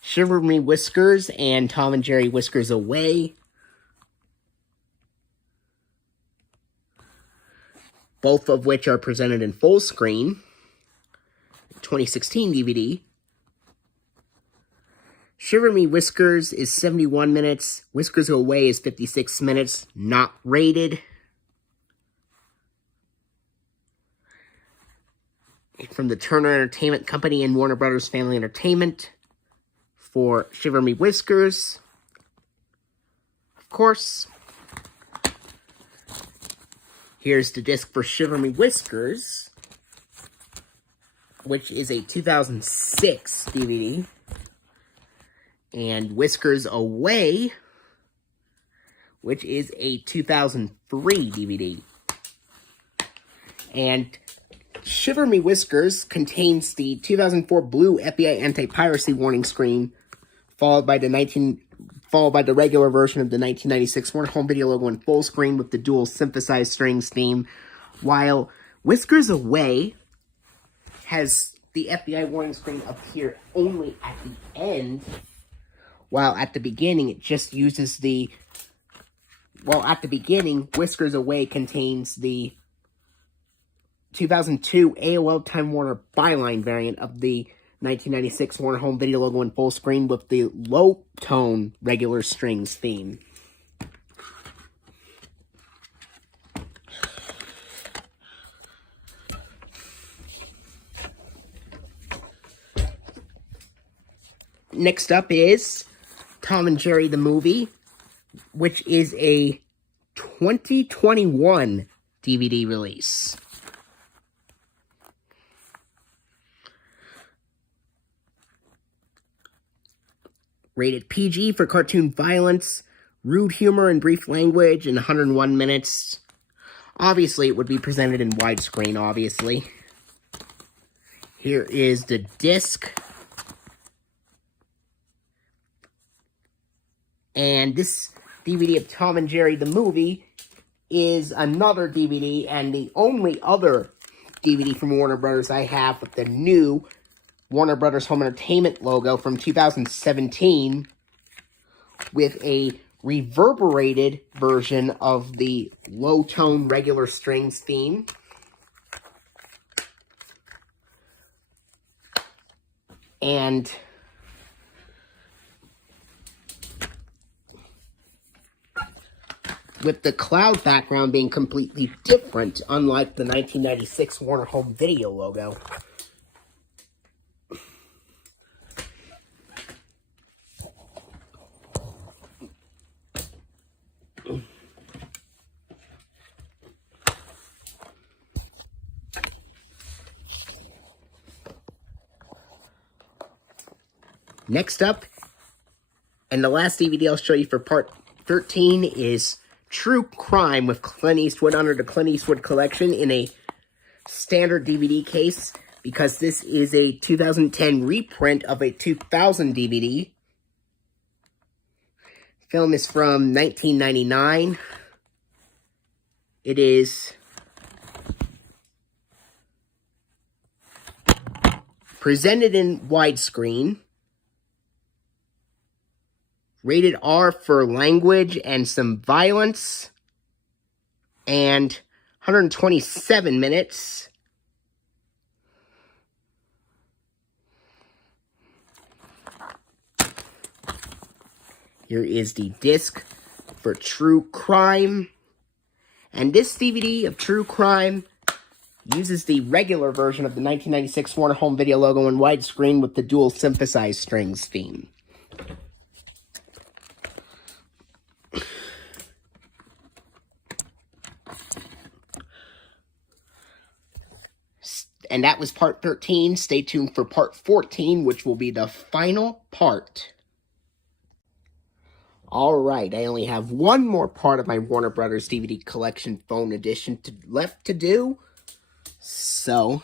Shiver Me Whiskers and Tom and Jerry Whiskers Away. Both of which are presented in full screen. 2016 DVD. Shiver Me Whiskers is 71 minutes. Whiskers Away is 56 minutes. Not rated. From the Turner Entertainment Company and Warner Brothers Family Entertainment for Shiver Me Whiskers. Of course. Here's the disc for Shiver Me Whiskers, which is a 2006 DVD. And Whiskers Away, which is a 2003 DVD. And Shiver Me Whiskers contains the 2004 blue FBI anti-piracy warning screen, followed by the regular version of the 1996 Warner Home Video logo in full screen with the dual synthesized strings theme, while Whiskers Away has the FBI warning screen appear only at the end, while at the beginning it just uses the... Well, at the beginning, Whiskers Away contains the 2002 AOL Time Warner Byline variant of the 1996 Warner Home Video logo in full screen with the low-tone regular strings theme. Next up is Tom and Jerry the Movie, which is a 2021 DVD release. Rated PG for cartoon violence, rude humor and brief language, and 101 minutes. Obviously, it would be presented in widescreen, obviously. Here is the disc. And this DVD of Tom and Jerry the Movie is another DVD, and the only other DVD from Warner Brothers I have with the new Warner Brothers Home Entertainment logo from 2017 with a reverberated version of the low-tone regular strings theme. And with the cloud background being completely different, unlike the 1996 Warner Home Video logo. Next up, and the last DVD I'll show you for part 13 is True Crime with Clint Eastwood under the Clint Eastwood collection in a standard DVD case, because this is a 2010 reprint of a 2000 DVD. Film is from 1999. It is presented in widescreen. Rated R for language and some violence. And 127 minutes. Here is the disc for True Crime. And this DVD of True Crime uses the regular version of the 1996 Warner Home Video logo in widescreen with the dual synthesized strings theme. And that was part 13. Stay tuned for part 14, which will be the final part. Alright, I only have one more part of my Warner Brothers DVD collection phone edition left to do. So,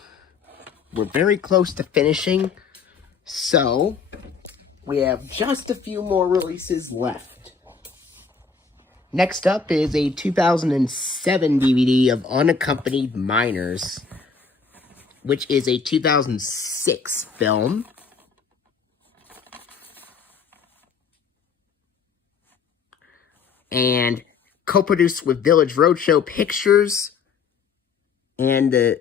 we're very close to finishing. So, we have just a few more releases left. Next up is a 2007 DVD of Unaccompanied Minors, which is a 2006 film. And co-produced with Village Roadshow Pictures and the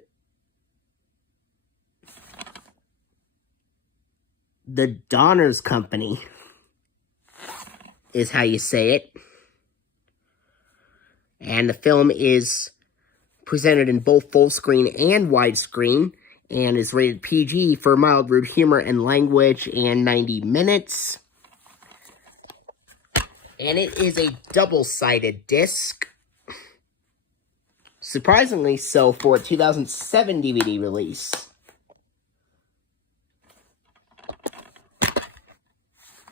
Donner's Company is how you say it. And the film is presented in both full screen and widescreen, and is rated PG for mild rude humor and language, and 90 minutes. And it is a double-sided disc. Surprisingly so for a 2007 DVD release.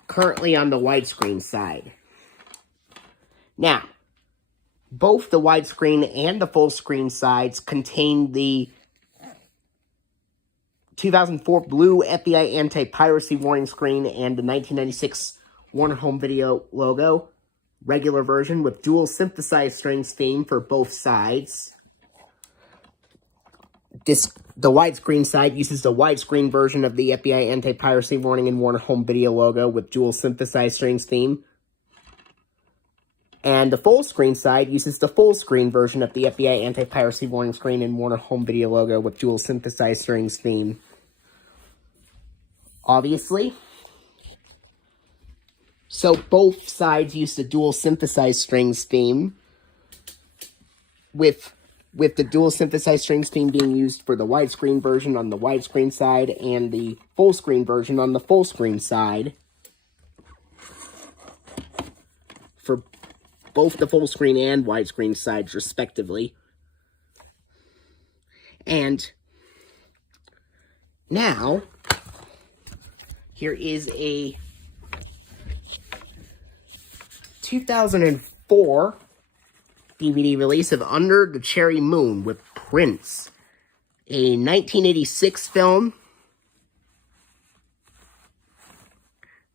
Currently on the widescreen side. Now, both the widescreen and the full screen sides contain the 2004 blue FBI anti-piracy warning screen and the 1996 Warner Home Video logo, regular version with dual synthesized strings theme for both sides. The widescreen side uses the widescreen version of the FBI anti-piracy warning and Warner Home Video logo with dual synthesized strings theme. And the full screen side uses the full screen version of the FBI anti-piracy warning screen and Warner Home Video logo with dual synthesized strings theme. Obviously. So both sides use the dual synthesized strings theme, with the dual synthesized strings theme being used for the widescreen version on the widescreen side and the full screen version on the full screen side. For both the full screen and widescreen sides, respectively. And now, here is a 2004 DVD release of Under the Cherry Moon with Prince, a 1986 film,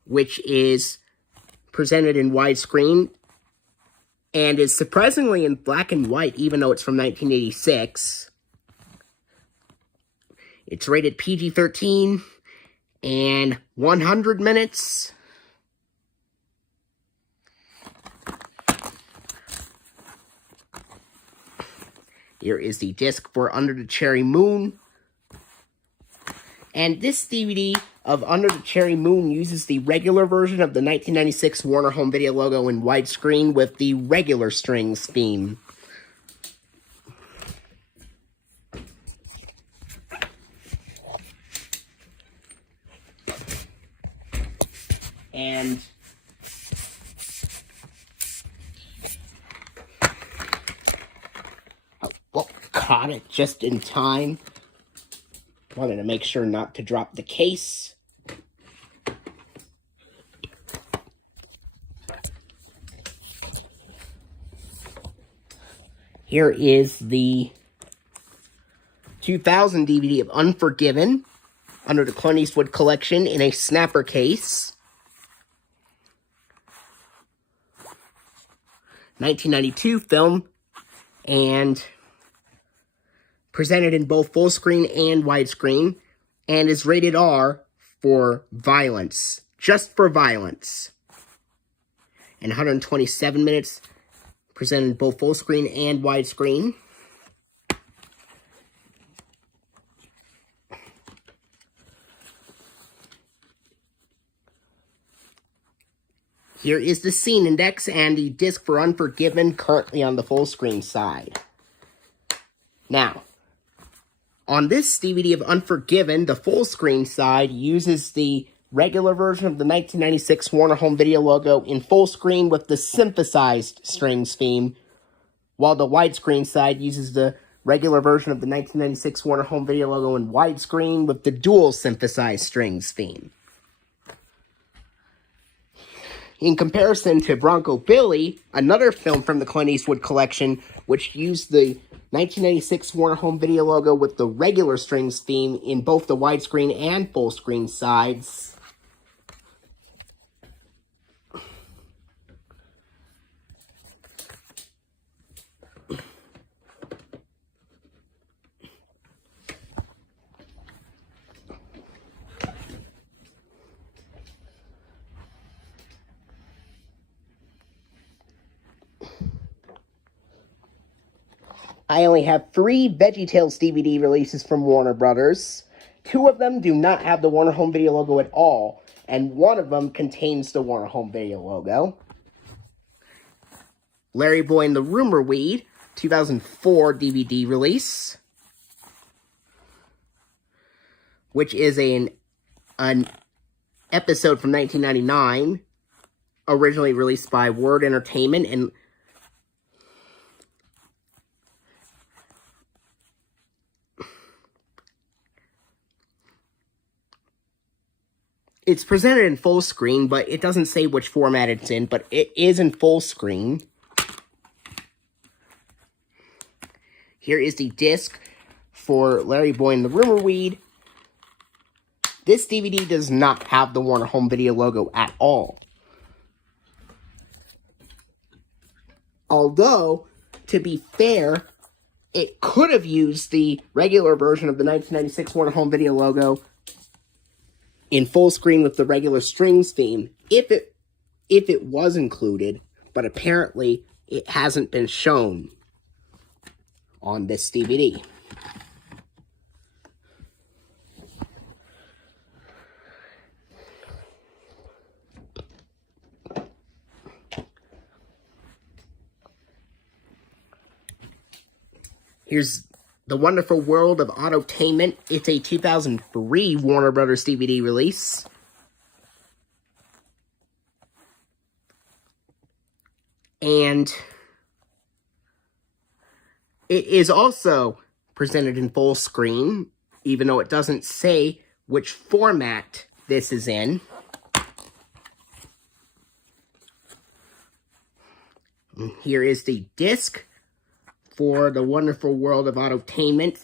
which is presented in widescreen and is surprisingly in black and white, even though it's from 1986. It's rated PG-13 and 100 minutes. Here is the disc for Under the Cherry Moon. And this DVD of Under the Cherry Moon uses the regular version of the 1996 Warner Home Video logo in widescreen with the regular strings theme. And caught it just in time. Wanted to make sure not to drop the case. Here is the 2000 DVD of Unforgiven under the Clint Eastwood collection in a snapper case. 1992 film, and presented in both full screen and widescreen, and is rated R for violence, just for violence. And 127 minutes, presented in both full screen and widescreen. Here is the scene index and the disc for Unforgiven, currently on the full screen side. Now, on this DVD of Unforgiven, the full screen side uses the regular version of the 1996 Warner Home Video logo in full screen with the synthesized strings theme, while the widescreen side uses the regular version of the 1996 Warner Home Video logo in widescreen with the dual synthesized strings theme. In comparison to Bronco Billy, another film from the Clint Eastwood collection, which used the 1996 Warner Home Video logo with the regular strings theme in both the widescreen and full screen sides. I only have 3 VeggieTales DVD releases from Warner Brothers. 2 of them do not have the Warner Home Video logo at all, and 1 of them contains the Warner Home Video logo. Larry Boy and the Rumor Weed, 2004 DVD release, which is an episode from 1999, originally released by Word Entertainment, and it's presented in full screen, but it doesn't say which format it's in, but it is in full screen. Here is the disc for Larry Boy and the Rumor Weed. This DVD does not have the Warner Home Video logo at all. Although, to be fair, it could have used the regular version of the 1996 Warner Home Video logo in full screen with the regular strings theme, if it was included, but apparently it hasn't been shown on this DVD. Here's The Wonderful World of Autotainment. It's a 2003 Warner Brothers DVD release. And it is also presented in full screen, even though it doesn't say which format this is in. And here is the disc for The Wonderful World of Autotainment.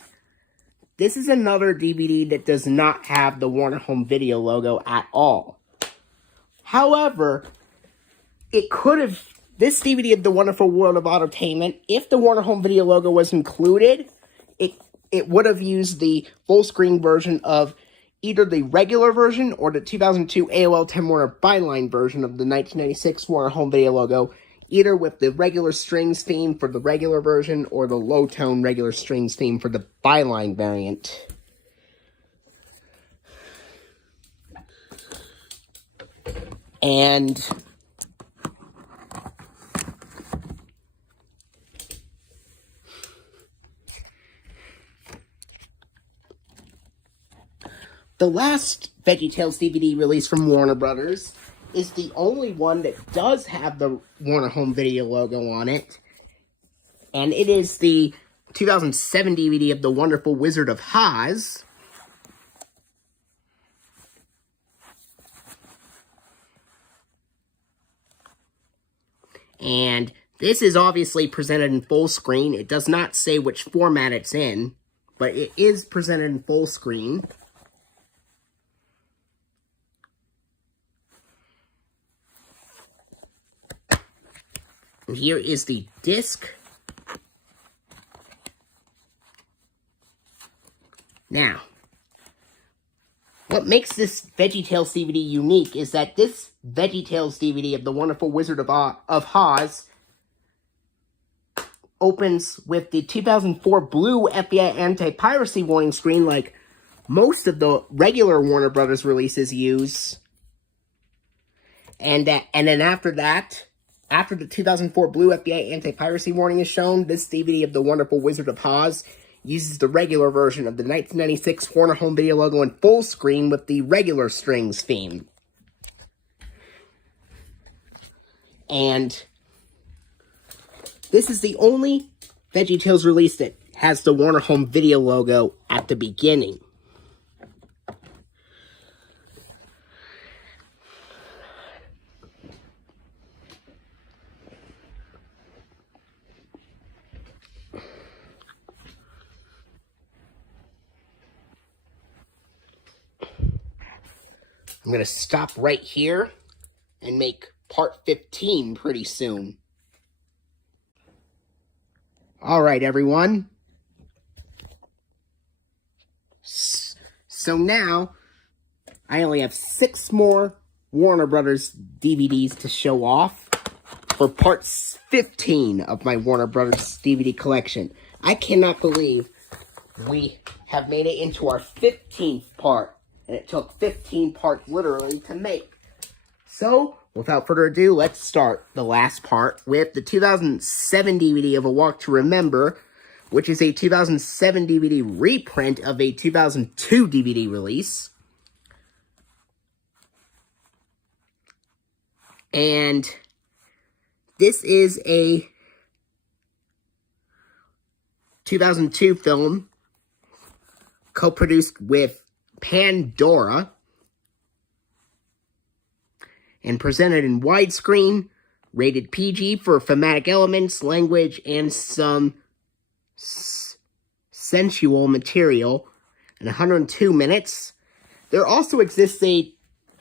This is another DVD that does not have the Warner Home Video logo at all. However, it could have, this DVD of The Wonderful World of Autotainment, if the Warner Home Video logo was included, it would have used the full screen version of either the regular version or the 2002 AOL Time Warner Byline version of the 1996 Warner Home Video logo, either with the regular strings theme for the regular version or the low-tone regular strings theme for the Byline variant. And the last VeggieTales DVD release from Warner Brothers is the only one that does have the Warner Home Video logo on it. And it is the 2007 DVD of The Wonderful Wizard of Oz. And this is obviously presented in full screen. It does not say which format it's in, but it is presented in full screen. And here is the disc. Now, what makes this VeggieTales DVD unique is that this VeggieTales DVD of The Wonderful Wizard of Oz opens with the 2004 blue FBI anti-piracy warning screen like most of the regular Warner Brothers releases use. And then after that, after the 2004 blue FBI anti-piracy warning is shown, this DVD of The Wonderful Wizard of Oz uses the regular version of the 1996 Warner Home Video logo in full screen with the regular strings theme. And this is the only VeggieTales release that has the Warner Home Video logo at the beginning. I'm going to stop right here and make part 15 pretty soon. Alright, everyone. So now, I only have 6 more Warner Brothers DVDs to show off for part 15 of my Warner Brothers DVD collection. I cannot believe we have made it into our 15th part. And it took 15 parts literally to make. So, without further ado, let's start the last part with the 2007 DVD of A Walk to Remember, which is a 2007 DVD reprint of a 2002 DVD release. And this is a 2002 film co-produced with Pandora and presented in widescreen, rated PG for thematic elements, language, and some sensual material, in 102 minutes. There also exists a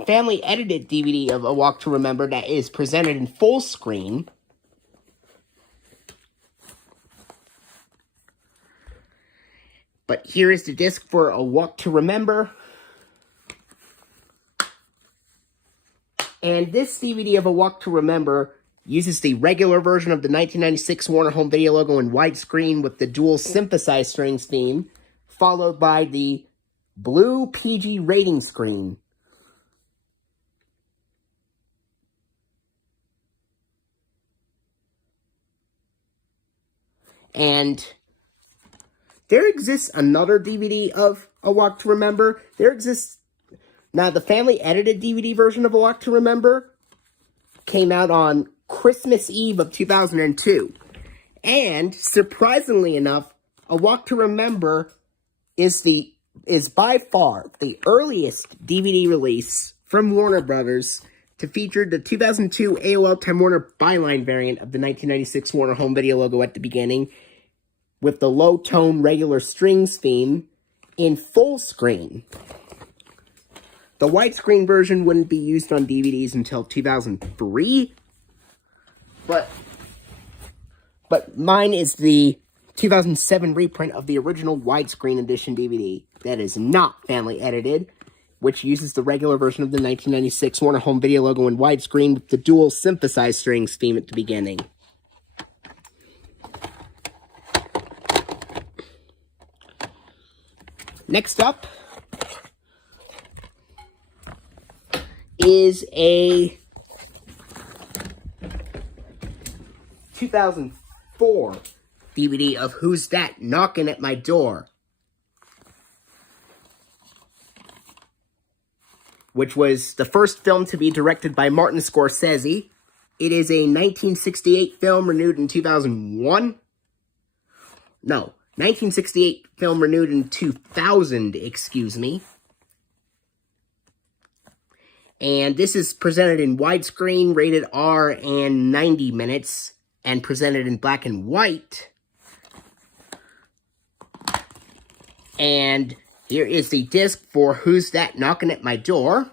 family edited DVD of A Walk to Remember that is presented in full screen. But here is the disc for A Walk to Remember. And this DVD of A Walk to Remember uses the regular version of the 1996 Warner Home Video logo in widescreen with the dual synthesized strings theme, followed by the blue PG rating screen. And there exists another DVD of A Walk to Remember. Now, the family edited DVD version of A Walk to Remember came out on Christmas Eve of 2002. And, surprisingly enough, A Walk to Remember is by far the earliest DVD release from Warner Brothers to feature the 2002 AOL Time Warner Byline variant of the 1996 Warner Home Video logo at the beginning, with the low-tone regular strings theme in full screen. The widescreen version wouldn't be used on DVDs until 2003, but mine is the 2007 reprint of the original widescreen edition DVD that is not family edited, which uses the regular version of the 1996 Warner Home Video logo in widescreen with the dual synthesized strings theme at the beginning. Next up is a 2004 DVD of Who's That Knocking at My Door, which was the first film to be directed by Martin Scorsese. It is a 1968 film renewed in 2001. No, 1968 film renewed in 2000, excuse me. And this is presented in widescreen, rated R, and 90 minutes, and presented in black and white. And here is the disc for Who's That Knocking at My Door.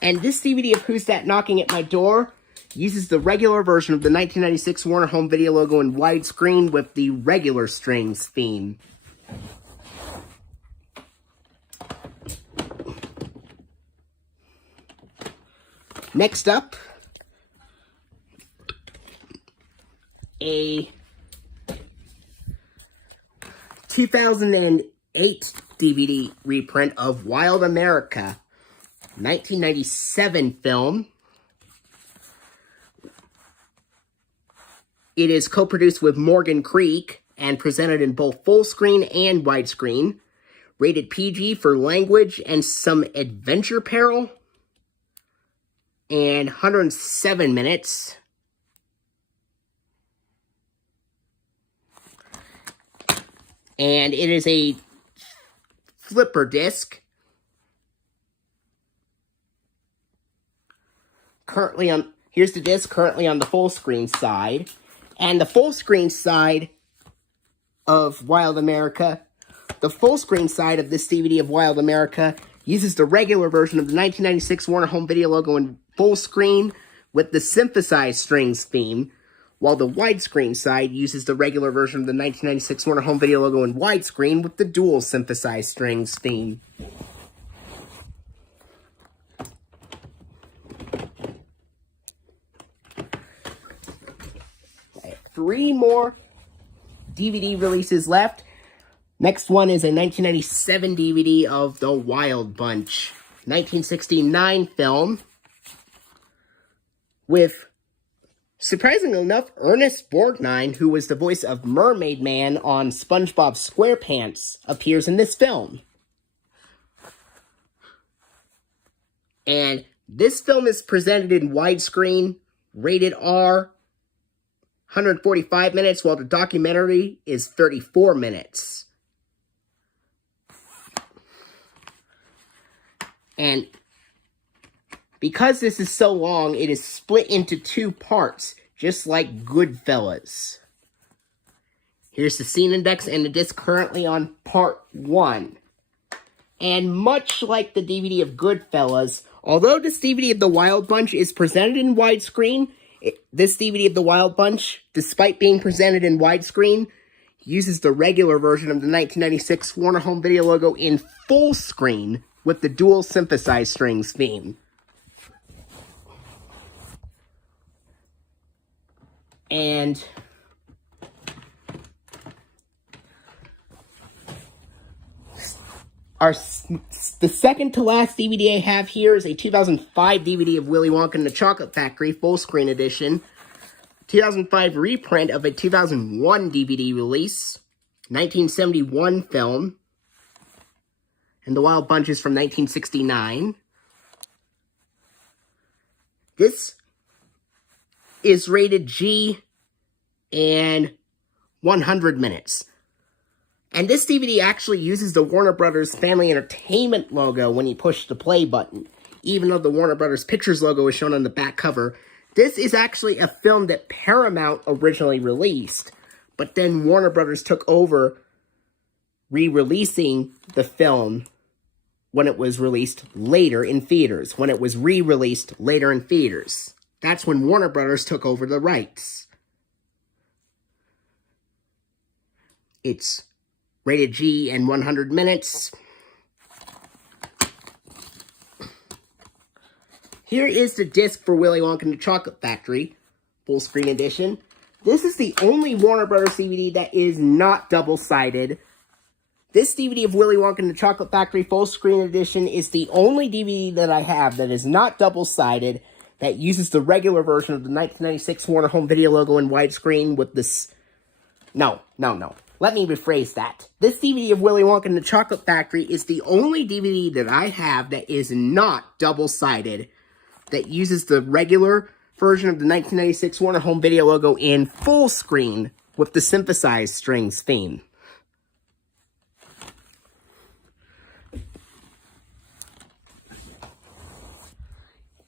And this DVD of Who's That Knocking at My Door uses the regular version of the 1996 Warner Home Video logo in widescreen with the regular strings theme. Next up, a 2008 DVD reprint of Wild America, 1997 film. It is co-produced with Morgan Creek and presented in both full screen and widescreen. Rated PG for language and some adventure peril. And 107 minutes. And it is a flipper disc. Here's the disc currently on the full screen side. And the full screen side of Wild America, the full screen side of this DVD of Wild America uses the regular version of the 1996 Warner Home Video logo in full screen with the synthesized strings theme, while the widescreen side uses the regular version of the 1996 Warner Home Video logo in widescreen with the dual synthesized strings theme. I have 3 more DVD releases left. Next one is a 1997 DVD of The Wild Bunch, 1969 film, with, surprisingly enough, Ernest Borgnine, who was the voice of Mermaid Man on SpongeBob SquarePants, appears in this film. And this film is presented in widescreen, rated R, 145 minutes, while the documentary is 34 minutes. And because this is so long, it is split into 2 parts, just like Goodfellas. Here's the scene index and the disc currently on part 1. And much like the DVD of Goodfellas, although this DVD of The Wild Bunch is presented in widescreen, this DVD of The Wild Bunch, despite being presented in widescreen, uses the regular version of the 1996 Warner Home Video logo in full screen with the dual synthesized strings theme. And the second to last DVD I have here is a 2005 DVD of Willy Wonka and the Chocolate Factory, full screen edition. 2005 reprint of a 2001 DVD release. 1971 film. And The Wild Bunch is from 1969. This is rated G and 100 minutes. And this DVD actually uses the Warner Brothers Family Entertainment logo when you push the play button. Even though the Warner Brothers Pictures logo is shown on the back cover, this is actually a film that Paramount originally released. But then Warner Brothers took over re-releasing the film when it was released later in theaters. When it was re-released later in theaters. That's when Warner Brothers took over the rights. It's rated G and 100 minutes. Here is the disc for Willy Wonka and the Chocolate Factory, full screen edition. This is the only Warner Brothers DVD that is not double-sided. This DVD of Willy Wonka and the Chocolate Factory full screen edition is the only DVD that I have that is not double-sided. that uses the regular version of the 1996 Warner Home Video logo in widescreen with this... No. Let me rephrase that. This DVD of Willy Wonka and the Chocolate Factory is the only DVD that I have that is not double-sided, that uses the regular version of the 1996 Warner Home Video logo in full screen with the synthesized strings theme.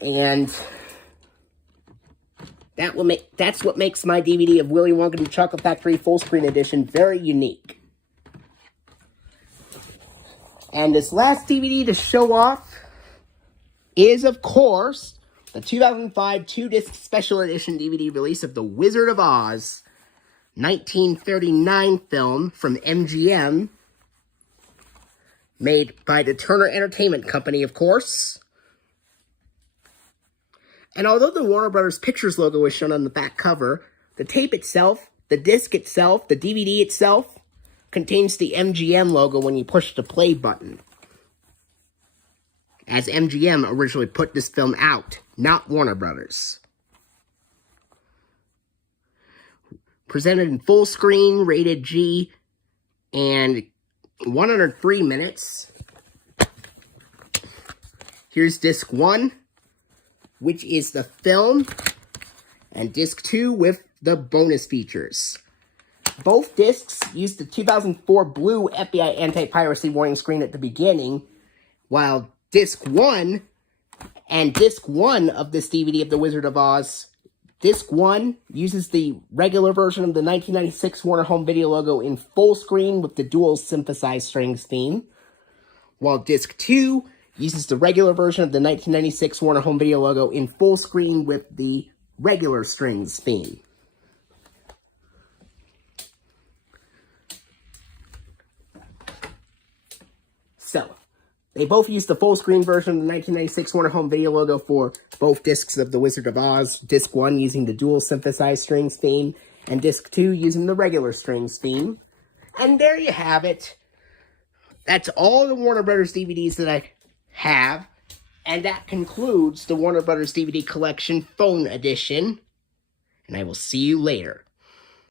And that's what makes my DVD of Willy Wonka and the Chocolate Factory Full Screen Edition very unique. And this last DVD to show off is, of course, the 2005 2-disc special edition DVD release of The Wizard of Oz, 1939 film from MGM, made by the Turner Entertainment Company, of course. And although the Warner Brothers Pictures logo is shown on the back cover, the tape itself, the disc itself, the DVD itself, contains the MGM logo when you push the play button, as MGM originally put this film out, not Warner Brothers. Presented in full screen, rated G, and 103 minutes. Here's disc 1, which is the film, and disc 2 with the bonus features. Both discs use the 2004 blue FBI anti-piracy warning screen at the beginning, while disc 1 and disc 1 of this DVD of The Wizard of Oz, disc 1 uses the regular version of the 1996 Warner Home Video logo in full screen with the dual synthesized strings theme, while disc 2 uses the regular version of the 1996 Warner Home Video logo in full screen with the regular strings theme. So, they both use the full screen version of the 1996 Warner Home Video logo for both discs of The Wizard of Oz, disc 1 using the dual synthesized strings theme, and disc 2 using the regular strings theme. And there you have it. That's all the Warner Brothers DVDs that I have, and that concludes the Warner Brothers DVD Collection Phone Edition, and I will see you later.